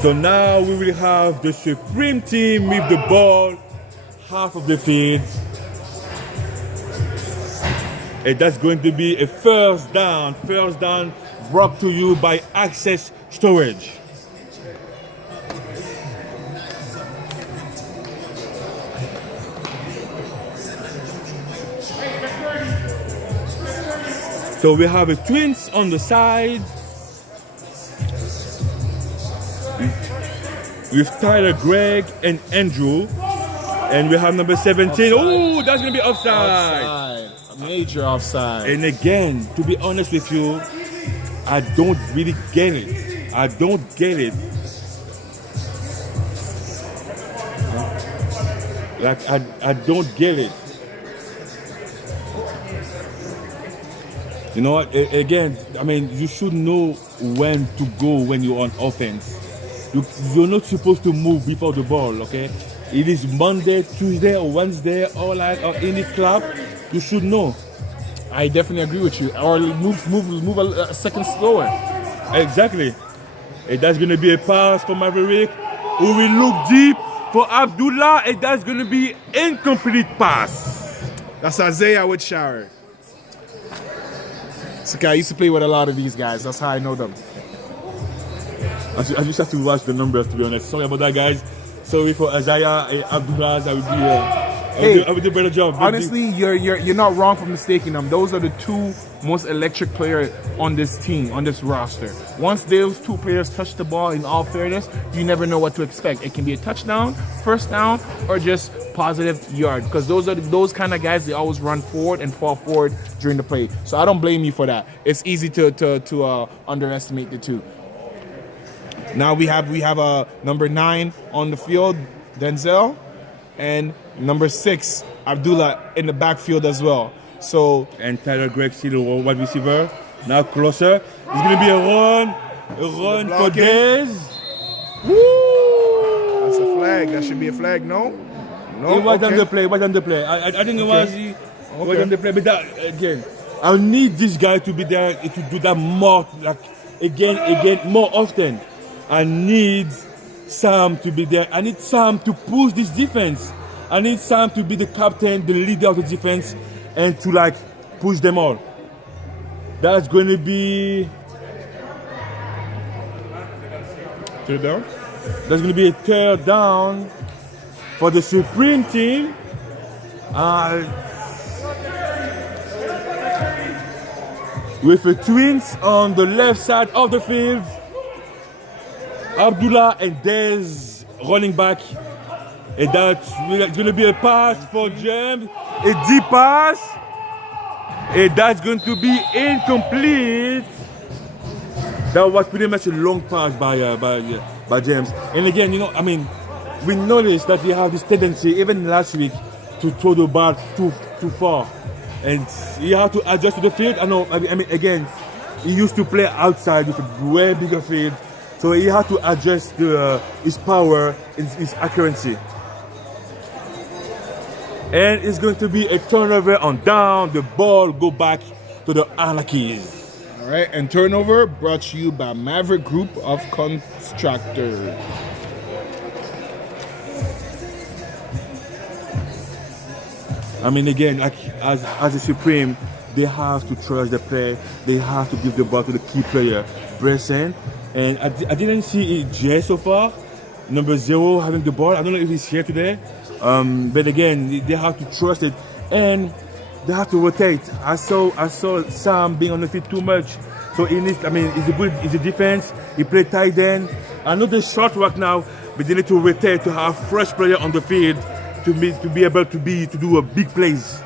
So now we will have the Supreme team with the ball half of the field. And that's going to be a first down brought to you by Access Storage. So we have a twins on the side with Tyler, Greg, and Andrew. And we have number 17. Oh, that's going to be offside. A major offside. And again, to be honest with you, I don't really get it. I don't get it. Like, I don't get it. You know what? Again, I mean, you should know when to go when you're on offense. You're not supposed to move before the ball, okay? It is Monday, Tuesday, or Wednesday, or any club. You should know. I definitely agree with you. Or move a second slower. Exactly. And that's going to be a pass for Maverick, who will look deep for Abdullah, and that's going to be incomplete pass. That's Isaiah with shower. So I used to play with a lot of these guys. That's how I know them. I just have to watch the numbers, to be honest. Sorry about that, guys. Sorry for Isaiah and Abdullah. I would do a better job. Honestly, you're not wrong for mistaking them. Those are the 2 most electric players on this team, on this roster. Once those 2 players touch the ball, in all fairness, you never know what to expect. It can be a touchdown, first down, or just positive yard. Because those are those kind of guys. They always run forward and fall forward during the play. So I don't blame you for that. It's easy to underestimate the 2. Now we have number 9 on the field, Denzel, and number 6, Abdullah, in the backfield as well. So and Tyler, Greg, still wide receiver. Now closer. It's going to be a run for Dez. Woo! That's a flag. That should be a flag. No. It was on the play. I think it was on the play. But that, again, I need this guy to be there to do that more, like again, more often. I need Sam to be there. I need Sam to push this defense. I need Sam to be the captain, the leader of the defense, and to like push them all. That's going to be 3rd down. That's going to be a 3rd down for the Supreme team. With the twins on the left side of the field. Abdullah and Dez running back. And that's going to be a pass for James. A deep pass. And that's going to be incomplete. That was pretty much a long pass by James. And again, you know, I mean, we noticed that he have this tendency, even last week, to throw the ball too far. And he had to adjust to the field. I mean, again, he used to play outside with a way bigger field. So he had to adjust his power, his accuracy. And it's going to be a turnover on down. The ball go back to the Anarchies. All right, and turnover brought to you by Maverick Group of Constructors. I mean, again, like as a Supreme, they have to trust the player. They have to give the ball to the key player, Bresson. And I didn't see Jay so far, number 0 having the ball. I don't know if he's here today. But again, they have to trust it. And they have to rotate. I saw Sam being on the field too much. So he needs, I mean, it's a defense. He played tight end. I know the short work now, but they need to rotate to have fresh player on the field to be able to do a big plays.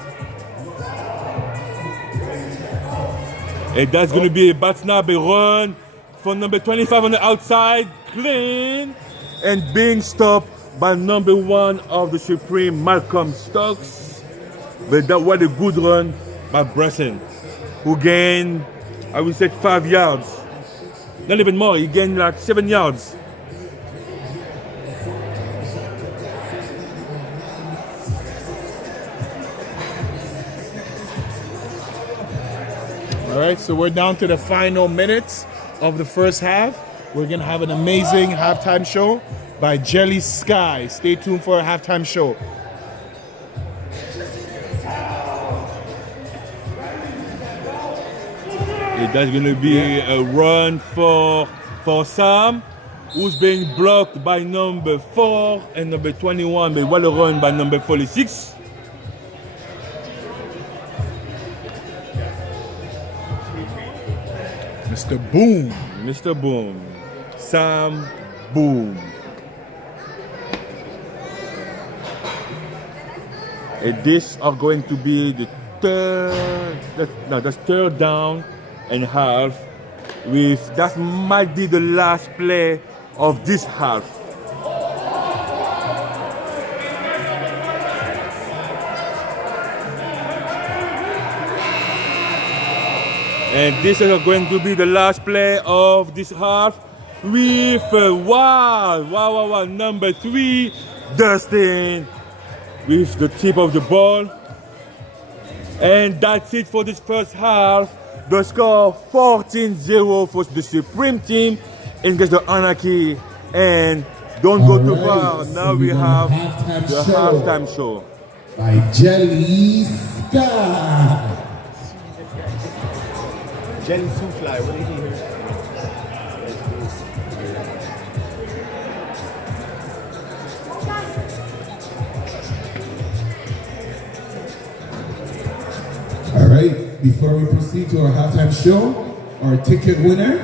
And that's going to be a bad snap, a run for number 25 on the outside, clean, and being stopped by number 1 of the Supreme, Malcolm Stokes. But that was a good run by Bresson, who gained, I would say, 5 yards. Not even more, he gained like 7 yards. All right, so we're down to the final minutes of the first half. We're going to have an amazing halftime show by Jelly Sky. Stay tuned for a halftime show. That's going to be a run for Sam, who's being blocked by number 4 and number 21, but well run by number 46. Mr. Boom. Mr. Boom. Sam Boom. And this are going to be the third down and half. That might be the last play of this half. And this is going to be the last play of this half with wow, number 3, Dustin, with the tip of the ball. And that's it for this first half. The score 14-0 for the Supreme team against the Anarchy. And don't go too far. Now we have the halftime show by Jelly Sky. Jelly Souffly, what did you hear? All right, before we proceed to our halftime show, our ticket winner,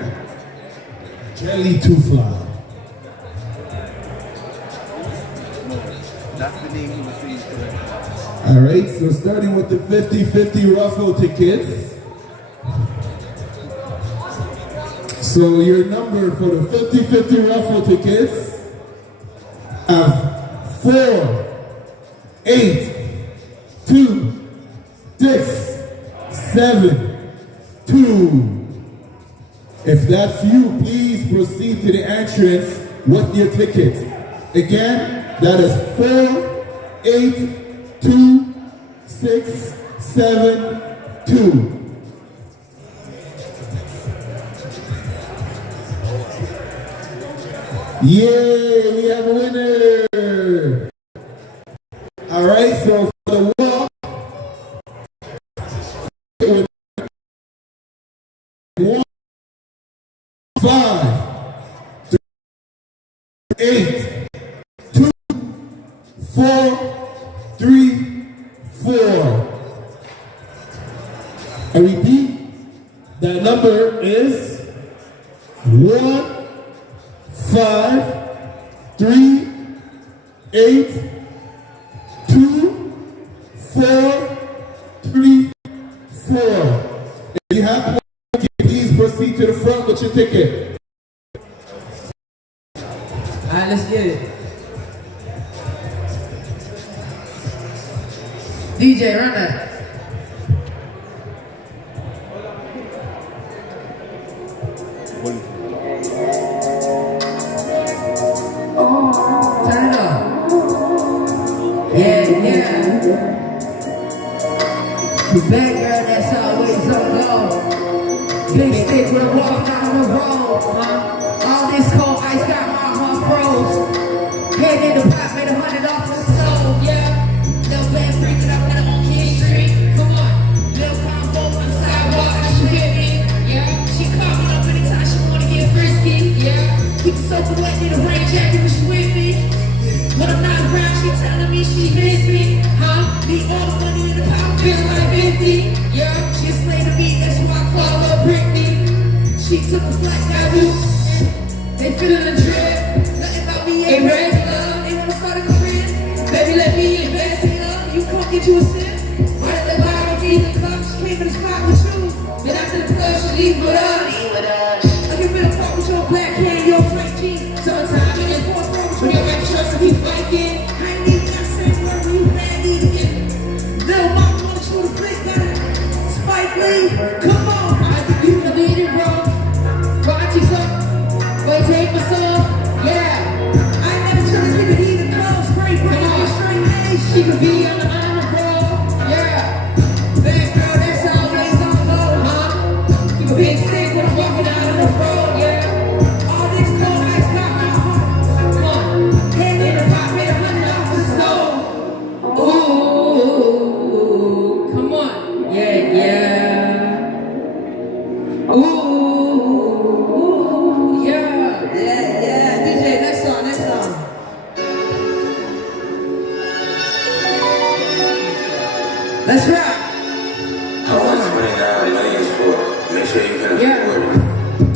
Jelly Souffly. That's the name you will see today. All right, so starting with the 50-50 raffle tickets. So your number for the 50-50 raffle tickets are 4, 8, 2, 6, 7, 2. If that's you, please proceed to the entrance with your ticket. Again, that is 4, 8, 2, 6, 7, 2. Yay, we have a winner! All right, so for the walk, 1, 5, 8, 2, 4, 3, 4. I repeat, that number is 1, 5, 3, 8, 2, 4, 3, 4. If you have one ticket, please proceed to the front with your ticket. Alright, let's get it. DJ, run that. Turn it up. Yeah. The bad girl that's always on go. Big stick with a walk down the road. All this cold ice got my heart froze. Head in the pot, made $100 off the stove. Yeah. No bad freaking out when I don't feeling the drip. Nothing about me ain't regular. Ain't wanna start a career. Baby, let me invest in you. You come get you a sip. Right at the bottom, feed the cup. She came in the spot with you. Then after the club, she leave with us. I can feel a part with your black hair, your white jeans. Sometimes in your fourth row, with your red shirts and he's biking. I ain't even got sense where you bad eating. Little mama wanna shoot a flick, got it. Spike Lee, come on. I think you can lead it, bro. Watch yourself. Wait, take my soul. Yeah. I ain't never trying to keep it either close. Spray, bring on straight age. She could be on the honor, bro. Yeah. Bad girl, that's always on low, huh? Keep a big stick when I'm walking out on the road, yeah. All this cold ice got my heart. Come on. Hand in the pot, made $100 for the stove. Ooh, come on. Yeah, yeah. Ooh, yeah. Yeah. DJ, next song. Let's rock. I want 29 million for it. Make sure you can afford it.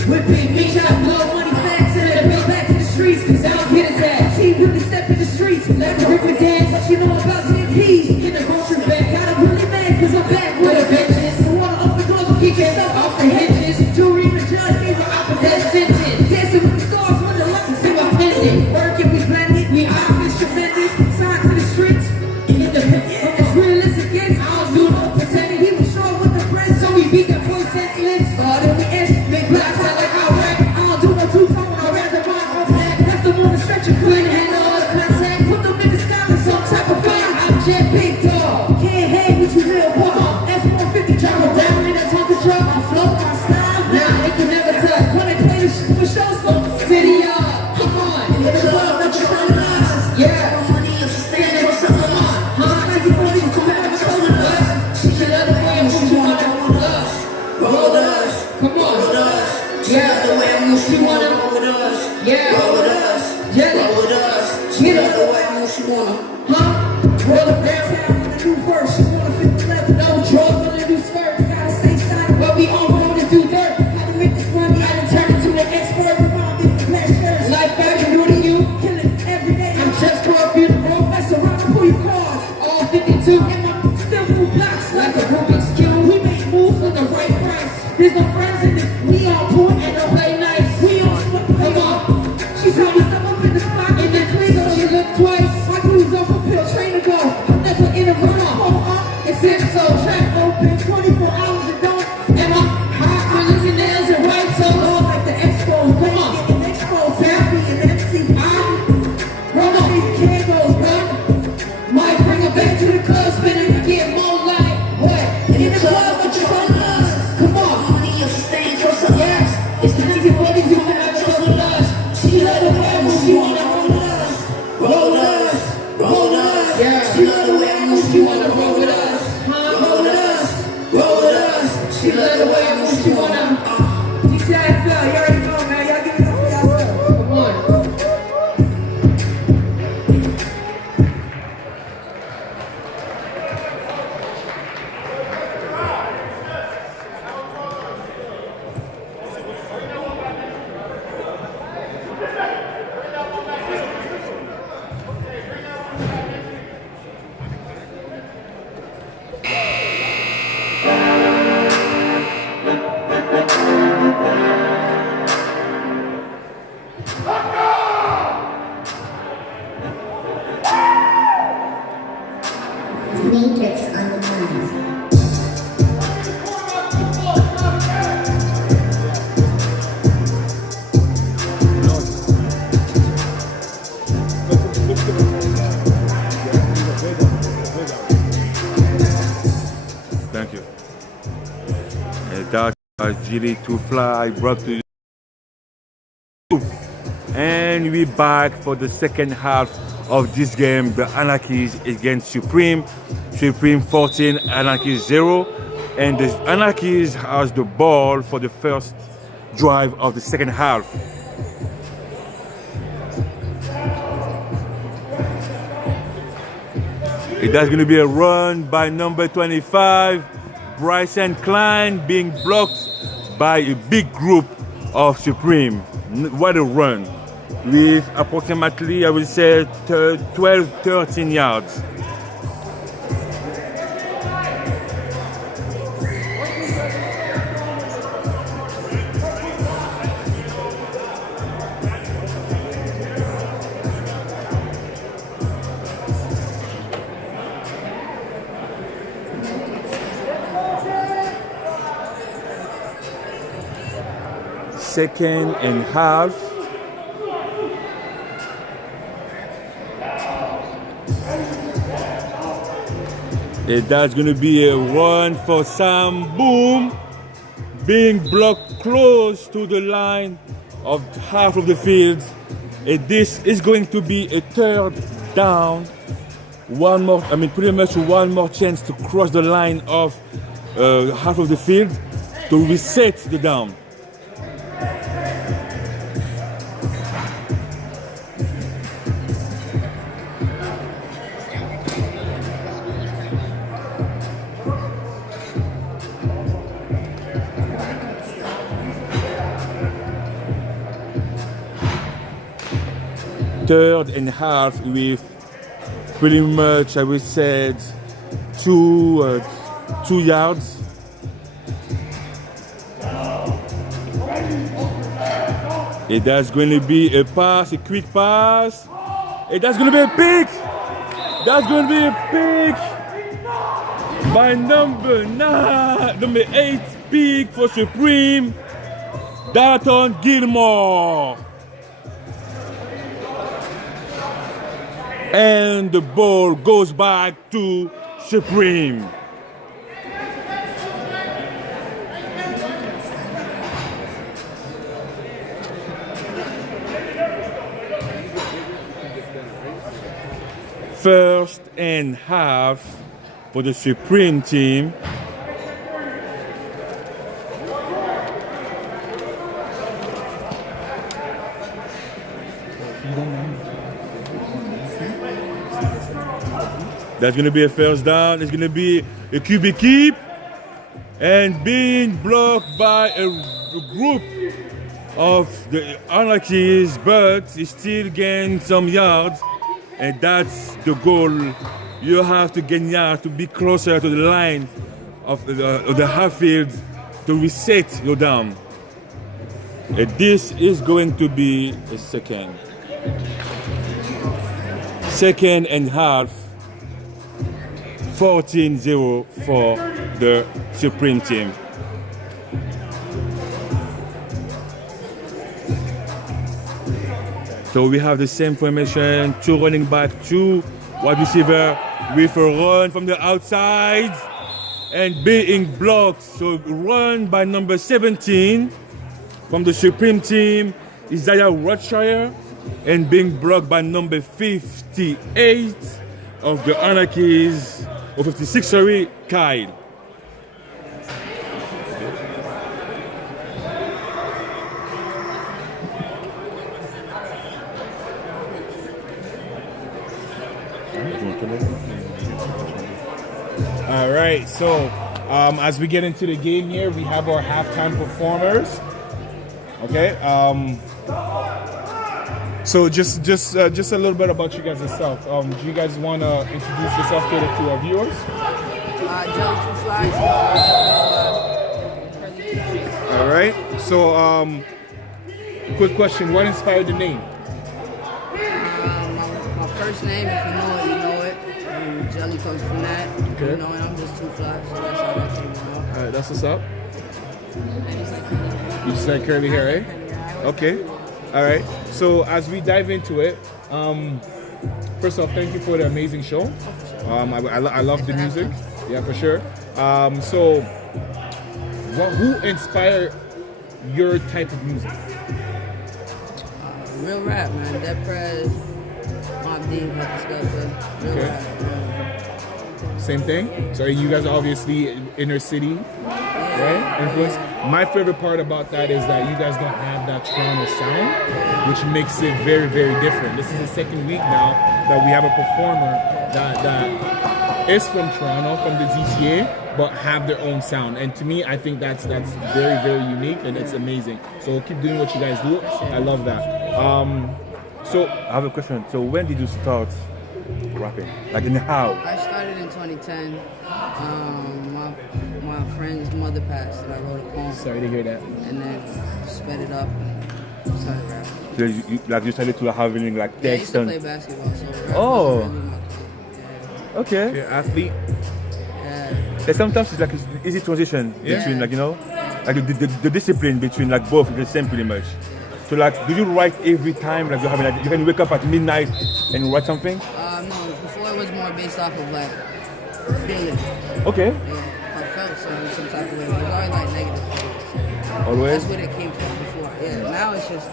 Whipping, me shot, blow money fast, send it back to the streets, cause I don't get it that. She really step in the streets, let the river dance, but you know about CMPs. In the grocery bag, got a really mad, cause I'm back with a vengeance. The water open doors, kick yourself off the hinges. Jury and the judge gave her out for death sentence. Dancing with the stars, when the luck is still offended. Working, we blended, we office tremendous. Signed to the streets, independent. It's realistic, yes, I don't do no pretending. He was sure with the friends, so we beat that boy senseless. Then we ash, make blocks out like our rap. I don't do no two-tone, I'd rather run off that. Left them on the stretcher, clean and all the contact. Put them in the sky with some type of fire. I'm jet big dog, can't hang with you little boy. S-450, drive around in a Tonka truck. I float my style, nah, they can never touch. When they play the shit for show, so city yard, come on. In the club, what you trying to us? Yeah, money if you stand there with something on. Huh? Like you want to come out and show us. She should let the way and what you want to roll us. Roll us. Come on. Roll with us. Yeah, the way I move, she wanna roll with us. Yeah, roll with us. Yeah, roll with us. She love the way I move, she wanna. Huh? Roll it downtown with a new verse. She wanna fit the left, no drugs with a new skirt. Gotta stay silent, but we on road to do dirt. How to make this money, I done turned into an expert. Around in the flash first. Life back and new to you. Killing every day. I'm just for a funeral. Mess around and pull your cards. All 52 in my still move blocks like a Rubik's Cube. We make moves for the right price. There's no friends in this. We on point and don't play nice. We on split. Come on. She told me step up in the spot and then clean so she looked twice. My cruise off a pill, train to go. I'm never in a run off. It's in so track open 24 hours a day. And my hot colors and nails and white toes all like the Expos. Come on. Getting exposed. Happy and MC. Roll up these candles, bro. Might bring her back to the club, spinning and get more light. What? In the club, what you want us? Come on. Money if you staying close to us. It's the nigga money you have close to us. She love the way I move, she wanna roll us. Roll us. Roll us. Yeah. She love the way I move, she wanna roll with us. Roll us. Roll us. She love the way I move, she wanna. GTIFL, you already know, man. Y'all give it up for yourself. Come on. Matrix on the move. Thank you. That's GTIFL brought to you. And we're back for the second half of this game. The Anarchies against Supreme. Supreme 14, Anarchies 0. And the Anarchies has the ball for the first drive of the second half. It is going to be a run by number 25, Bryson Klein, being blocked by a big group of Supreme. What a run. with approximately, I will say, 12, 13 yards. Second and half. And that's going to be a run for Sam. Boom. Being blocked close to the line of half of the field. And this is going to be a third down. One more, pretty much one more chance to cross the line of half of the field to reset the down. Third and half with pretty much, I would say, 2 yards. And that's going to be a pass, a quick pass. And that's going to be a pick. That's going to be a pick by number 8 pick for Supreme, Dalton Gilmore. And the ball goes back to Supreme. First and half for the Supreme team. That's going to be a first down. It's going to be a QB keep and being blocked by a group of the Anarchies, but he still gains some yards, and that's the goal. You have to gain yards to be closer to the line of the half field to reset your down. And this is going to be a second and half. 14-0 for the Supreme team. So we have the same formation, 2 running back, 2 wide receiver with a run from the outside and being blocked. So run by number 17 from the Supreme team, Isaiah Rothshire, and being blocked by number 58 of the Anarchies. 56, sorry, Kyle. All right, so as we get into the game here, we have our halftime performers. Okay, so just a little bit about you guys yourself. Do you guys want to introduce yourself to our viewers? All right. So, quick question: what inspired the name? My first name, if you know it, you know it. Jelly comes from that. Okay. You know, and I'm just too fly, so that's all I came about. All right, that's what's up. You just like curly hair, eh? Okay. All right. So as we dive into it, first off, thank you for the amazing show. I love the music. Yeah, for sure. So, who inspired your type of music? Real rap, man. Dead Prez, Mob Deep, Real rap, man. Same thing. So you guys are obviously inner city, right? Influence. My favorite part about that is that you guys don't have that Toronto sound, which makes it very, very different. This is the second week now that we have a performer that is from Toronto, from the GTA, but have their own sound. And to me, I think that's very, very unique, and it's amazing. So keep doing what you guys do. I love that. So I have a question. So when did you start rapping? Like in how? I started in 2010. My friend's mother passed, and I wrote a poem. sorry to hear that. And then sped it up and started rapping. So you started to having like Yeah, I used text to and. play basketball, so rap Oh. was really my thing. Okay. You're an athlete. Yeah. And sometimes it's like an easy transition Yeah. between like like the discipline between like both is the same pretty much. So like, do you write every time? Like you having like you can wake up at midnight and write something? No, before it was more based off of like feeling. Okay. Yeah, I felt some type of way. It was always like negative feelings. Always. That's where it came from before. Yeah, now it's just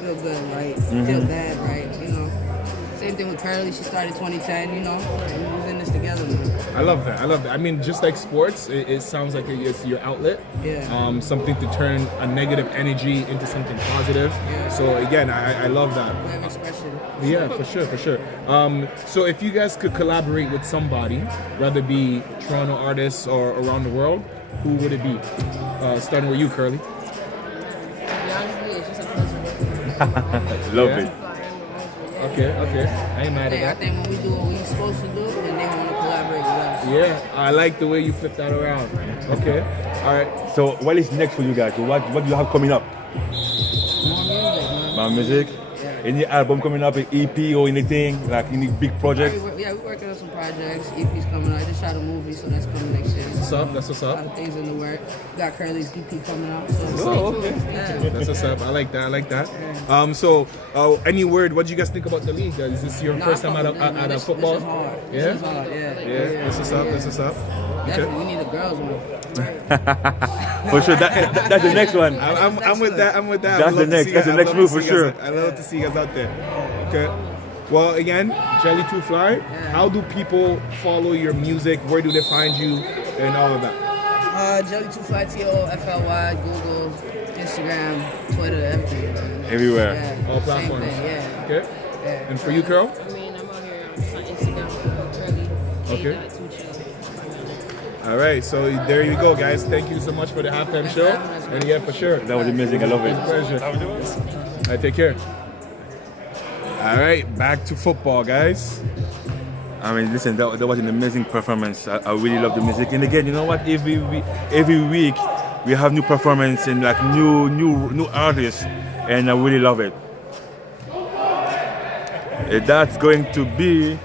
feel good, right? Feel bad, right? Same thing with Curly. She started 2010. We was in this together. I love that. I mean, just like sports, it sounds like it's your outlet. Yeah. Something to turn a negative energy into something positive. Yeah. So again, I love that. We have expression. Yeah, for sure. So if you guys could collaborate with somebody, whether it be Toronto artists or around the world, who would it be? Starting with you, Curly. It's just a pleasure. Love Yeah. it. Okay. I ain't mad I at that. think when we do what we're supposed to do, then they want to collaborate with us. Yeah, I like the way you flip that around. Okay. All right. So what is next for you guys? What do you have coming up? More music, man. My music? Yeah. Any album coming up, an EP or anything? Like any big project? We're working on some projects. EP's coming out. I just shot a movie, so that's coming next year. That's what's A lot up. of things in the work. Got Curly's EP coming out. So Oh, okay. Yeah. That's what's up. I like that. So, any word? What do you guys think about the league? Is this your Nah, first I time fuck at with them, man. a This football? is hard. Yeah? This is hard, yeah. Yeah. That's what's up. Definitely, we need a girls one. For sure, that's the next one. I'm with that. That's I'd love the to next- see that's you- the I'd next love move to for see you sure. guys- I love to see you guys out there. Okay. Well, again, Jelly Too Fly. How do people follow your music? Where do they find you? And all of that. Jelly2Fly, TOFLY, Google, Instagram, Twitter, everything. Everywhere. Yeah. All Same platforms. thing, yeah. Okay. Yeah. And for you, Carol? I mean, I'm out here on Instagram with Curly. Okay. All right, so there you go, guys. Thank you so much for the halftime show. And yeah, for sure. That was amazing. I love it. It's a pleasure. All right, take care. All right, back to football, guys. I mean, listen, that was an amazing performance. I really love the music. And again, you know what? Every week we have new performance and like new artists, and I really love it. That's going to be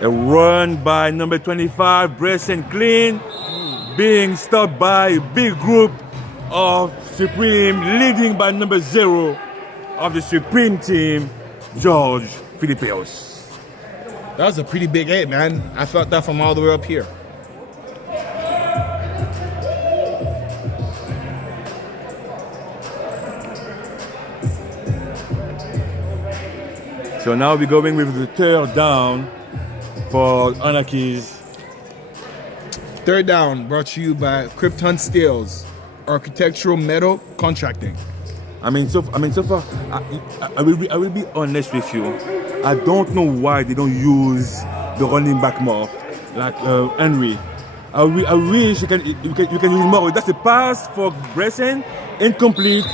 a run by number 25, Brace and Clean, being stopped by a big group of Supreme, leading by number 0 of the Supreme team, George Filipeos. That was a pretty big hit, man. I felt that from all the way up here. So now we're going with the third down for Anarchies. Third down brought to you by Krypton Steels, Architectural Metal Contracting. I mean, so far, I will be honest with you. I don't know why they don't use the running back more, like Henry. I wish you can use more. That's a pass for Bresson, incomplete.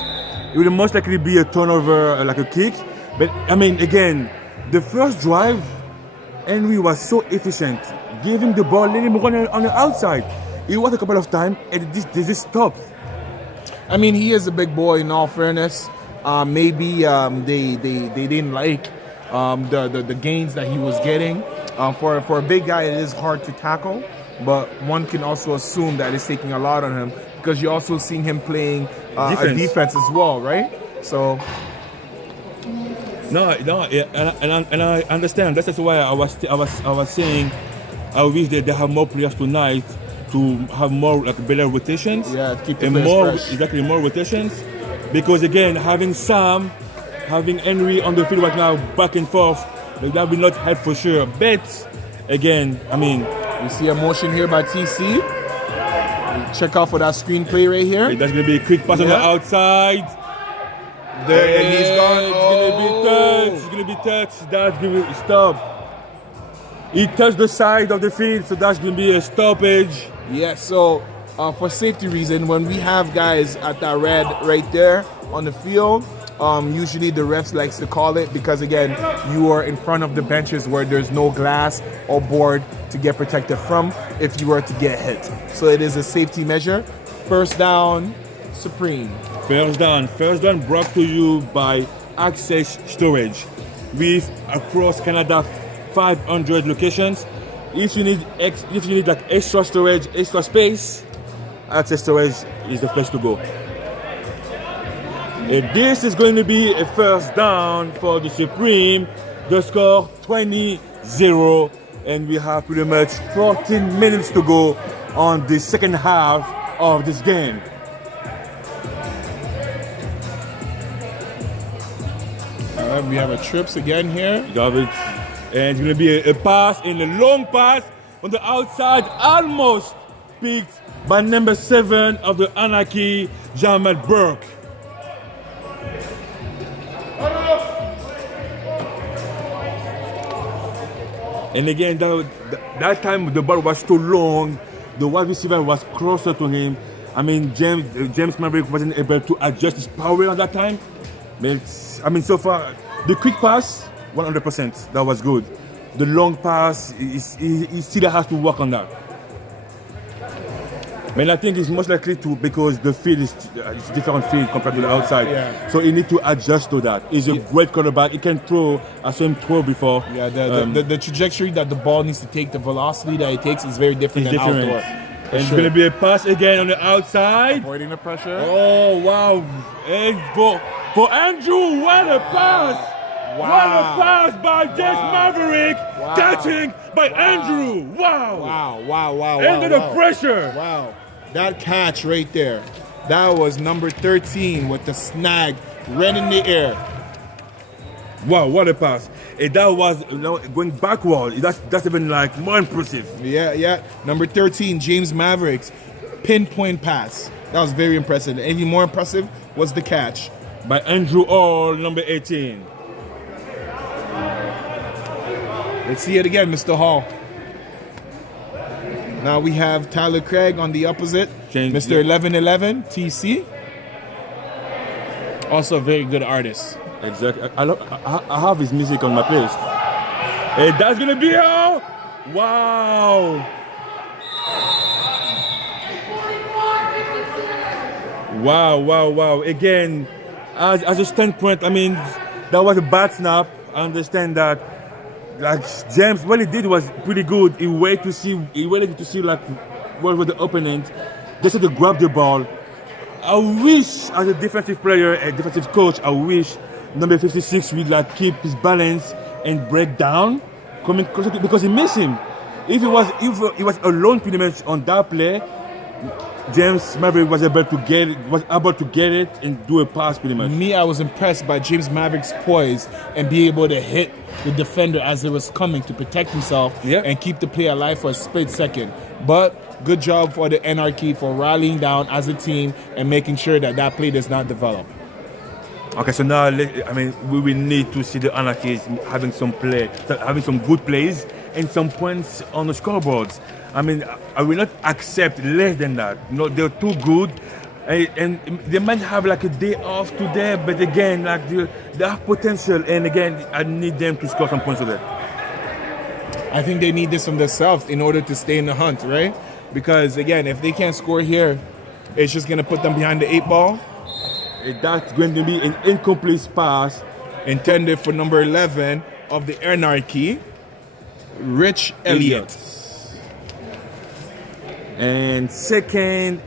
It will most likely be a turnover, like a kick. But I mean, again, the first drive, Henry was so efficient. Give him the ball, let him run on the outside. It was a couple of times, and they just stopped. I mean, he is a big boy. In all fairness, maybe they didn't like the gains that he was getting. For a big guy, it is hard to tackle, but one can also assume that it's taking a lot on him because you're also seeing him playing a defense as well, right? So. No, and I understand. That's why I was saying I wish that they have more players tonight to have more like better rotations. Yeah, keep the and players more fresh. exactly more rotations. Because again, having Sam, having Henry on the field right now, back and forth, that will not help for sure. But again, I mean, you see a motion here by TC. Check out for that screenplay right here. That's gonna be a quick pass on the outside. There, and he's gone. It's gonna be touched. That's gonna be stop. He touched the side of the field, so that's gonna be a stoppage. Yeah, so for safety reason, when we have guys at that red right there on the field, Usually the refs likes to call it because, again, you are in front of the benches where there's no glass or board to get protected from if you were to get hit. So it is a safety measure. First down, Supreme. First down brought to you by Access Storage. With across Canada 500 locations. If you need like extra storage, extra space, Access Storage is the place to go. And this is going to be a first down for the Supreme. The score 20-0, and we have pretty much 14 minutes to go on the second half of this game. We have a trips again here. Got it. And it's going to be a pass, and a long pass on the outside, almost picked by number 7 of the Anarchy, Jamal Burke. And again, that time the ball was too long. The wide receiver was closer to him. I mean, James Maverick wasn't able to adjust his power on that time. But, I mean, so far, the quick pass, 100%, that was good. The long pass, he still has to work on that. And I think it's most likely to, because the field is different field compared to the outside. Yeah. So he needs to adjust to that. He's a great quarterback. He can throw. I saw him throw before. Yeah, the trajectory that the ball needs to take, the velocity that it takes is very different than outdoor. And it's going to be a pass again on the outside. Avoiding the pressure. Oh, wow. And for Andrew, what a pass. Wow. What a pass by James Maverick. Wow. Catching by Andrew. Wow. Wow. Under the pressure. Wow. That catch right there. That was number 13 with the snag right in the air. Wow, what a pass. And that was going backward. That's even like more impressive. Yeah. Number 13, James Maverick's pinpoint pass. That was very impressive. And even more impressive was the catch. By Andrew Hall, number 18. Let's see it again, Mr. Hall. Now we have Tyler Craig on the opposite. Mr. 1111, TC. Also a very good artist. Exactly. I have his music on my playlist. And that's going to be all. Wow. Wow. Again, as a standpoint, I mean, that was a bad snap. I understand that. Like James, what he did was pretty good. He waited to see like what was the opponent. They said to grab the ball. I wish, as a defensive player, a defensive coach, I wish number 56 would like keep his balance and break down, coming closer to, because he missed him. If he was alone pretty much on that play, James Maverick was able to get it and do a pass pretty much. I was impressed by James Maverick's poise and be able to hit the defender as it was coming to protect himself and keep the play alive for a split second. But good job for the Anarchy for rallying down as a team and making sure that play does not develop. Okay, so now we will need to see the Anarchies having some good plays and some points on the scoreboards. I mean, I will not accept less than that. No, they're too good, and they might have like a day off today. But again, like they have potential, and again, I need them to score some points today. I think they need this from themselves in order to stay in the hunt, right? Because again, if they can't score here, it's just gonna put them behind the 8 ball. That's going to be an incomplete pass intended for number 11 of the Anarchy, Rich Elliott. And second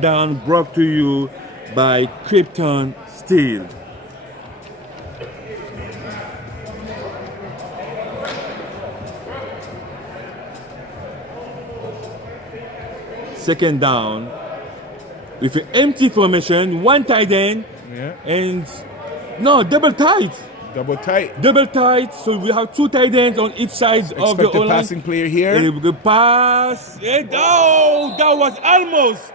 down brought to you by Krypton Steel. Second down with an empty formation, one tight end, and no, double tight. Double tight. So we have 2 tight ends on each side of the O-line. Passing player here. The pass. And that was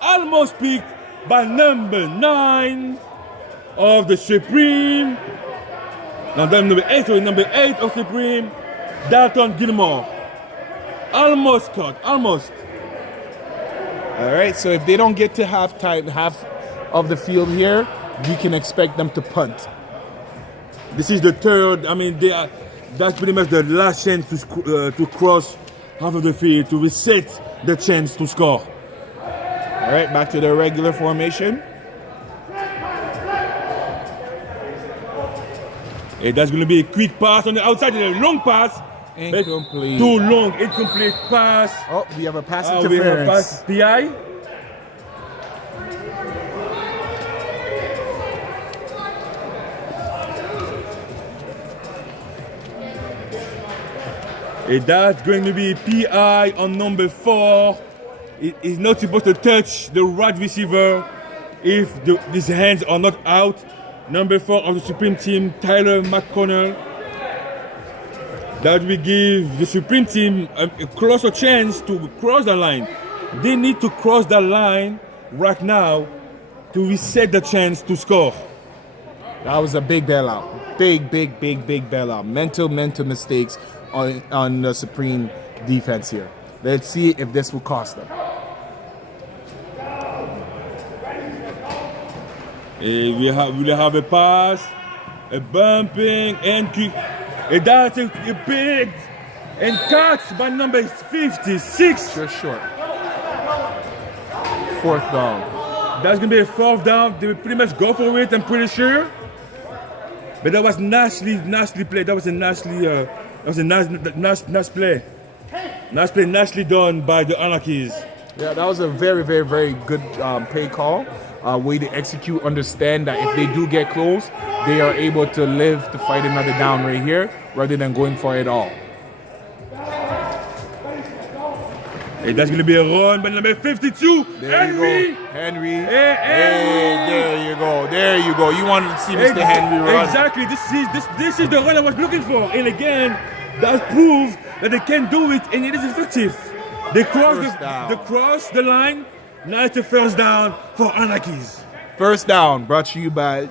almost picked by number 9 of the Supreme. Now number 8 of Supreme, Dalton Gilmore. Almost caught. Almost. All right. So if they don't get to half of the field here, we can expect them to punt. This is the third. I mean, that's pretty much the last chance to cross half of the field to reset the chance to score. All right, back to the regular formation. And that's going to be a quick pass on the outside, a long pass. Incomplete. Too long, incomplete pass. Oh, we have a pass We have a interference. pass PI. And that's going to be PI on number 4. It is not supposed to touch the right receiver if his hands are not out. Number 4 of the Supreme team, Tyler McConnell. That will give the Supreme team a closer chance to cross the line. They need to cross the line right now to reset the chance to score. That was a big bailout. Big bailout. Mental mistakes on the Supreme defense here. Let's see if this will cost them. We have a pass, a bumping, and kick. And that's a big and catch by number 56. Just short. 4th down. That's gonna be a 4th down. They will pretty much go for it, I'm pretty sure. But that was nicely played. That was a nice play. Nice play, nicely done by the Anarchies. Yeah, that was a very good play call. Way to execute, understand that if they do get close, they are able to live to fight another down right here rather than going for it all. Hey, that's going to be a run by number 52, Henry. Henry. Hey, there you go. There you go. You wanted to see Mr. Henry run. Exactly. This is the run I was looking for. And again, that proves that they can do it and it is effective. They cross the line. Now it's a 1st down for Anarchies. 1st down brought to you by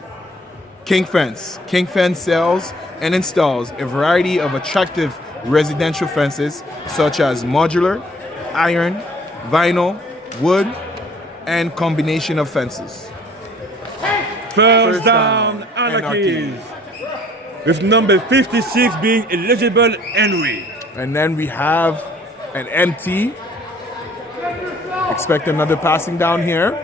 King Fence. King Fence sells and installs a variety of attractive residential fences such as modular, iron, vinyl, wood, and combination of fences. 1st down, Anarchies. With number 56 being eligible, Henry. And then we have an empty. Expect another passing down here.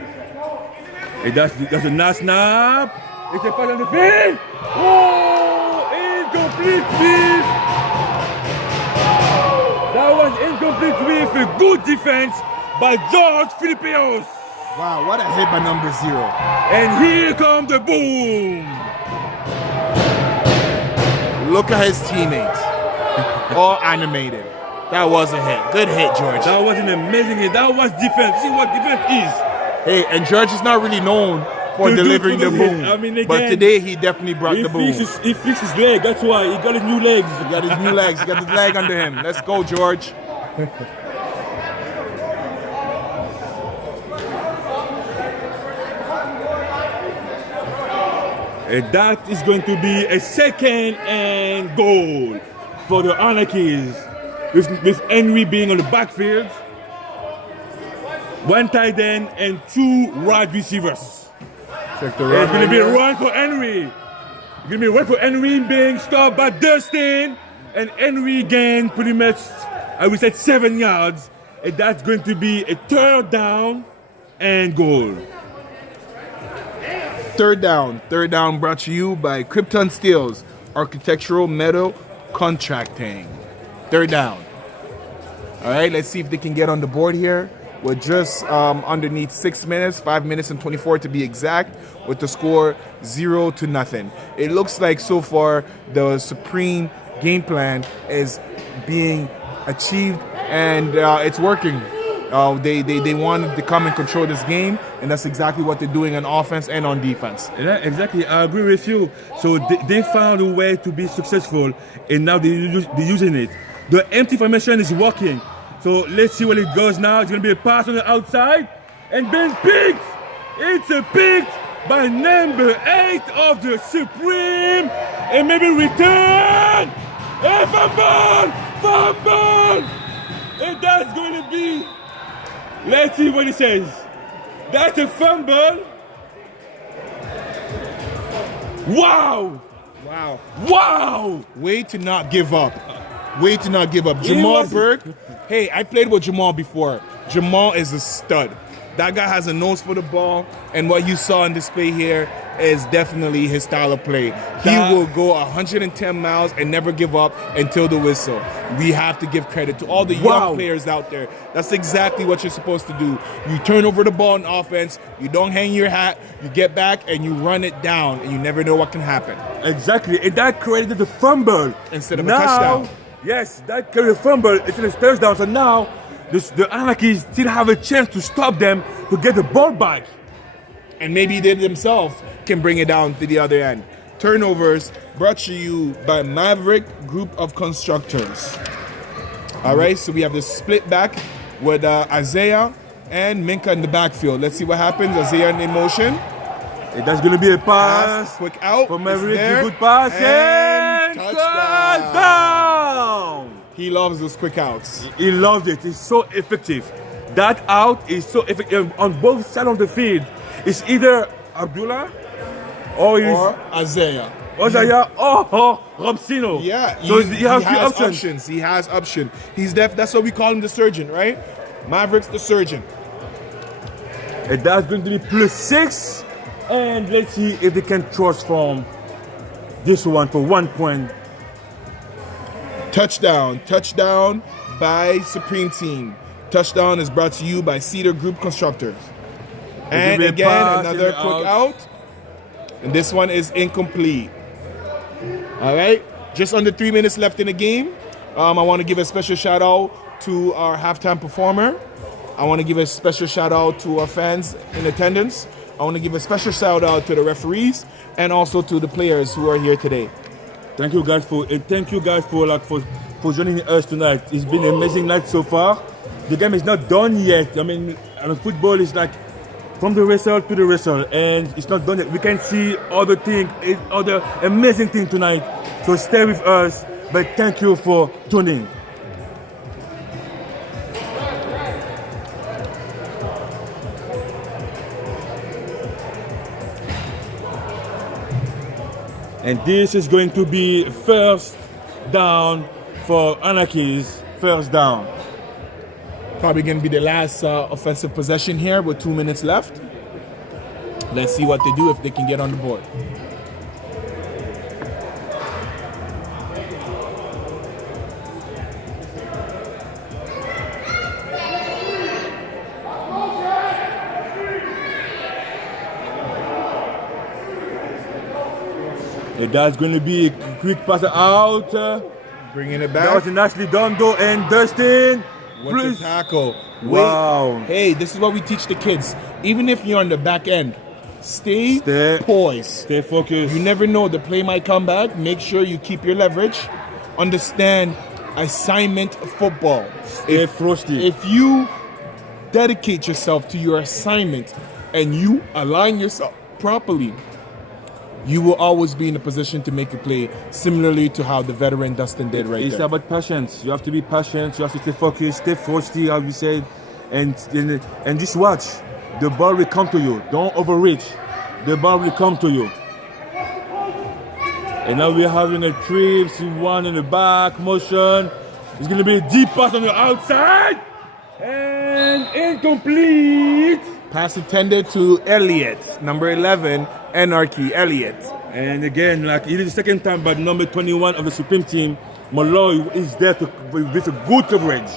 Hey, that's a nice snap. It's a pass on the field. Oh, incomplete with. That was incomplete with a good defense by George Filipios. Wow, what a hit by number 0. And here comes the boom. Look at his teammates. All animated. That was a hit. Good hit, George. That was an amazing hit. That was defense. See what defense is. Hey, and George is not really known for delivering the boom. I mean, again, but today he definitely brought the boom. He fixed his leg. That's why he got his new legs. He got his new legs. He got his leg under him. Let's go, George. And that is going to be a 2nd and goal for the Anarchies, with Henry being on the backfield, 1 tight end and 2 wide receivers. It's going to be a run for Henry. It's going to be a run for Henry being stopped by Dustin, and Henry gained pretty much, I would say, 7 yards, and that's going to be a 3rd down and goal. 3rd down brought to you by Krypton Steels, Architectural Metal Contracting. 3rd down. All right, let's see if they can get on the board here. We're just underneath 6 minutes, 5 minutes and 24 to be exact, with the score 0-0. It looks like so far the Supreme game plan is being achieved and it's working. They wanted to come and control this game, and that's exactly what they're doing on offense and on defense. Yeah, exactly. I agree with you. So they found a way to be successful, and now they're using it. The empty formation is working. So let's see where it goes now. It's going to be a pass on the outside, and then picked. It's a picked by number 8 of the Supreme, and maybe return. And fumble, and that's going to be. Let's see what it says. That's a fumble. Wow! Wow. Wow! Way to not give up. Way to not give up. Jamal Burke. Hey, I played with Jamal before. Jamal is a stud. That guy has a nose for the ball, and what you saw on display here is definitely his style of play. He will go 110 miles and never give up until the whistle. We have to give credit to all the young players out there. That's exactly what you're supposed to do. You turn over the ball in offense, you don't hang your hat, you get back and you run it down, and you never know what can happen. Exactly, and that created the fumble. Instead of a touchdown. Yes, that created a fumble instead of a touchdown. So now, the Anarchies still have a chance to stop them to get the ball back. And maybe they themselves can bring it down to the other end. Turnovers brought to you by Maverick Group of Constructors. All right, so we have the split back with Isaiah and Minka in the backfield. Let's see what happens. Isaiah in motion. That's going to be a pass. Quick out. For Maverick, a good pass. And touchdown. He loves those quick outs. He loves it. It's so effective. That out is so effective on both sides of the field. It's either Abdullah or Isaiah. Isaiah or Robsino. Yeah, so he has options. He has options. That's what we call him, the surgeon, right? Maverick's the surgeon. And that's going to be +6. And let's see if they can transform this one for 1 point. Touchdown by Supreme Team. Touchdown is brought to you by Cedar Group Constructors. And again, another quick out. And this one is incomplete. All right, just under 3 minutes left in the game. I want to give a special shout out to our halftime performer. I want to give a special shout out to our fans in attendance. I want to give a special shout out to the referees and also to the players who are here today. Thank you guys for joining us tonight. It's been an amazing night so far. The game is not done yet. I mean football is like from the whistle to the whistle, and it's not done yet. We can see other things, other amazing things tonight. So stay with us. But thank you for tuning. And this is going to be first down for Anarchies. First down. Probably going to be the last offensive possession here with 2 minutes left. Let's see what they do if they can get on the board. That's going to be a quick pass out. Bringing it back. That was nicely done though, and Dustin. What the tackle. Wow. Hey, this is what we teach the kids. Even if you're on the back end, stay poised. Stay focused. You never know, the play might come back. Make sure you keep your leverage. Understand assignment football. Stay frosty. If you dedicate yourself to your assignment and you align yourself properly, you will always be in a position to make a play, similarly to how the veteran Dustin did right there. It's about patience. You have to be patient. You have to stay focused, stay frosty, how we said, and just watch. The ball will come to you. Don't overreach. The ball will come to you. And now we're having a 3-1 in the back motion. It's going to be a deep pass on the outside. And incomplete. Pass intended to Elliott, number 11, Anarchy, Elliott. And again, like it is the second time, but number 21 of the Supreme Team, Malloy, is there with a good coverage.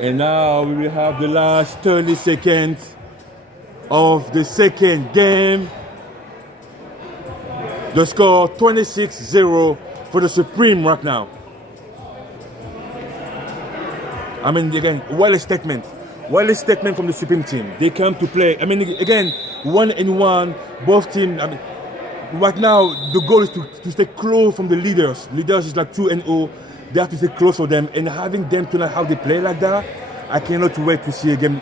And now we will have the last 30 seconds of the second game. The score 26-0 for the Supreme right now. I mean, again, well a statement from the Supreme Team. They come to play. I mean, again, 1-1, both teams. I mean, right now, the goal is to stay close from the leaders. Leaders is like 2-0. They have to stay close for them. And having them tonight, how they play like that, I cannot wait to see them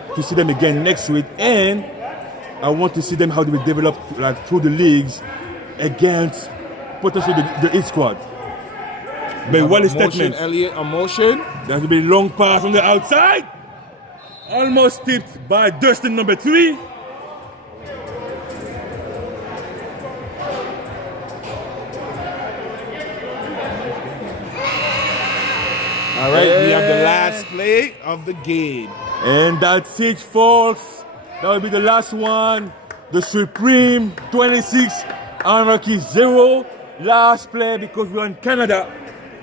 again next week. And I want to see them how they will develop like through the leagues against potentially the East squad. But what a statement. Elliott on motion. That will be a long pass on the outside. almost tipped by Dustin number 3. All right, we have the last play of the game. And that's it, folks. That will be the last one. The Supreme 26, Anarchy 0. Last play because we're in Canada.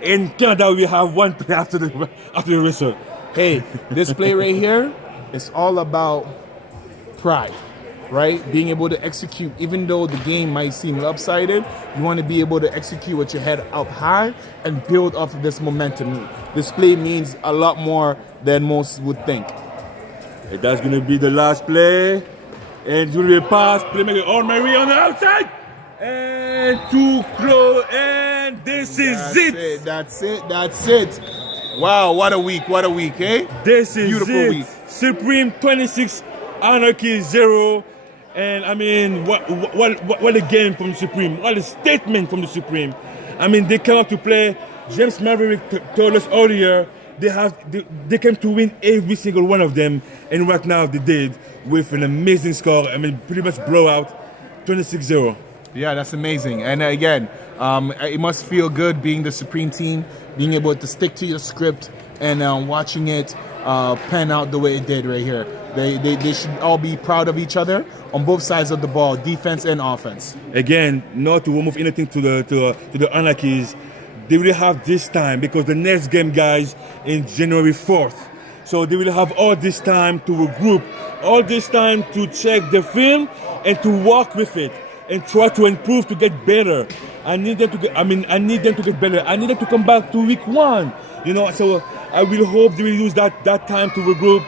In Canada, we have one play after the whistle. Hey, this play right here is all about pride, right? Being able to execute, even though the game might seem lopsided, you want to be able to execute with your head up high and build off of this momentum. This play means a lot more than most would think. And that's going to be the last play. And it's going to be a pass. Playmaker on Mary on the outside. And too close. And this is it. That's it. Wow, what a week, eh? This is beautiful it. Week. Supreme 26, Anarchy 0. And I mean, what a game from the Supreme. What a statement from the Supreme. I mean, they came out to play. James Maverick told us earlier, they came to win every single one of them. And right now they did with an amazing score. I mean, pretty much blowout, 26-0. Yeah, that's amazing. And again, it must feel good being the Supreme team, being able to stick to your script and watching it pan out the way it did right here. They should all be proud of each other on both sides of the ball, defense and offense. Again, not to remove anything to the Anarchies. They will have this time because the next game, guys, in January 4th. So they will have all this time to regroup, all this time to check the film and to work with it and try to improve to get better. I need them to get better. I need them to come back to week 1. You know, so I will hope they will use that time to regroup.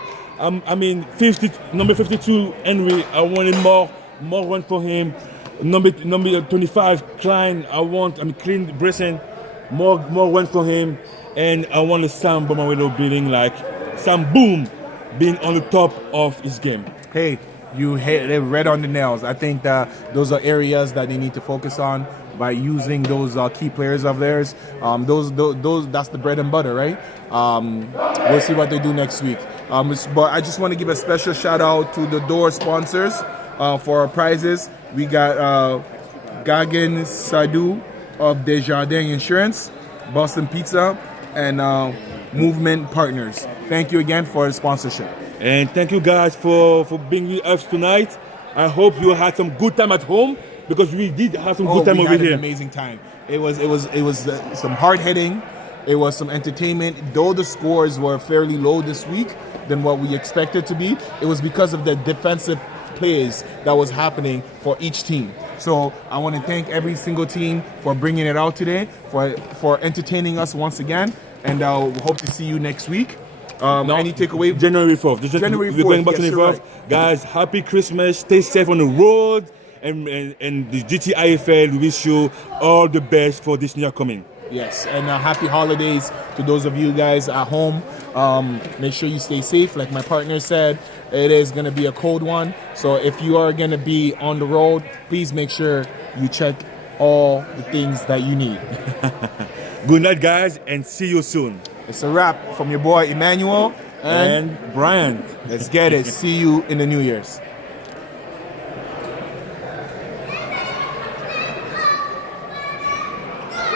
Number 52, Henry, I wanted more run for him. Number 25, Klein, Clean Bresson, more run for him. And I want Sam Bomawelo Boom being on the top of his game. Hey, you hit it right on the nails. I think that those are areas that they need to focus on by using those key players of theirs. Those that's the bread and butter, right? We'll see what they do next week. But I just want to give a special shout out to the door sponsors for our prizes. We got Gagan Sadu of Desjardins Insurance, Boston Pizza, and Movement Partners. Thank you again for the sponsorship. And thank you guys for being with us tonight. I hope you had some good time at home because we did have some good time over here. We had an amazing time. It was some hard hitting. It was some entertainment. Though the scores were fairly low this week than what we expected to be, it was because of the defensive plays that was happening for each team. So I want to thank every single team for bringing it out today, for entertaining us once again, and I'll hope to see you next week. Any takeaway? January 4th. January 4th. We're going back to yes, the 4th. right. Guys, happy Christmas. Stay safe on the road. And the GTIFL wish you all the best for this year coming. Yes, and happy holidays to those of you guys at home. Make sure you stay safe. Like my partner said, it is going to be a cold one. So if you are going to be on the road, please make sure you check all the things that you need. Good night, guys, and see you soon. It's a wrap from your boy Emmanuel and Brian. Let's get it. See you in the New Year's.